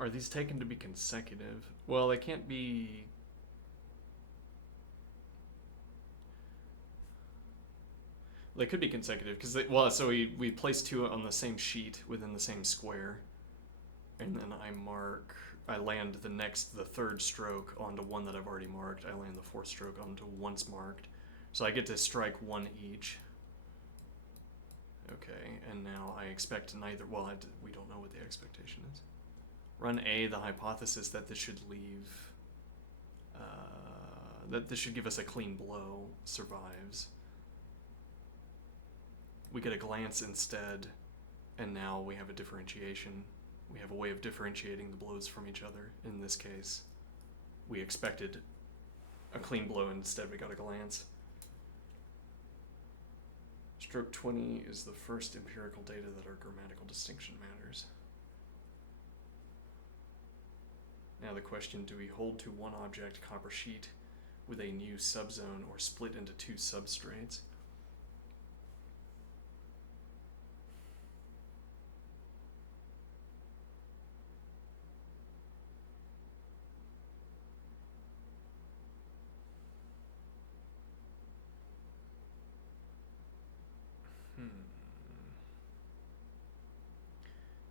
Are these taken to be consecutive? Well, they can't be... They could be consecutive, because so we place two on the same sheet within the same square, and then I mark I land the third stroke onto one that I've already marked. I land the fourth stroke onto once marked. So I get to strike one each. Okay, and now I expect neither, well, we don't know what the expectation is. Run A, the hypothesis that this should leave, that this should give us a clean blow, survives. We get a glance instead, and now we have a differentiation. We have a way of differentiating the blows from each other. In this case, we expected a clean blow, instead we got a glance. Stroke 20 is the first empirical data that our grammatical distinction matters. Now the question, do we hold to one object, copper sheet, with a new subzone or split into two substrates?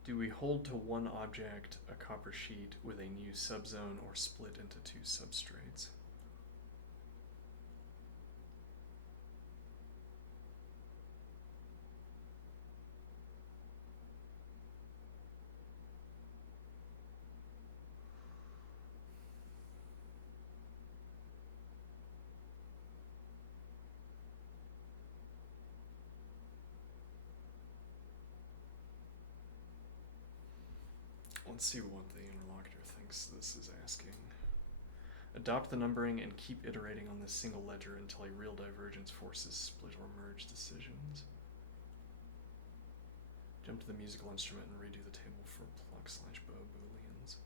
Do we hold to one object, a copper sheet, with a new subzone or split into two substrates? Let's see what the interlocutor thinks this is asking. Adopt the numbering and keep iterating on this single ledger until a real divergence forces split or merge decisions. Jump to the musical instrument and redo the table for pluck/bow booleans.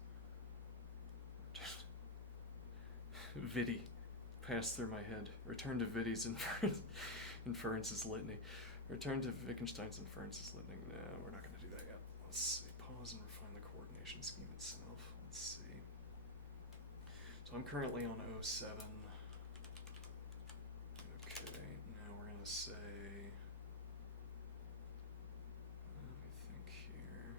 Vidi. Passed through my head. Return to Vidi's inferences litany. Return to Wittgenstein's inferences litany. No, we're not going to do that yet. Let's see. Pause and refine the coordination scheme itself. Let's see. So I'm currently on 07. Okay, now we're going to say, let me think here.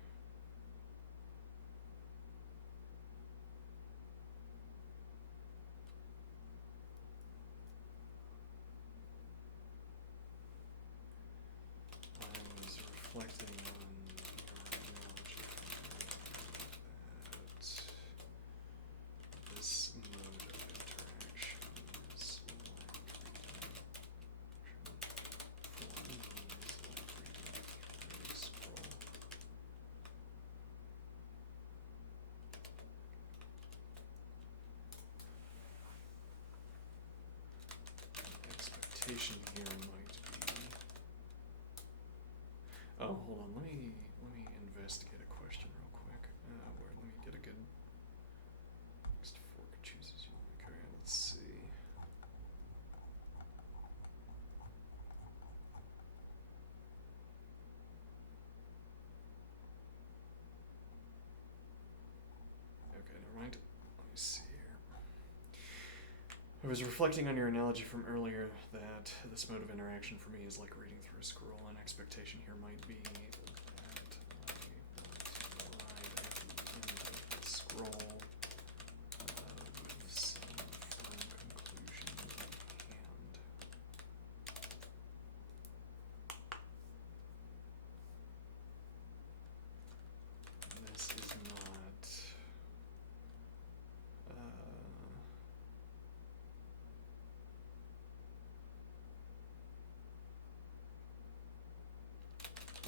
I was reflecting on this mode of interaction is like reading through scroll. Expectation here might be. Oh, hold on. Let me investigate a question real quick. Let me get a good. Next fork chooses you. Okay, let's see. Okay, never mind. Let me see here. I was reflecting on your analogy from earlier that this mode of interaction for me is like reading through a scroll, and expectation here might be that I want to arrive at the end of the scroll with some firm conclusion in hand. This is not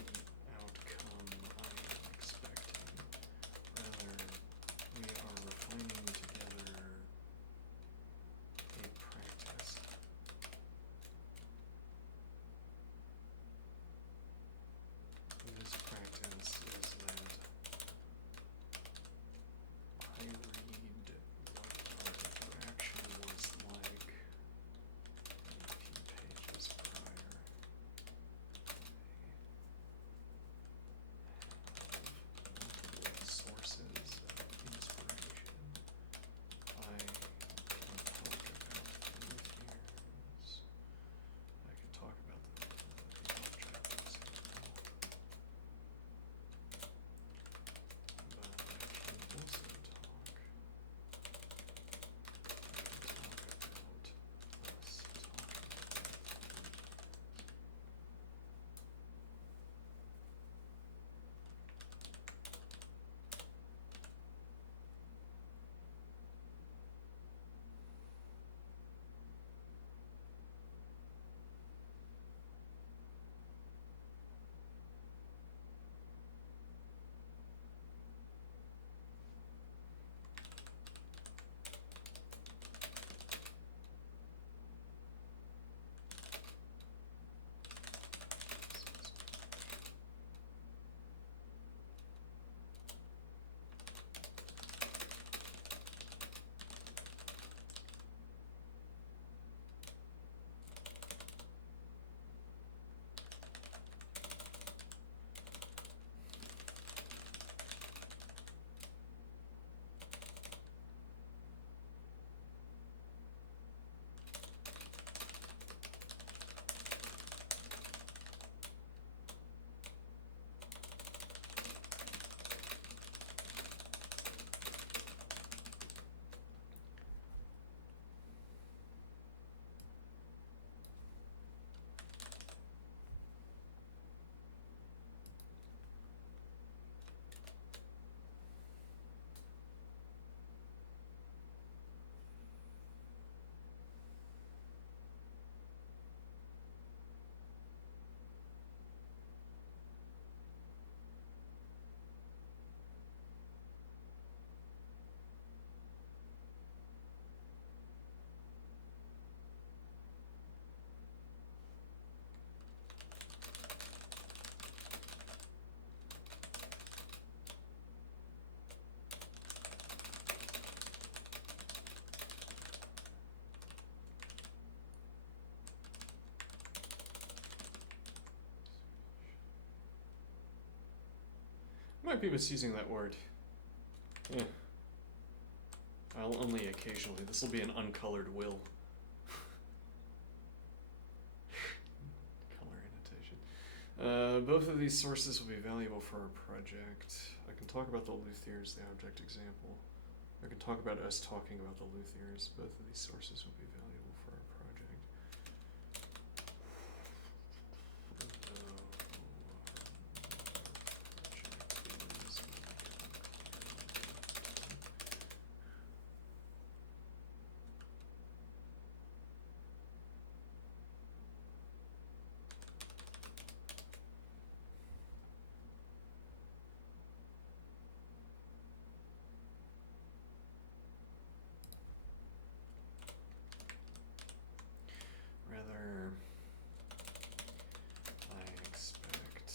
the outcome I am expecting. Rather, we might be misusing that word. Yeah. I'll only occasionally. This will be an uncolored will. Color annotation. Both of these sources will be valuable for our project. I can talk about the luthiers, the object example. I can talk about us talking about the luthiers. Both of these sources will be valuable for our project. Rather, I expect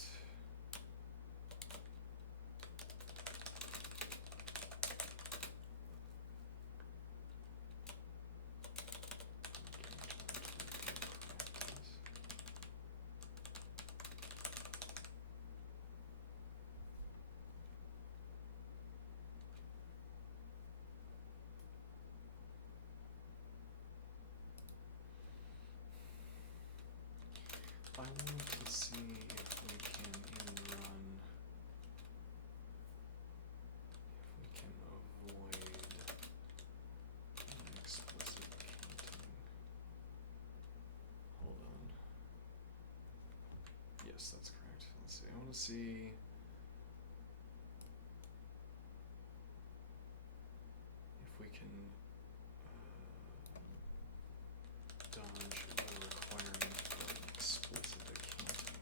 I want to see if we can run, if we can avoid an explicit counting. Hold on. Yes, that's correct. Let's see. I want to see if we can dodge the requirement for an explicit accounting.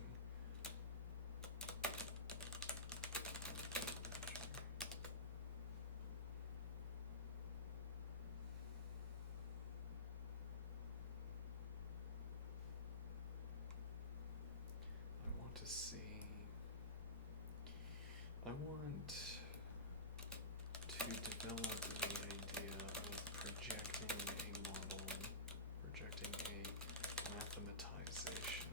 I want to see. I want to develop the idea of projecting a model, projecting a mathematization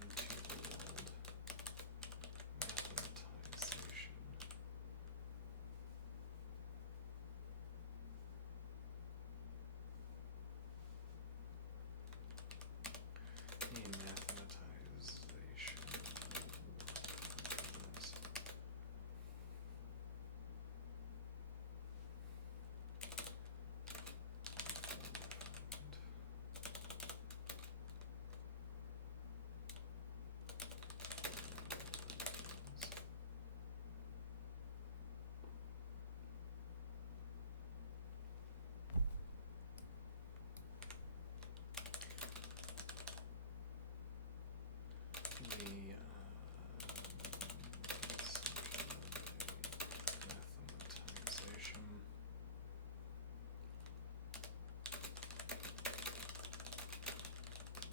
into the world. Mathematization. A mathematization of words. Mathematization.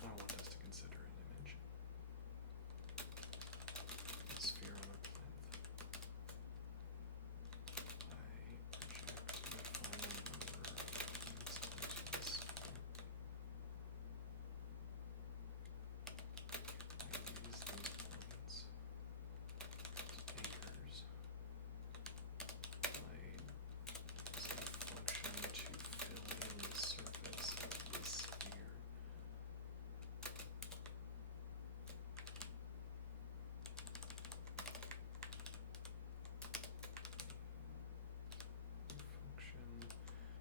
I want us to consider an image. A sphere on a plinth. I project a finite number of points onto the sphere. I use these points as anchors. I use a function to fill in the surface of the sphere. Function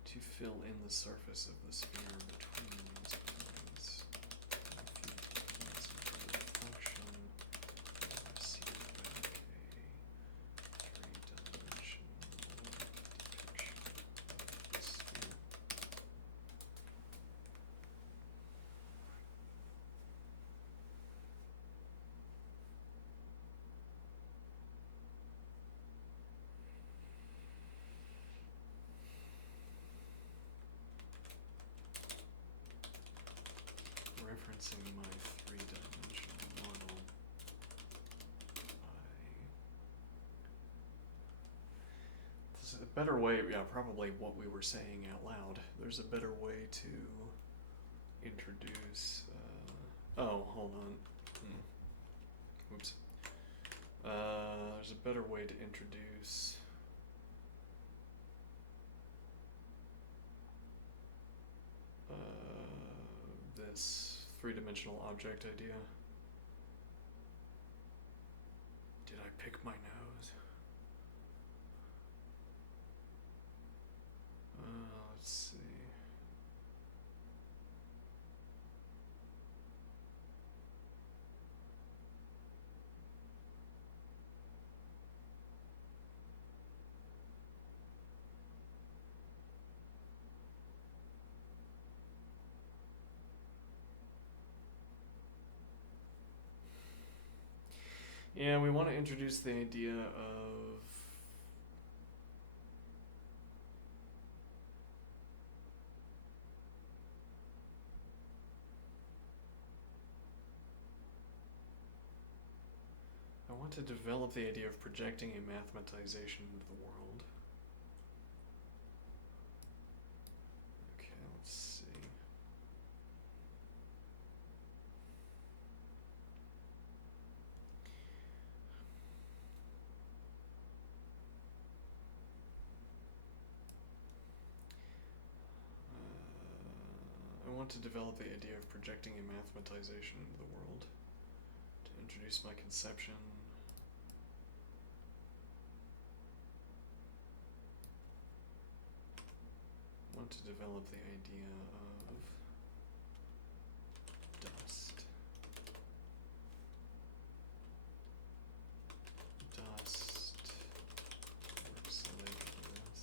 to fill in the surface of the sphere between these points. If you feed the function, you'll receive back a three-dimensional depiction of the sphere. Referencing my three-dimensional model, there's a better way, yeah, probably what we were saying out loud. There's a better way to introduce, oh, hold on. Oops. There's a better way to introduce this three-dimensional object idea. Did I pick my nose? Let's see. Yeah, we want to introduce the idea of I want to develop the idea of projecting a mathematization into the world. Okay, let's see. I want to develop the idea of projecting a mathematization into the world. To introduce my conception. I want to develop the idea of dust. Dust works like this.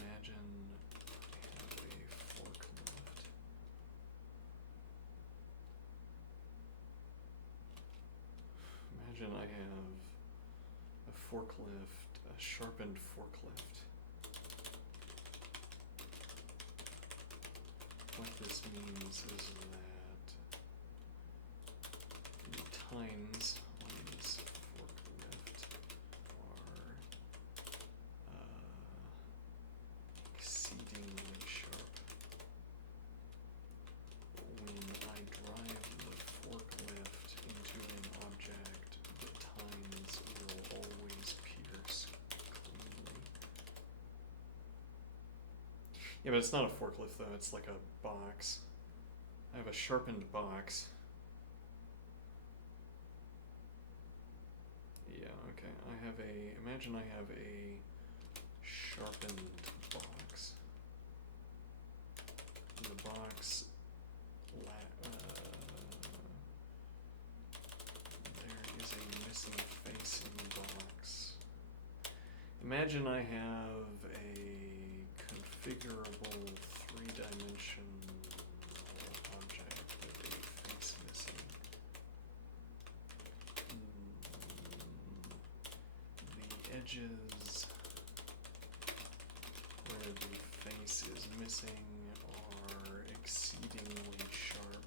Imagine I have a forklift. Imagine I have a forklift, a sharpened forklift. What this means is that the tines on this forklift are exceedingly sharp. When I drive the forklift into an object, the tines will always pierce cleanly. Yeah, but it's not a forklift though, it's like a box. I have a sharpened box. Yeah, okay. Imagine I have a sharpened box. And the box, there is a missing face in the box. Imagine I have a configurable three-dimensional object with a face missing. The edges where the face is missing are exceedingly sharp.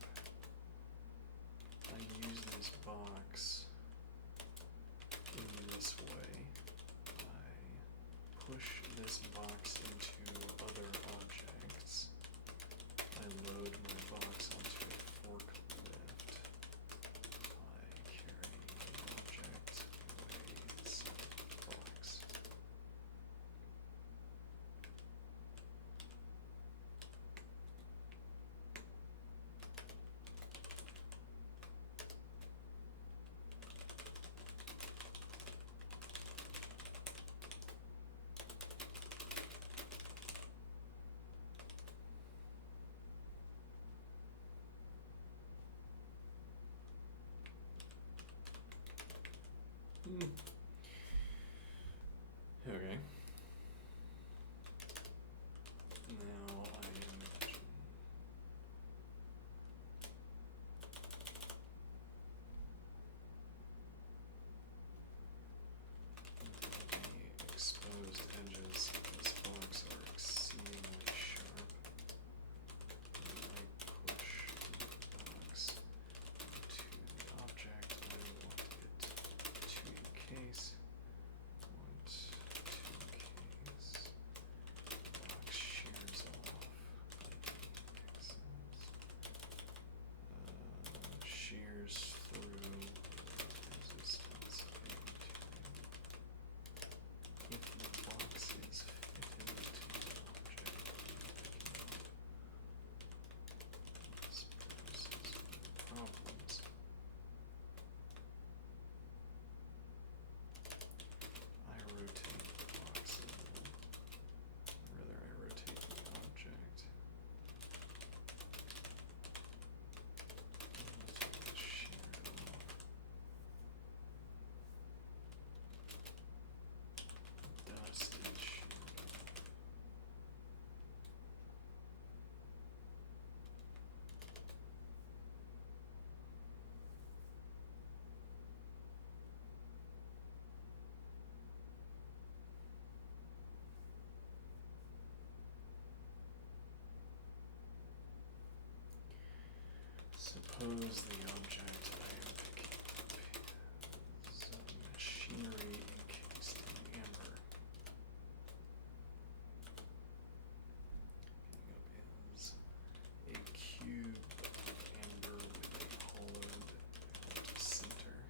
I use this box in this way. I push this box into other objects. I load my box onto a forklift. I carry the object away inside the box. Okay. Now I imagine the exposed edges of this box are exceedingly sharp. When I push the box into the object I want it to encase. suppose the object I am picking up is machinery encased in amber. Picking up is a cube of amber with a hollowed out center.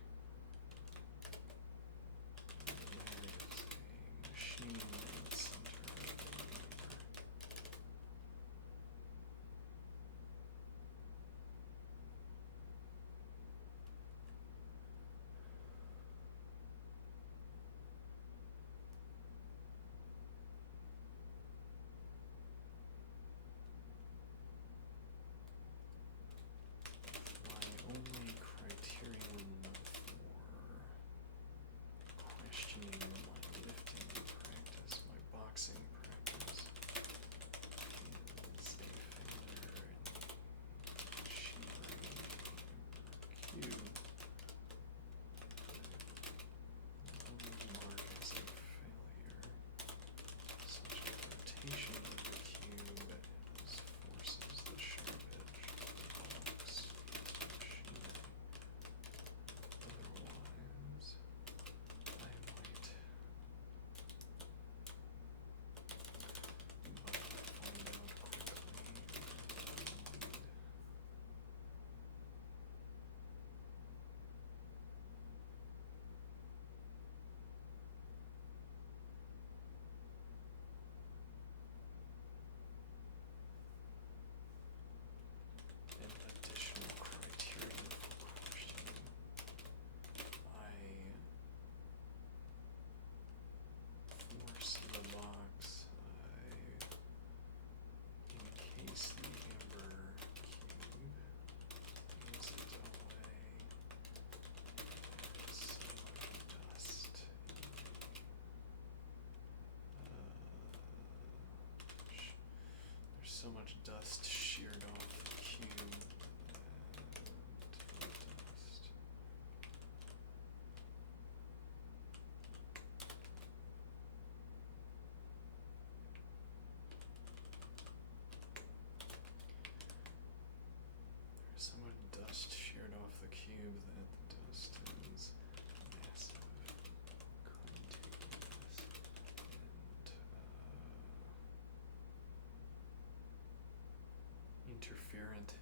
And there is a machine in the center of the amber. My only criterion for questioning my lifting practice, my boxing practice, is a failure in shearing cube. Mark as a failure. Such a rotation of the cube as forces the sharp edge of the box into machinery. Otherwise, I might, but I find out quickly. An additional criterion for questioning. I force the box, I encase the amber cube, use it away. There's so much dust there's so much dust sheared off the cube and dust. There's so much dust sheared off the cube that the dust is massive, contiguous, and interferent.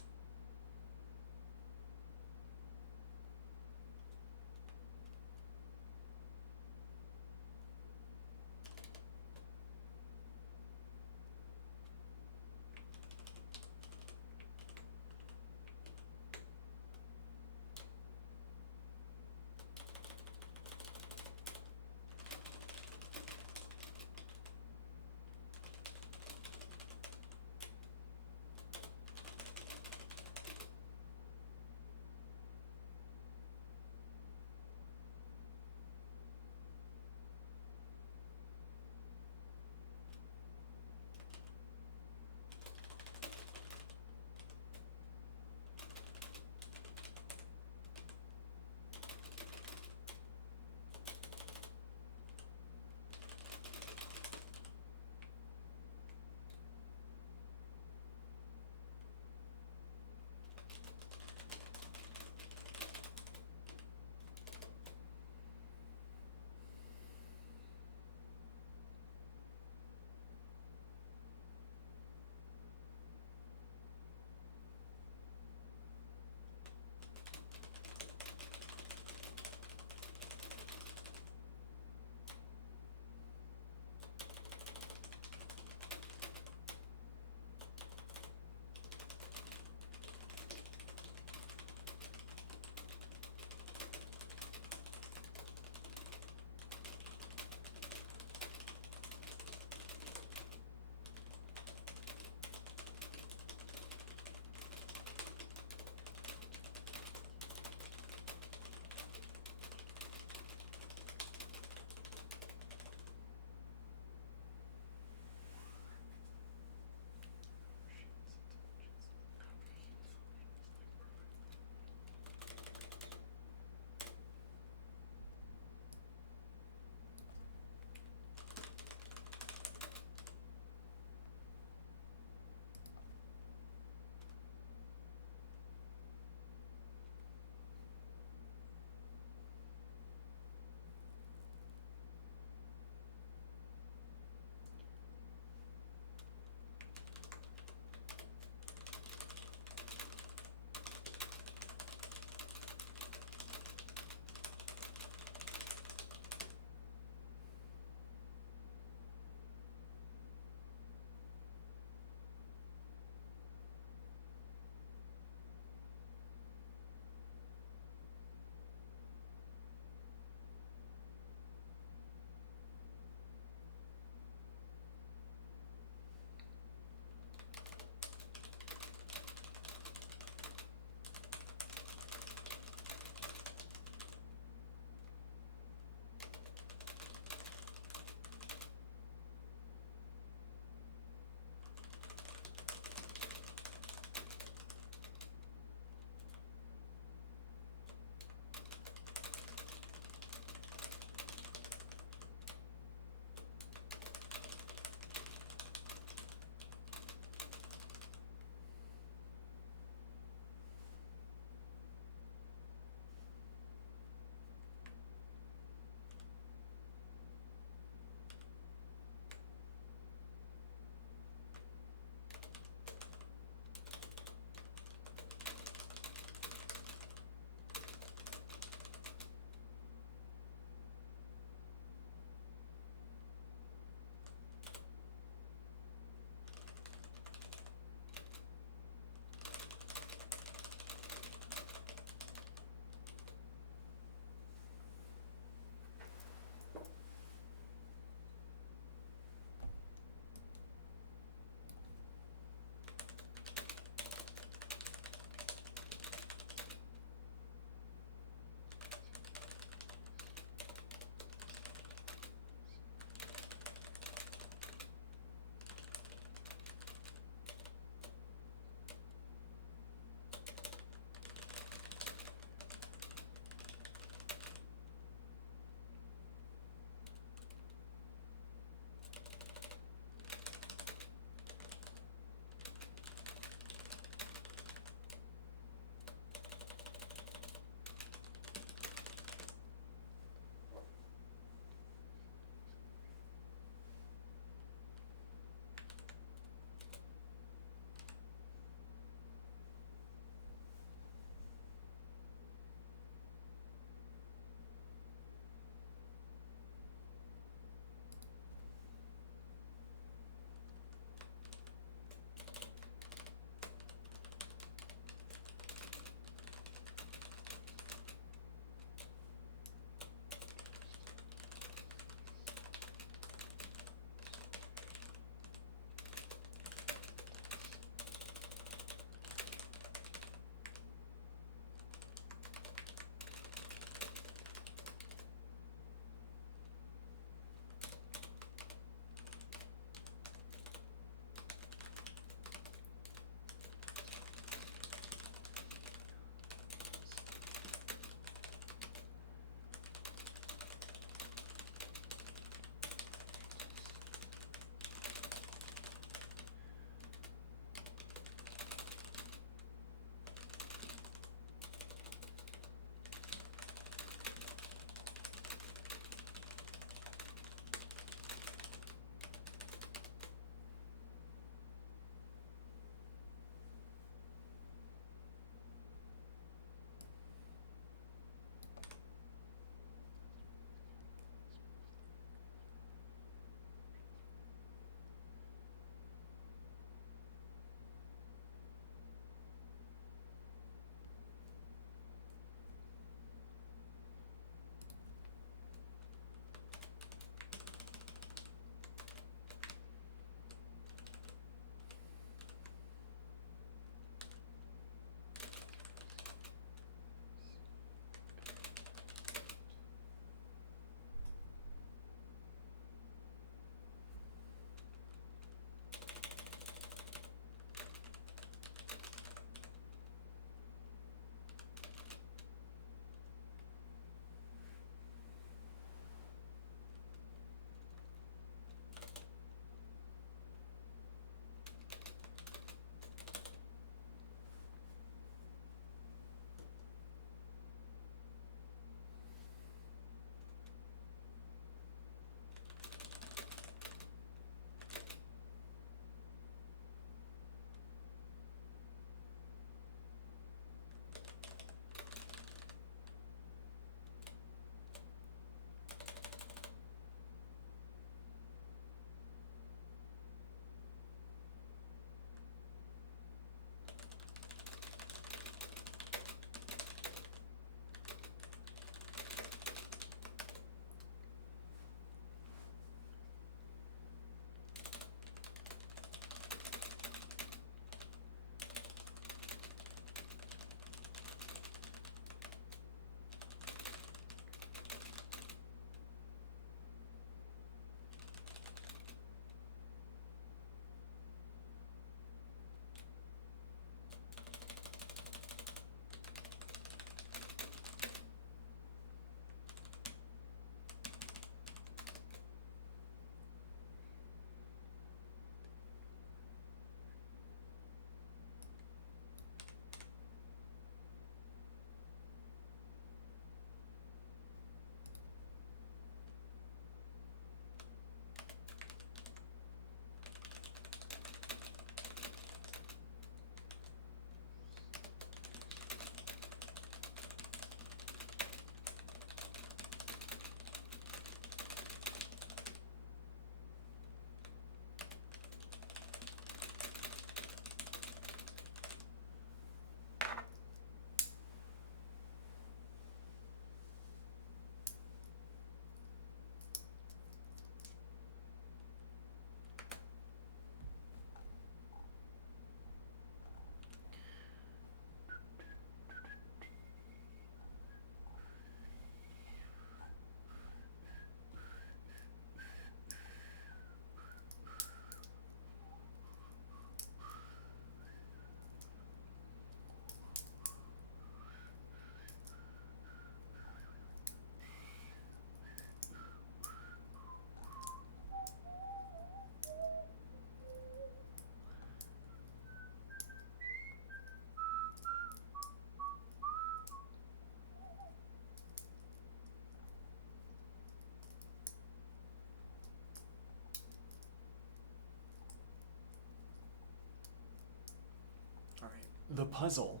the puzzle.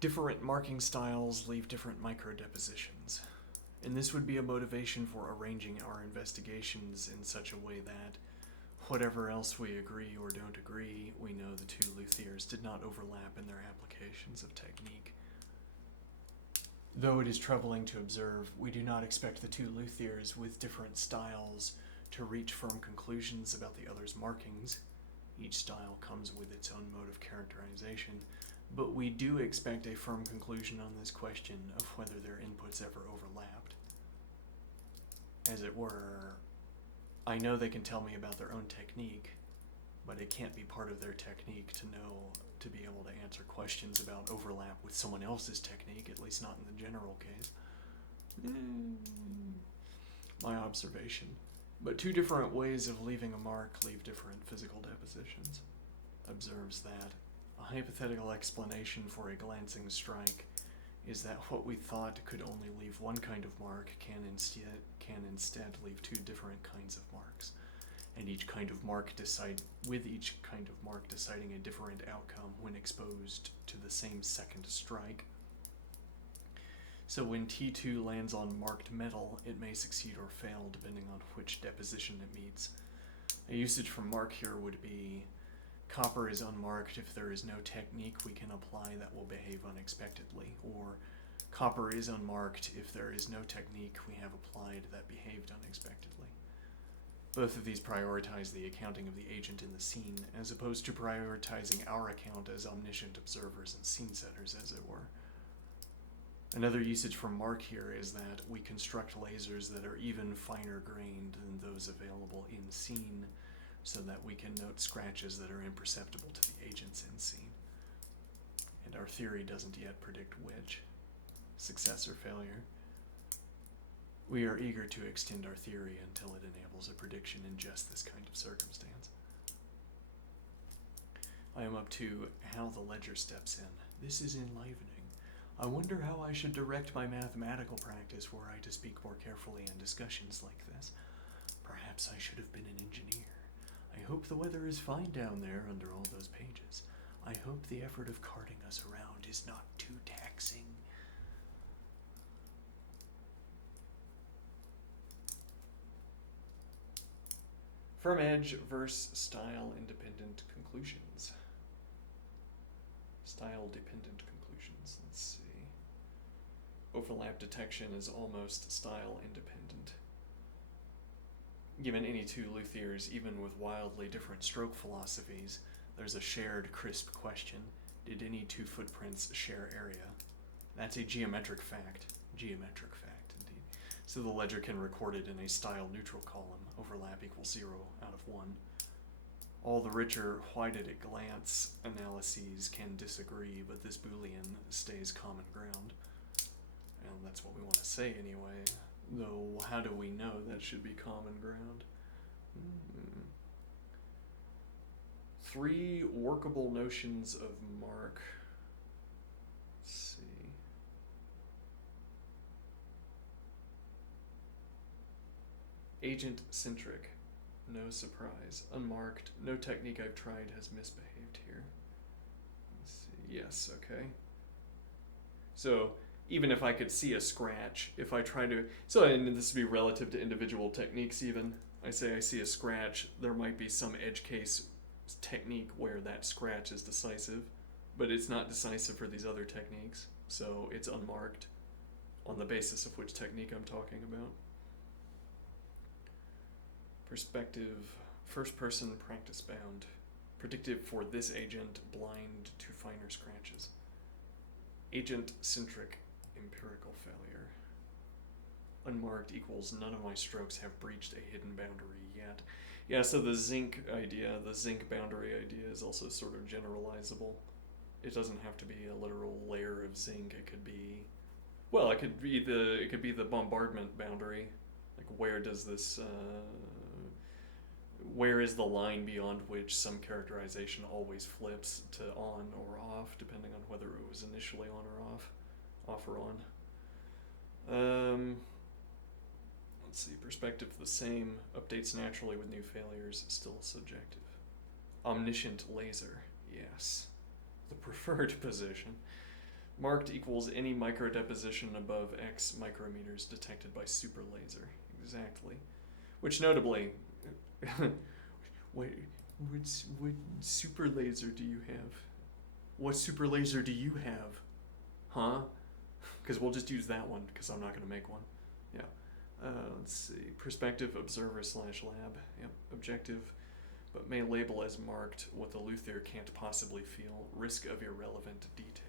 Different marking styles leave different microdepositions, and this would be a motivation for arranging our investigations in such a way that, whatever else we agree or don't agree, we know the two luthiers did not overlap in their applications of technique. Though it is troubling to observe, we do not expect the two luthiers with different styles to reach firm conclusions about the other's markings. Each style comes with its own mode of characterization, but we do expect a firm conclusion on this question of whether their inputs ever overlapped. As it were, I know they can tell me about their own technique, but it can't be part of their technique to be able to answer questions about overlap with someone else's technique, at least not in the general case. My observation. But two different ways of leaving a mark leave different physical depositions. Observes that a hypothetical explanation for a glancing strike is that what we thought could only leave one kind of mark can instead leave two different kinds of marks, and each kind of mark deciding a different outcome when exposed to the same second strike. So when T2 lands on marked metal, it may succeed or fail depending on which deposition it meets. A usage from mark here would be: copper is unmarked if there is no technique we can apply that will behave unexpectedly, or copper is unmarked if there is no technique we have applied that behaved unexpectedly. Both of these prioritize the accounting of the agent in the scene, as opposed to prioritizing our account as omniscient observers and scene setters, as it were. Another usage for mark here is that we construct lasers that are even finer grained than those available in scene, so that we can note scratches that are imperceptible to the agents in scene. And our theory doesn't yet predict which, success or failure. We are eager to extend our theory until it enables a prediction in just this kind of circumstance. I am up to how the ledger steps in. This is enlivening. I wonder how I should direct my mathematical practice were I to speak more carefully in discussions like this. Perhaps I should have been an engineer. I hope the weather is fine down there under all those pages. I hope the effort of carting us around is not too taxing. Firm edge versus style-independent conclusions. Style-dependent conclusions. Let's see. Overlap detection is almost style-independent. Given any two luthiers, even with wildly different stroke philosophies, there's a shared, crisp question. Did any two footprints share area? That's a geometric fact. Geometric fact, indeed. So the ledger can record it in a style-neutral column. Overlap equals 0 out of 1. All the richer why-did-it-glance analyses can disagree, but this Boolean stays common ground. And that's what we want to say anyway. Though, how do we know that should be common ground? 3 workable notions of mark. Let's see. Agent-centric. No surprise. Unmarked. No technique I've tried has misbehaved here. Let's see. Yes, okay. So, even if I could see a scratch, if I try to... So, and this would be relative to individual techniques even. I say I see a scratch, there might be some edge case technique where that scratch is decisive, but it's not decisive for these other techniques, so it's unmarked on the basis of which technique I'm talking about. Perspective, first person practice bound. Predictive for this agent, blind to finer scratches. Agent-centric empirical failure. Unmarked equals none of my strokes have breached a hidden boundary yet. Yeah, so the zinc boundary idea is also sort of generalizable. It doesn't have to be a literal layer of zinc. It could be, well, it could be the bombardment boundary. Like, where does this, where is the line beyond which some characterization always flips to on or off, depending on whether it was initially on or off or on. Let's see, perspective the same, updates naturally with new failures, still subjective. Omniscient laser, yes. preferred position. Marked equals any micro deposition above X micrometers detected by super laser. Exactly. Which notably, what super laser do you have? What super laser do you have? Huh? Because we'll just use that one because I'm not going to make one. Yeah. Let's see. Perspective observer / lab. Yep. Objective, but may label as marked what the luthier can't possibly feel. Risk of irrelevant detail.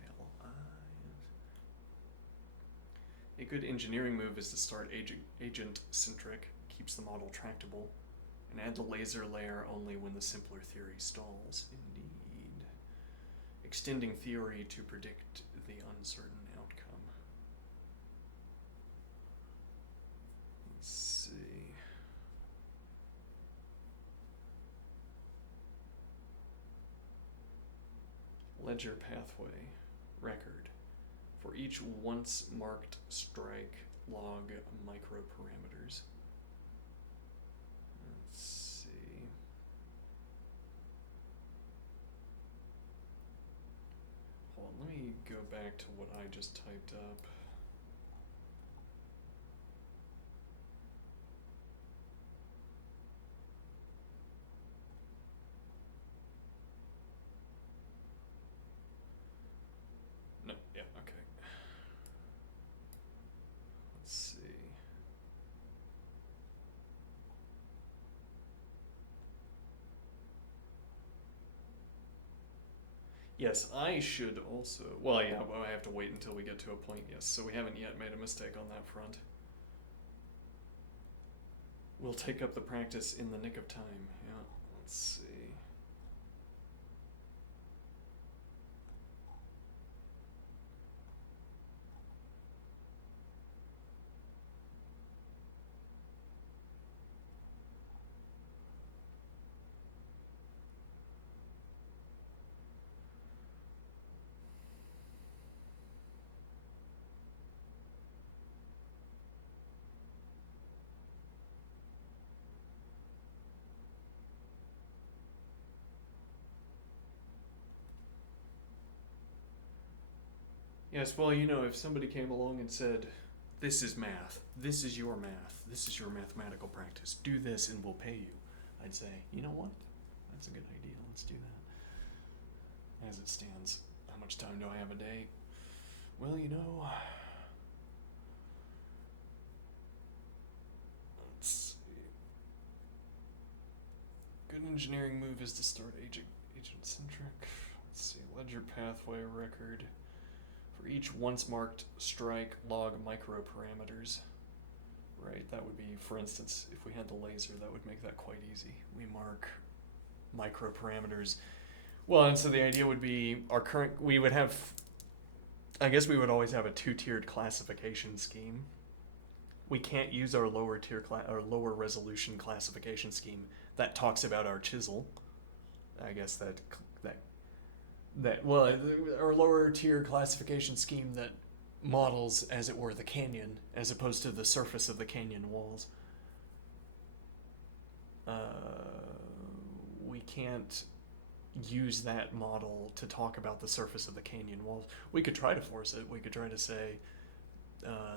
A good engineering move is to start agent-centric, keeps the model tractable, and add the laser layer only when the simpler theory stalls. Indeed. Extending theory to predict the uncertain outcome. Let's see. Ledger pathway. Record. For each once marked strike, log microparameters. Let's see. Hold on, let me go back to what I just typed up. No, yeah, okay. Let's see. Yes, I should also. Well, yeah, well, I have to wait until we get to a point, yes. So we haven't yet made a mistake on that front. We'll take up the practice in the nick of time. Yeah, let's see. Yes, well, you know, if somebody came along and said, this is math, this is your math, this is your mathematical practice, do this and we'll pay you, I'd say, you know what? That's a good idea, let's do that. As it stands, how much time do I have a day? Well, you know, let's see. Good engineering move is to start agent-centric. Let's see, ledger pathway record. For each once marked strike, log microparameters. Right, that would be, for instance, if we had the laser, that would make that quite easy. We mark microparameters. Well, and so the idea would be we would have, I guess we would always have a two-tiered classification scheme. We can't use our lower resolution classification scheme that talks about our chisel. I guess our lower tier classification scheme that models, as it were, the canyon, as opposed to the surface of the canyon walls. We can't use that model to talk about the surface of the canyon walls. We could try to force it. We could try to say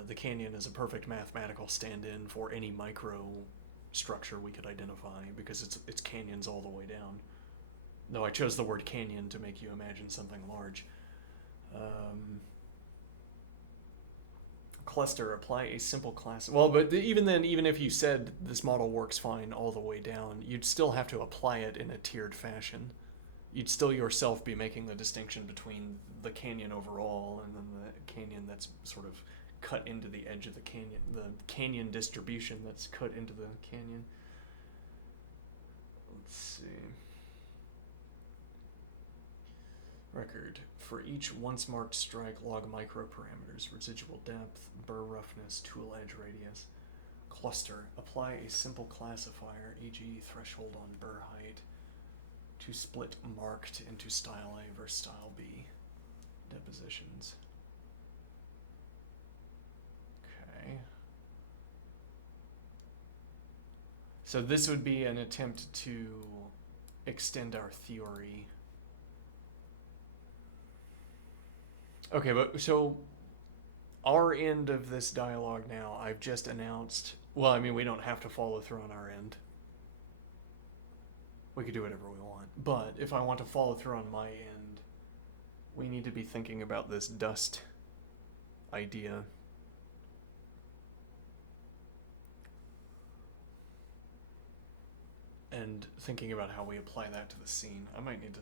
the canyon is a perfect mathematical stand-in for any micro structure we could identify, because it's canyons all the way down. Though I chose the word canyon to make you imagine something large. Cluster, apply a simple class. Well, but even then, even if you said this model works fine all the way down, you'd still have to apply it in a tiered fashion. You'd still yourself be making the distinction between the canyon overall and then the canyon that's sort of cut into the edge of the canyon distribution that's cut into the canyon. Let's see. Record. For each once marked strike, log microparameters, residual depth, burr roughness, tool edge radius. Cluster. Apply a simple classifier, e.g. threshold on burr height, to split marked into style A versus style B depositions. Okay. So this would be an attempt to extend our theory. Okay, but so our end of this dialogue now, I've just announced. Well, I mean, we don't have to follow through on our end. We could do whatever we want. But if I want to follow through on my end, we need to be thinking about this dust idea. And thinking about how we apply that to the scene. I might need to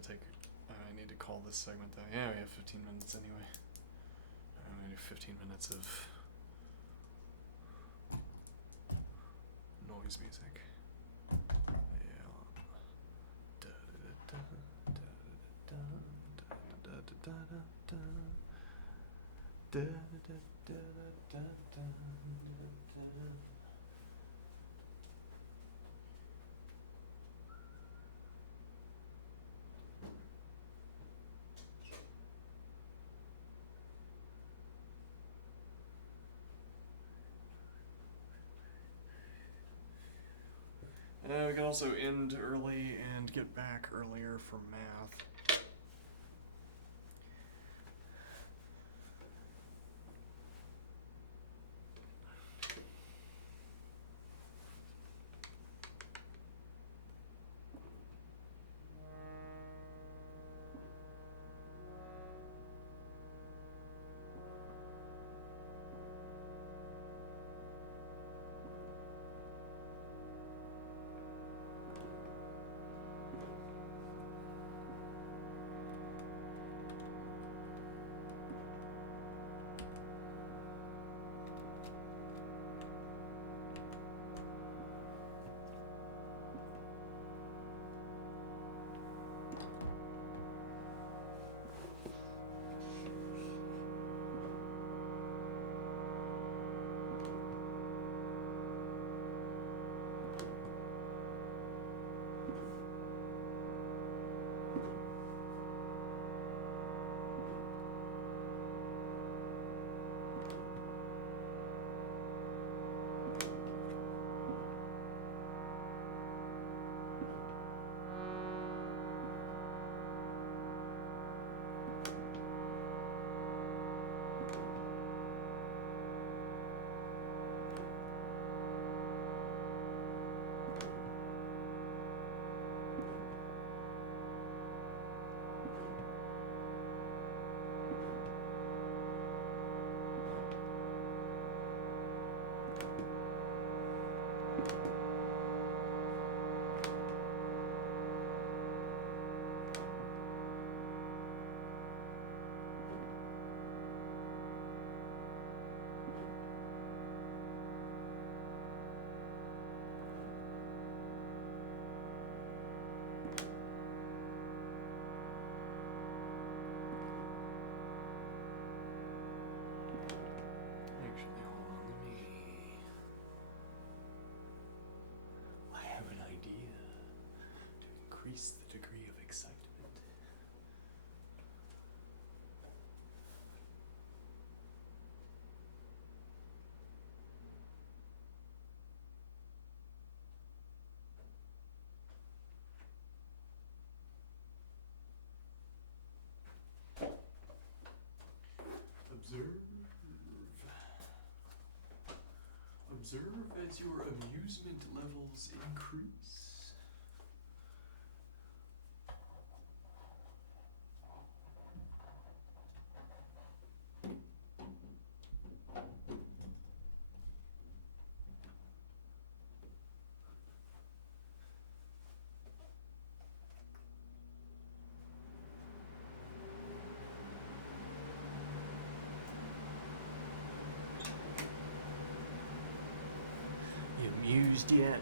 call this segment though. Yeah, we have 15 minutes anyway. I'm gonna do 15 minutes of noise music. We can also end early and get back earlier for math. Increase the degree of excitement. Observe as your amusement levels increase. You amused yet?